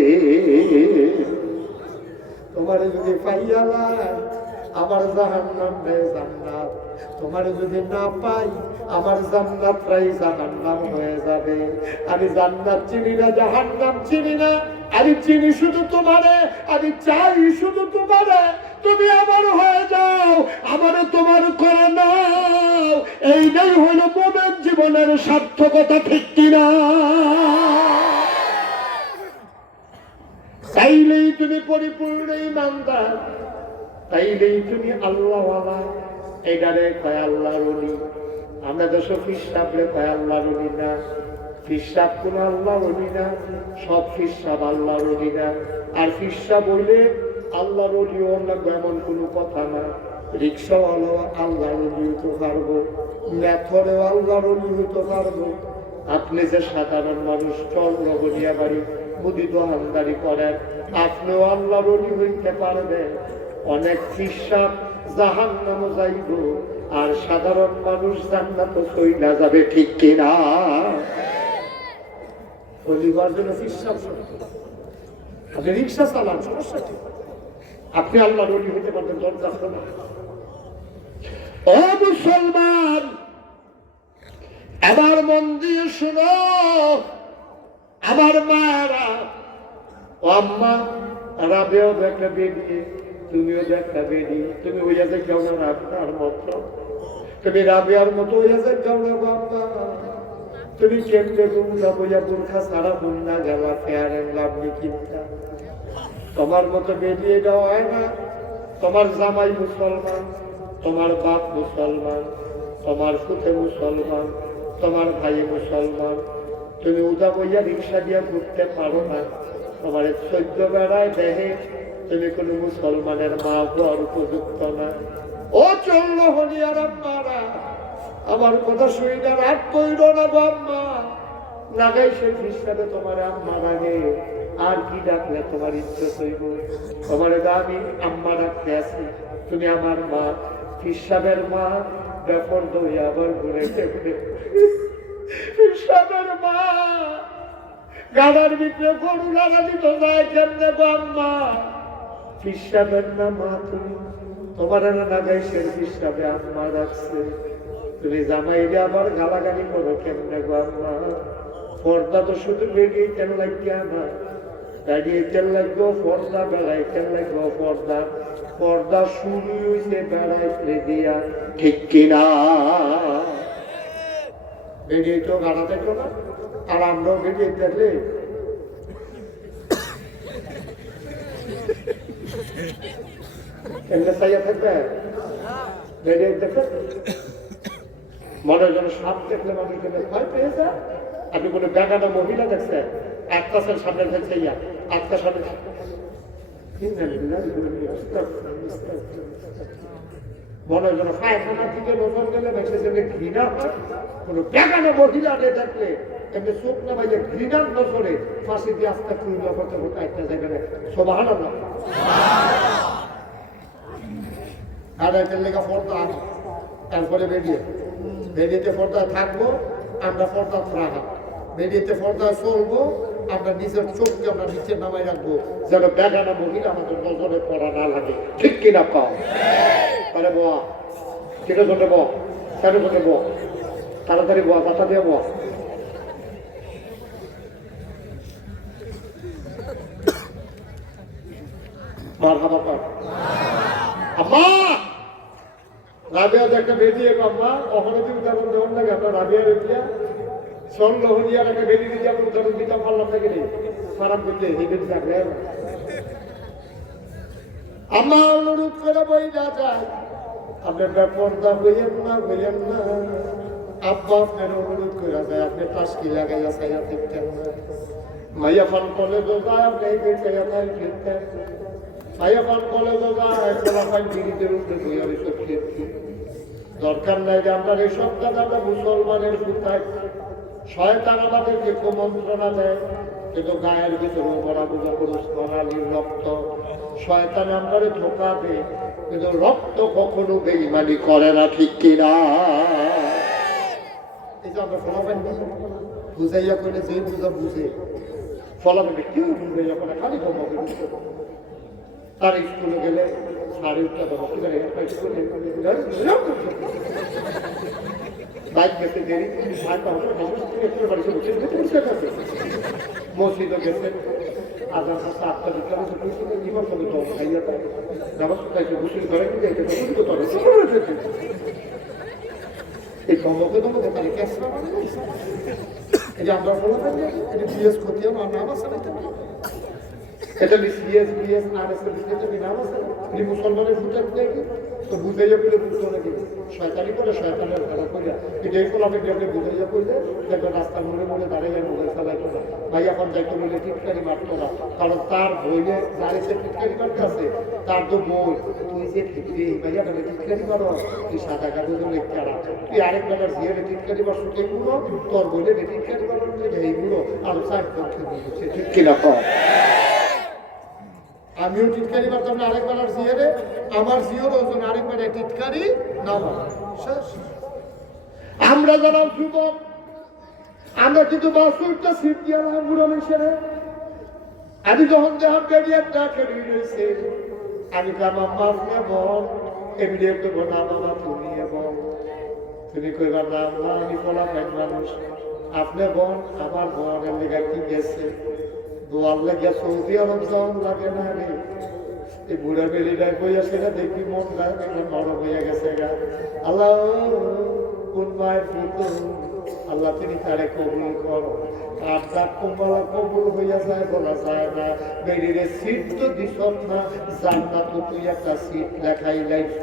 তোমার যদি পাইয়ালা আমার জাহান্নাম নেই জান্নাত, তোমার যদি না পাই আমার জান্নাতটাই জাহান্নাম হয়ে যাবে। আমি জান্নাত চিনি না, জাহান্নাম চিনি না, আমি চিনি শুধু তোমারে, আমি চাই শুধু তোমারে, তুমি আমার হয়ে যাও, আমারে তোমার করে নাও। এইটাই হইল মোমেন জীবনের সার্থকতা, ঠিক কিনা? তাইলেই তুমি পরিপূর্ণ ইমানদার, তাইলেই তুমি আল্লাহওয়ালা। এইটারে কয় আল্লাহর ওলি। আমরা তো সব ফিরসাবরে কয় আল্লাহর ওলি না, ফিরসাব কোন আল্লাহর ওলি না, সব ফিরসাব আল্লাহর ওলি না। আর ফিরসাব বললে আল্লাহর ওলিও লাগবে এমন কোনো কথা না। রিক্সাওয়ালাও আল্লাহর ওলি হতে পারবো, ম্যাথরেও আল্লাহর ওলি হতে পারবো। আপনি যে সাধারণ মানুষ, চল রগনিয়া বাড়ি মুদি দোকানদারি করেন, আপনিও আল্লাহর ওলি হইতে পারবেন। অনেক ফিরসাব জাহান্নামে যাইব, আর সাধারণ মানুষ জান্নাতে চইলা যাবে, ঠিক কিনা? হলিবার জন্য ফিরসাব, আপনি রিক্সা চালান, সমস্যা কি? আপনি আল্লাহর ওলি হইতে পারবেন, দরজা খোলা। ও মুসলমান, আমার মন দিয়ে শুনো, আমার মারা, ও আম্মা, রাবেও দেখা বেরিয়ে, তুমিও দেখা বেরি, তুমি ওই যাতে যাও না আপনার মতো, তুমি রাবেয়ার মতো ওই যাতে যাও না বাবা। তুমি কেমনে গুমরা বইয়া বোরখা সারা বন্যা গেলা ফেয়ার এন্ড লাভলি কিনতা, তোমার মতো বেরিয়ে যাওয়া হয় না। তোমার জামাই মুসলমান, তোমার বাপ মুসলমান, তোমার ফুটে মুসলমান, তোমার ভাই মুসলমান, তুমি উদা বইয়া রিক্সা দিয়ে ঘুরতে পারো না। তোমার 14 বেড়ায় দেহে তুমি কোনো মুসলমানের মা হওয়ার উপযুক্ত না। ও চললো হলিয়ার আম্মারা, আমার কথা শুইনা রাত কইল না আম্মা, লাগাই সে হিসাবে তোমার আম্মা লাগে, আর কি ডাকলে তোমার ইচ্ছে হইব? তোমার আমি আম্মা ডাকতে আছি, তুমি আমার মা, হিসাবের মা, ব্যাপার দই আবার ঘুরে দেখবে হিসাবের মা গাড়ার ভিতরে গরু লাগা দিত যায় কেমনে গো আম্মা? হিসাবের না মা তুমি, তোমার লাগাই সে হিসাবে আম্মা রাখছে, তুমি জামাইরে আবার গালাগালি করো কেমনে গো আম্মা? পর্দা তো শুধু বেরিয়ে তেল লাগিয়া না, দাঁড়িয়ে তেল লাগবো পর্দা, বেড়াই তেল লাগবো পর্দা, পর্দা শুরু হইছে বেড়াইতে দিয়া, ঠিক কিনা? বেরিয়ে তো গাড়া দেখো না, আর আমরাও বেরিয়ে দেখলে এমনি চাইয়া থাকবে, বেরিয়ে দেখে মনের জন্য সাপ দেখলে মানুষকে ভয় পেয়েছে। আপনি কোনো বেগানা মহিলা দেখছেন, একটা সামনে দেখছে ইয়া একটা সামনে, মনের জন্য পায়খানার দিকে নজর গেলে বেশি জন্য ঘৃণা হয়। কোনো বেগানা মহিলা দেখলে এমনি চোখ না বাইরে ঘৃণার নজরে ফাঁসি দিয়ে আস্তে কুড়িয়া করতে করতে একটা জায়গায় সবাহান না আড়াইটার লেখা পর্দা আনো, তারপরে বেরিয়েতে পর্দা থাকবো, আমরা পর্দা রাখা, বেরিয়েতে পর্দা চলবো, আমরা নিজের চোখকে আমরা নিচে নামাই রাখবো, যেন বেগানা মহিলা আমাদের নজরে পড়া না লাগে, ঠিক কিনা পাও? তাহলে বয়া কেটে ধরে ব, কেন ধরে ব, তাড়াতাড়ি বয়া, বাতা দিয়ে ব। মারহাবা পার আম্মা, রাবিয়া একটা বেরিয়ে আম্মা, ওখানে তুমি তেমন দেওয়ার লাগে, আপনার রাবিয়া রেবিয়া সন লোহনিয়ার একটা বেরিয়ে দিতে আপনি উদাহরণ দিতাম পারলাম না গেলে খারাপ করতে হিবেন থাকলে আম্মা অনুরোধ করে বই না যায়, আপনার পর্দা হইয়েন না আব্বা আপনার অনুরোধ করে যায়, আপনি টাস্কি লাগাইয়া চাইয়া দেখতেন না, মাইয়া ফান কলেজ যায়, আপনি চাইয়া তাই ফিরতেন, মাইয়া ফান কলেজ যায়, ফলাফল বিড়িদের উপরে বইয়া এসব ফিরছি। দরকার নাই যে আমরা এসব কাজ আমরা মুসলমানের সুতায়, শয়তান আমাদেরকে কুমন্ত্রণা দেয়, কিন্তু গায়ের ভিতরে বড় বুঝা পুরুষ সোনালির রক্ত, শয়তান আমাদের ধোকা দেয়, কিন্তু রক্ত কখনো বেইমানি করে না, ঠিক কিনা? এই যে আমরা ফলাফল বুঝাইয়া করে যে বুঝা বুঝে ফলাফল কেউ বুঝাইয়া করে খালি ক্ষমা করে, তার স্কুলে গেলে সাড়ে উঠতে দেবো, বাইক গেছে দেরি, মসজিদে গেছে আজান কাছে 8টা দিতে জীবন সঙ্গে দম খাইয়া দেয়, ব্যবস্থা খাইছে গোসল করে এই কমকে তোমাকে তাহলে ক্যাশ এই যে আমরা বলা পাই এটা বিএস ক্ষতি আমার নাম আছে না, এটা সিএস বিএস আর এস নাম আছে, মুসলমানের ফুটার দেখি তো বুঝাইয়া বলে বুঝতো নাকি শয়তানি করে শয়তানের খেলা করিয়া এটাই ফলাফের জন্য বুঝাইয়া করলে দেখবেন রাস্তার মোড়ে মোড়ে দাঁড়াইয়া মোবাইল চালাইতো না, ভাই এখন যাইতে বললে টিটকারি মারতো না, কারণ তার বইলে দাঁড়িয়েছে টিটকারি মারতে আছে, তার তো বই তুই যে ভাইয়া বলে টিটকারি মারো, তুই সাদা কাগজে লিখতে আনা, তুই আরেক বেলার জিয়ারে টিটকারি মারছো কে গুলো, তোর বইলে টিটকারি মারো এইগুলো আরো 4 পক্ষে বলছে, ঠিক কিনা কম? আমিও টিটকারি মারতাম না আরেক বেলার জিয়ারে, আমার জিওর ওজন আরেক বেলায় টিটকারি না শেষ। আমরা যারা যুবক আমরা কিন্তু বাসুরটা সিট দিয়ে বুড়ো মিশে, আমি যখন যখন বেরিয়েটা খেলি রয়েছে, আমি আমার মাছ নেব, এমনি দেবো না বাবা তুমি এবং তুমি কইবার না আমি বলা পাই মানুষ, আপনি বোন আমার বোনের লেগে কি গেছে, দোয়ার লেগে সৌদি আরব যাওয়ার লাগে না রে, এই বুড়া বেরিটা বইয়া সেটা দেখি মন নরম হইয়া গেছে গা, আল্লাহ কোন মায়ের পুতুল, আল্লাহ তিনি তারে কবুল করো, আর তার কুম্বালা কবুল হইয়া যায় বলা যায় না, বেরিয়ে সিট তো দিস না, জান্নাত তুই একটা সিট লেখাই লাইছ,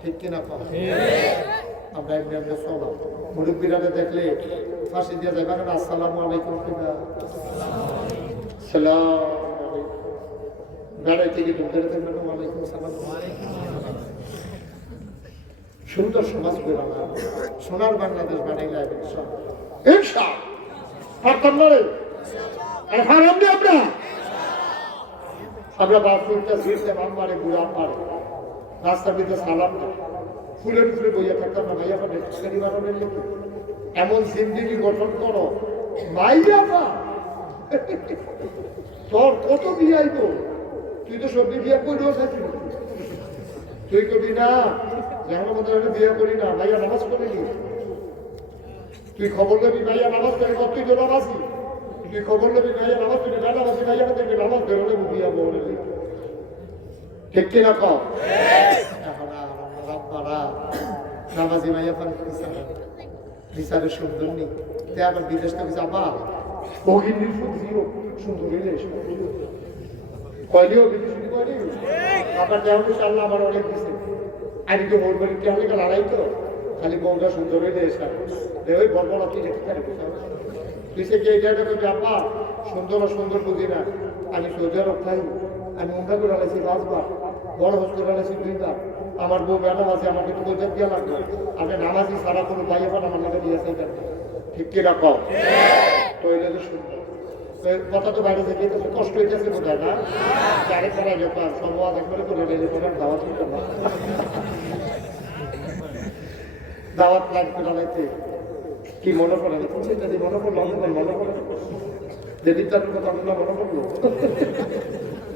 ঠিক কিনা? আমরা এমনি আমরা চলো মুরব্বীরা দেখলে ফাঁসি দিয়ে যাবে, আসসালামু আলাইকুম কিনা সালাম বেড়াই থেকে ঢুকতে ওয়ালাইকুম সালাম। সুন্দর সমাজ বেড়ানো সোনার বাংলাদেশ বানাইলে আমরা বাথরুমটা সিটতে বাম মারে বুড়া পারে রাস্তার ভিতরে সালাম না ফুলের ফুলে বইয়া থাকতাম না ভাইয়া পাবে বানানোর লোক এমন জিন্দিগি গঠন করো মাইয়া পা তোর কত বিয়ে আইব তুই তো সবজি বিয়ে করিও থাকিস তুই কবি না যেমন মতো আমি বিয়ে করি না ভাইয়া নামাজ পড়িনি তুই খবর নেবি ভাইয়া নামাজ পড়ে তুই তো নামাজি তুই খবর নেবি ভাইয়া নামাজ পড়ি না নামাজি ভাইয়া দেখবি নামাজ বেরোলে বিয়া বলে ঠিক কিনা কম নামাজি ভাইয়া পান বিচারে সুন্দর নেই তে আবার বিদেশ থেকে যাবা ভগিনীর সবজিও সুন্দর হইলে কয়লিও বিদেশ কয়লি আপনার দেওয়া আল্লাহ আমার অনেক দিছে আমি তো মোর বাড়ি কে হলে লড়াই তো খালি বউটা সুন্দর হইলে এসে ওই বর্বরা তুই রেখে খালি তুই সে গিয়ে এটা ব্যাপা সুন্দর সুন্দর বুঝি না আমি সৌদি আরব খাই আমি উমরা করে আলাইছি 5 বার বড় হজ করে আলাইছি 2 বার আমার বউ ম্যাডাম আছে আমাকে একটু বইটা দিয়া লাগবে আমি নামাজি সারা কোনো বাইরে পান আমার লাগে দিয়েছে ঠিক কি রাখো তো এটা তো সুন্দর কথা তো বাইরে থেকে কষ্ট হইতেছে বোধ হয় না চারে করাই যেত আর সব একবারে করে দাওয়াত দাওয়াত প্ল্যান করে লাইতে কি মনে পড়ে যদি মনে পড়লো আমাদের মনে পড়ে যদি তার কথা আপনার মনে পড়লো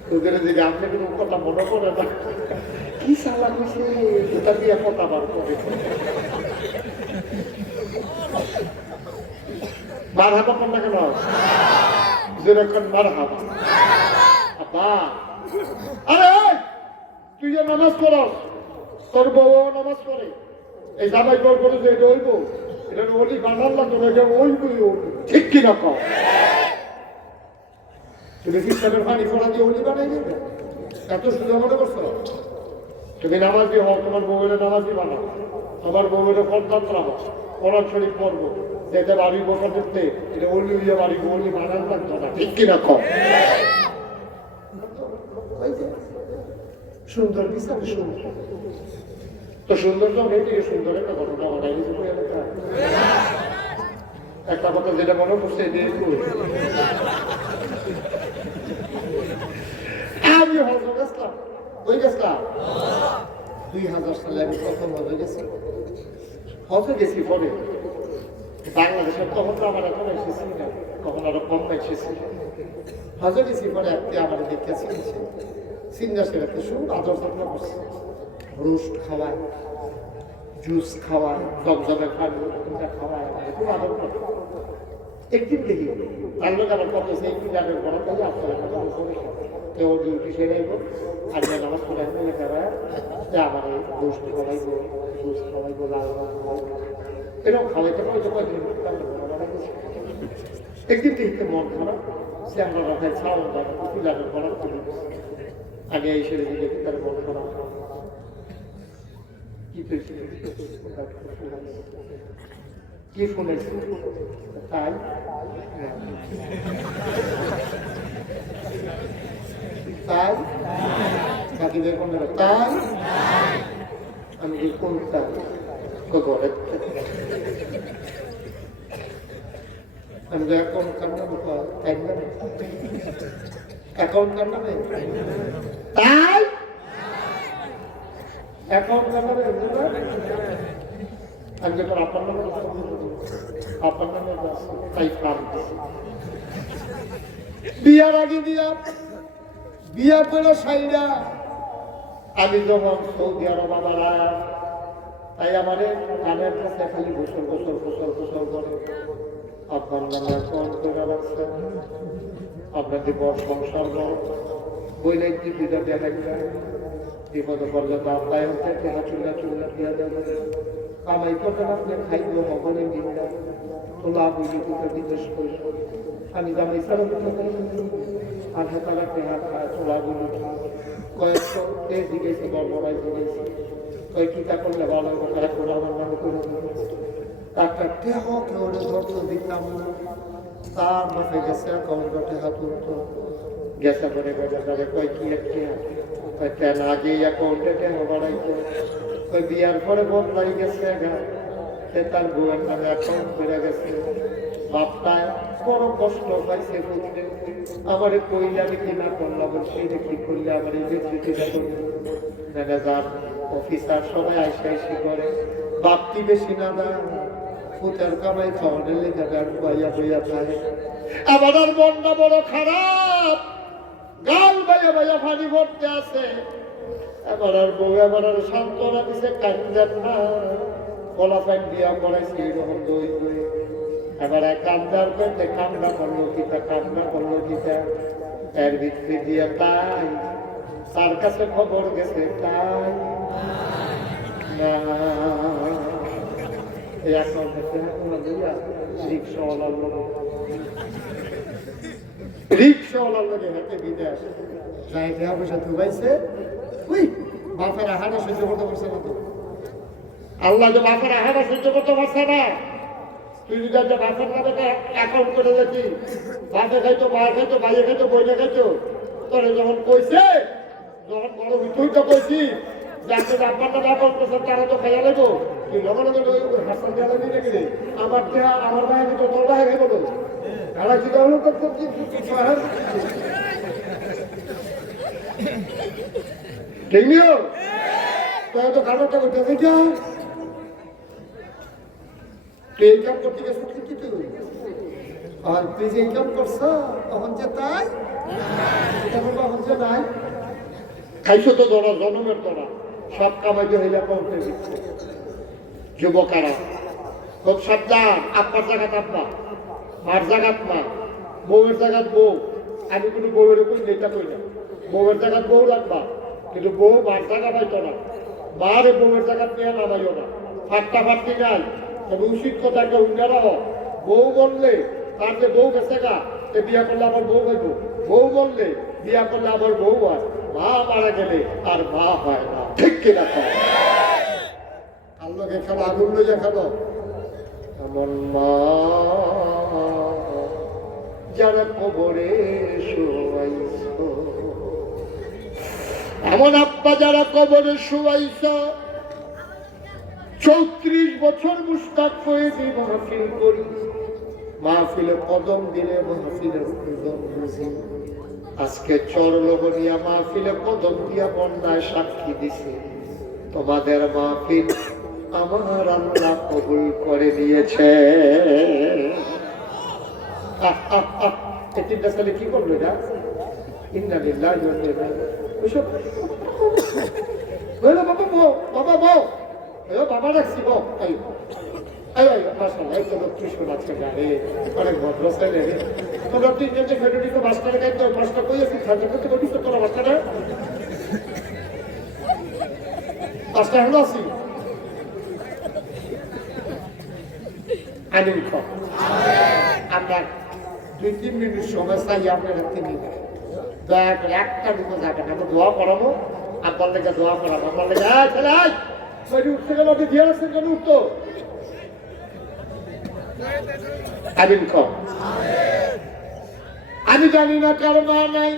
তোদের যে আপনাকে কথা মনে পড়ে না কি সালা কইছে এটা দিয়ে কথা বার করে মার হাবা কোনটা কেন যেরকম মার হাবা আব্বা আরে তুই যে নামাজ পড়স তোর বউ নামাজ পড়ে এই জামাই তোর করে যে এটা হইব এটা ওলি বানার লাগবে না এটা ওইবই ঠিক কিনা কম তুমি খ্রিস্টানের পানি ফোড়া দিয়ে ওলি বানাই দেবে এত সুযোগ মনে করছো তুমি নামাজি হও তোমার বউয়ের নামাজি বানাও তোমার বউয়ের পর্দাত্রা হোক কোরআন শরীফ পড়বো যেটা বাড়ি বসা করতে এটা ওলি হইয়া বাড়ি ওলি বানার লাগতো না ঠিক কিনা কম সুন্দর বিচার সুন্দর তো সুন্দর তো হয়েছে সুন্দর একটা ঘটনা ঘটাই একটা কথা যেটা মনে করছে আমি হজ গেছিলাম ওই গেছিলাম 2000 সালে আমি প্রথম হজে গেছি হজে গেছি পরে বাংলাদেশের তখন তো আমার এখন এসেছি না কখন আরো কম এসেছি হজে গেছি পরে একটি আমার দেখতেছি সিন্দাসের একটা সুর আদর যত্ন করছে রোস্ট খাওয়ায় জুস খাওয়ায় জমজমে খাওয়ায় খুব আদর করে একদিন দেখি তার লোক আমার কত সেই জানের গরম থাকে আপনার কেউ ডিউটি সেরাইব আর নামাজ পড়ে বলে তারা যে আমার এই রোস্ট খাওয়াইবো জুস খাওয়াইবো লাল এরকম খাওয়াইতে পারে একদিন দেখতে মন খারাপ সে আমরা রাখায় ছাড়ানো জানের গরম করে আগে এসে দেখি তার মন খারাপ কি শুনেছি তাই তাই বাকিদের কোন তাই আমি কোনটা ঘরে আমি এখন অ্যাকাউন্ট নামে তাই অ্যাকাউন্ট নামে আমি যখন আপনার নামে তাই বিয়ার আগে বিয়া করে সাইরা আমি যখন সৌদি আরব বাবারা তাই আমাদের কানের কাছে খালি গোসল করে আপনার নামে অ্যাকাউন্ট করে রাখছেন আপনাদের বড় সংসার বইলাই দুইটা দেয়া লাগবে বিপদ পর্যন্ত আপনার হচ্ছে চুলা দিয়া দেবে কামাই করতে আপনি খাইব মগনের দিনটা তোলা বুঝি তুলে বিদেশ করি আমি জামাই সারা আর হেতারা হাত খায় তোলা বুঝি কয়েকশো তেজ দিয়েছি বড়াই দিয়েছি কয়েক কিতা করলে ভালো হবে তারা করে আমার মনে করে একটা টেহ কেউ ধরতে দিতাম না, তার মাঠে গেছে অ্যাকাউন্টে টেহা তুলতো, গেছে মনে করে যাবে কয় কি একটা আগে অ্যাকাউন্টে টেহা বাড়াইতো, ওই বিয়ার পরে বদলাই গেছে তার বউয়ের নামে অ্যাকাউন্ট করে গেছে। বাপটা বড় কষ্ট পাইছে, বলতে আমার কইলে আমি কি না করলাম, সেইটা কি করলে আমার এই বিবৃতিটা করবো। ম্যানেজার অফিসার সবাই আইসে আইসি করে, বাপটি বেশি না দা ফুটার কামাই খাওয়ানোর লেগে বাইয়া বইয়া খায়। আবার আর মনটা বড় খারাপ, গাল বাইয়া বাইয়া পানি ভরতে আছে। এবার আর বউ এবার আর সান্ত্বনা দিছে, কান্দেন না, কলা প্যান্ট দিয়া পড়াইছে এরকম দই দই। এবার কান্দার পেটে কান্না করলো কিতা, কান্না করলো কিতা, এর ভিত্তি দিয়ে তাই তার কাছে খবর গেছে তাই না। রিক্সাওয়ালার লোকে হাতে বিদেশ যাই দেওয়া পয়সা ধুবাইছে, ওই বাপের আহারে সহ্য করতে পারছে না। তো আল্লাহ যে বাপের আহারে সহ্য করতে পারছে না, তুই যদি একটা বাপের নামে অ্যাকাউন্ট করে দেখি, বাপে খাইতো, মা খাইতো, ভাইয়ে খাইতো, বইনে খাইতো, তোর যখন কইছে, যখন বড় তুই তো কইছি যাকে আপনার নামে অ্যাকাউন্ট করছে তারা তো খাইয়া নেবো, তুই লগে লগে হাসান দেওয়া লাগি নাকি রে, আমার দেহা আমার ভাই তো তোর ভাই খাইব তো তারা কি দল করতো কি ঠিক নিও তো খাবারটা করতে যা ইনকাম করতে গেছিস কি তুই, আর তুই যে ইনকাম করছ তখন যে তাই তখন যে নাই খাইছো তো ধরা জনমের ধরা সব কামাই হইলে পৌঁছে দিচ্ছে। যুবকারা খুব সাবধান, আপনার জায়গাত আব্বা, মার জায়গাত মা, বউয়ের জায়গাত বউ। আমি কোনো বউয়ের উপর নেতা করি না, বউয়ের জায়গাত বউ রাখবা, কিন্তু বউ মার জায়গা পাইতো না, মারে বউয়ের জায়গাত নিয়ে নামাইও না, ফাট্টা ফাটতি নাই। তবে উচিত কথা একটা উন্নয়ন হয়, বউ বললে তার যে বউ গেছে গা, সে বিয়া করলে আমার বউ হইব, বউ বললে বিয়া করলে আমার বউ হয়, মা মারা গেলে আর মা হয় না, ঠিক কিনা কয়? আল্লাহকে খেলো, আগুন লইয়া খেলো। এমন মা যারা কবরে শোয়াইছ, এমন আব্বা যারা কবরে শোয়াইছ, 34 বছর মুস্তাক হয়ে যে মাহফিল করি, মাহফিলে কদম দিলে মাহফিলের কদম বুঝি। আজকে চরলবনিয়া মাহফিলে কদম দিয়া বন্যায় সাক্ষী দিছে, তোমাদের মাহফিল আমার আল্লাহ কবুল করে দিয়েছে। তিনটা ছেলে কি করলো এটা, ইন্নালিল্লাহি ওয়া ইন্না ইলাইহি বাবা বউ, বাবা বউ, বাবা রাখছি বউ, মাশাআল্লাহ তো কি শোনাচ্ছে গাড়ি, অনেক ভদ্র ছেলে রে। তোমরা তিনজন যে ফেডারিকে মাস্টারে গাইতো, মাস্টার কইয়াছি খাজা করতে বলিস তোরা মাস্টারে মাস্টার হলো আছি আমিন খ। আমরা 2-3 মিনিট সময় চাই আপনার হাতে নিয়ে, দয়া করে একটা দুটো যাবেন, আমরা দোয়া করাবো, আপনার লেগে দোয়া করাবো, আপনার লেগে উঠতে গেলে ওকে দিয়ে আসছেন কেন উঠতো। আমিন খ। আমি জানি না কার মা নাই,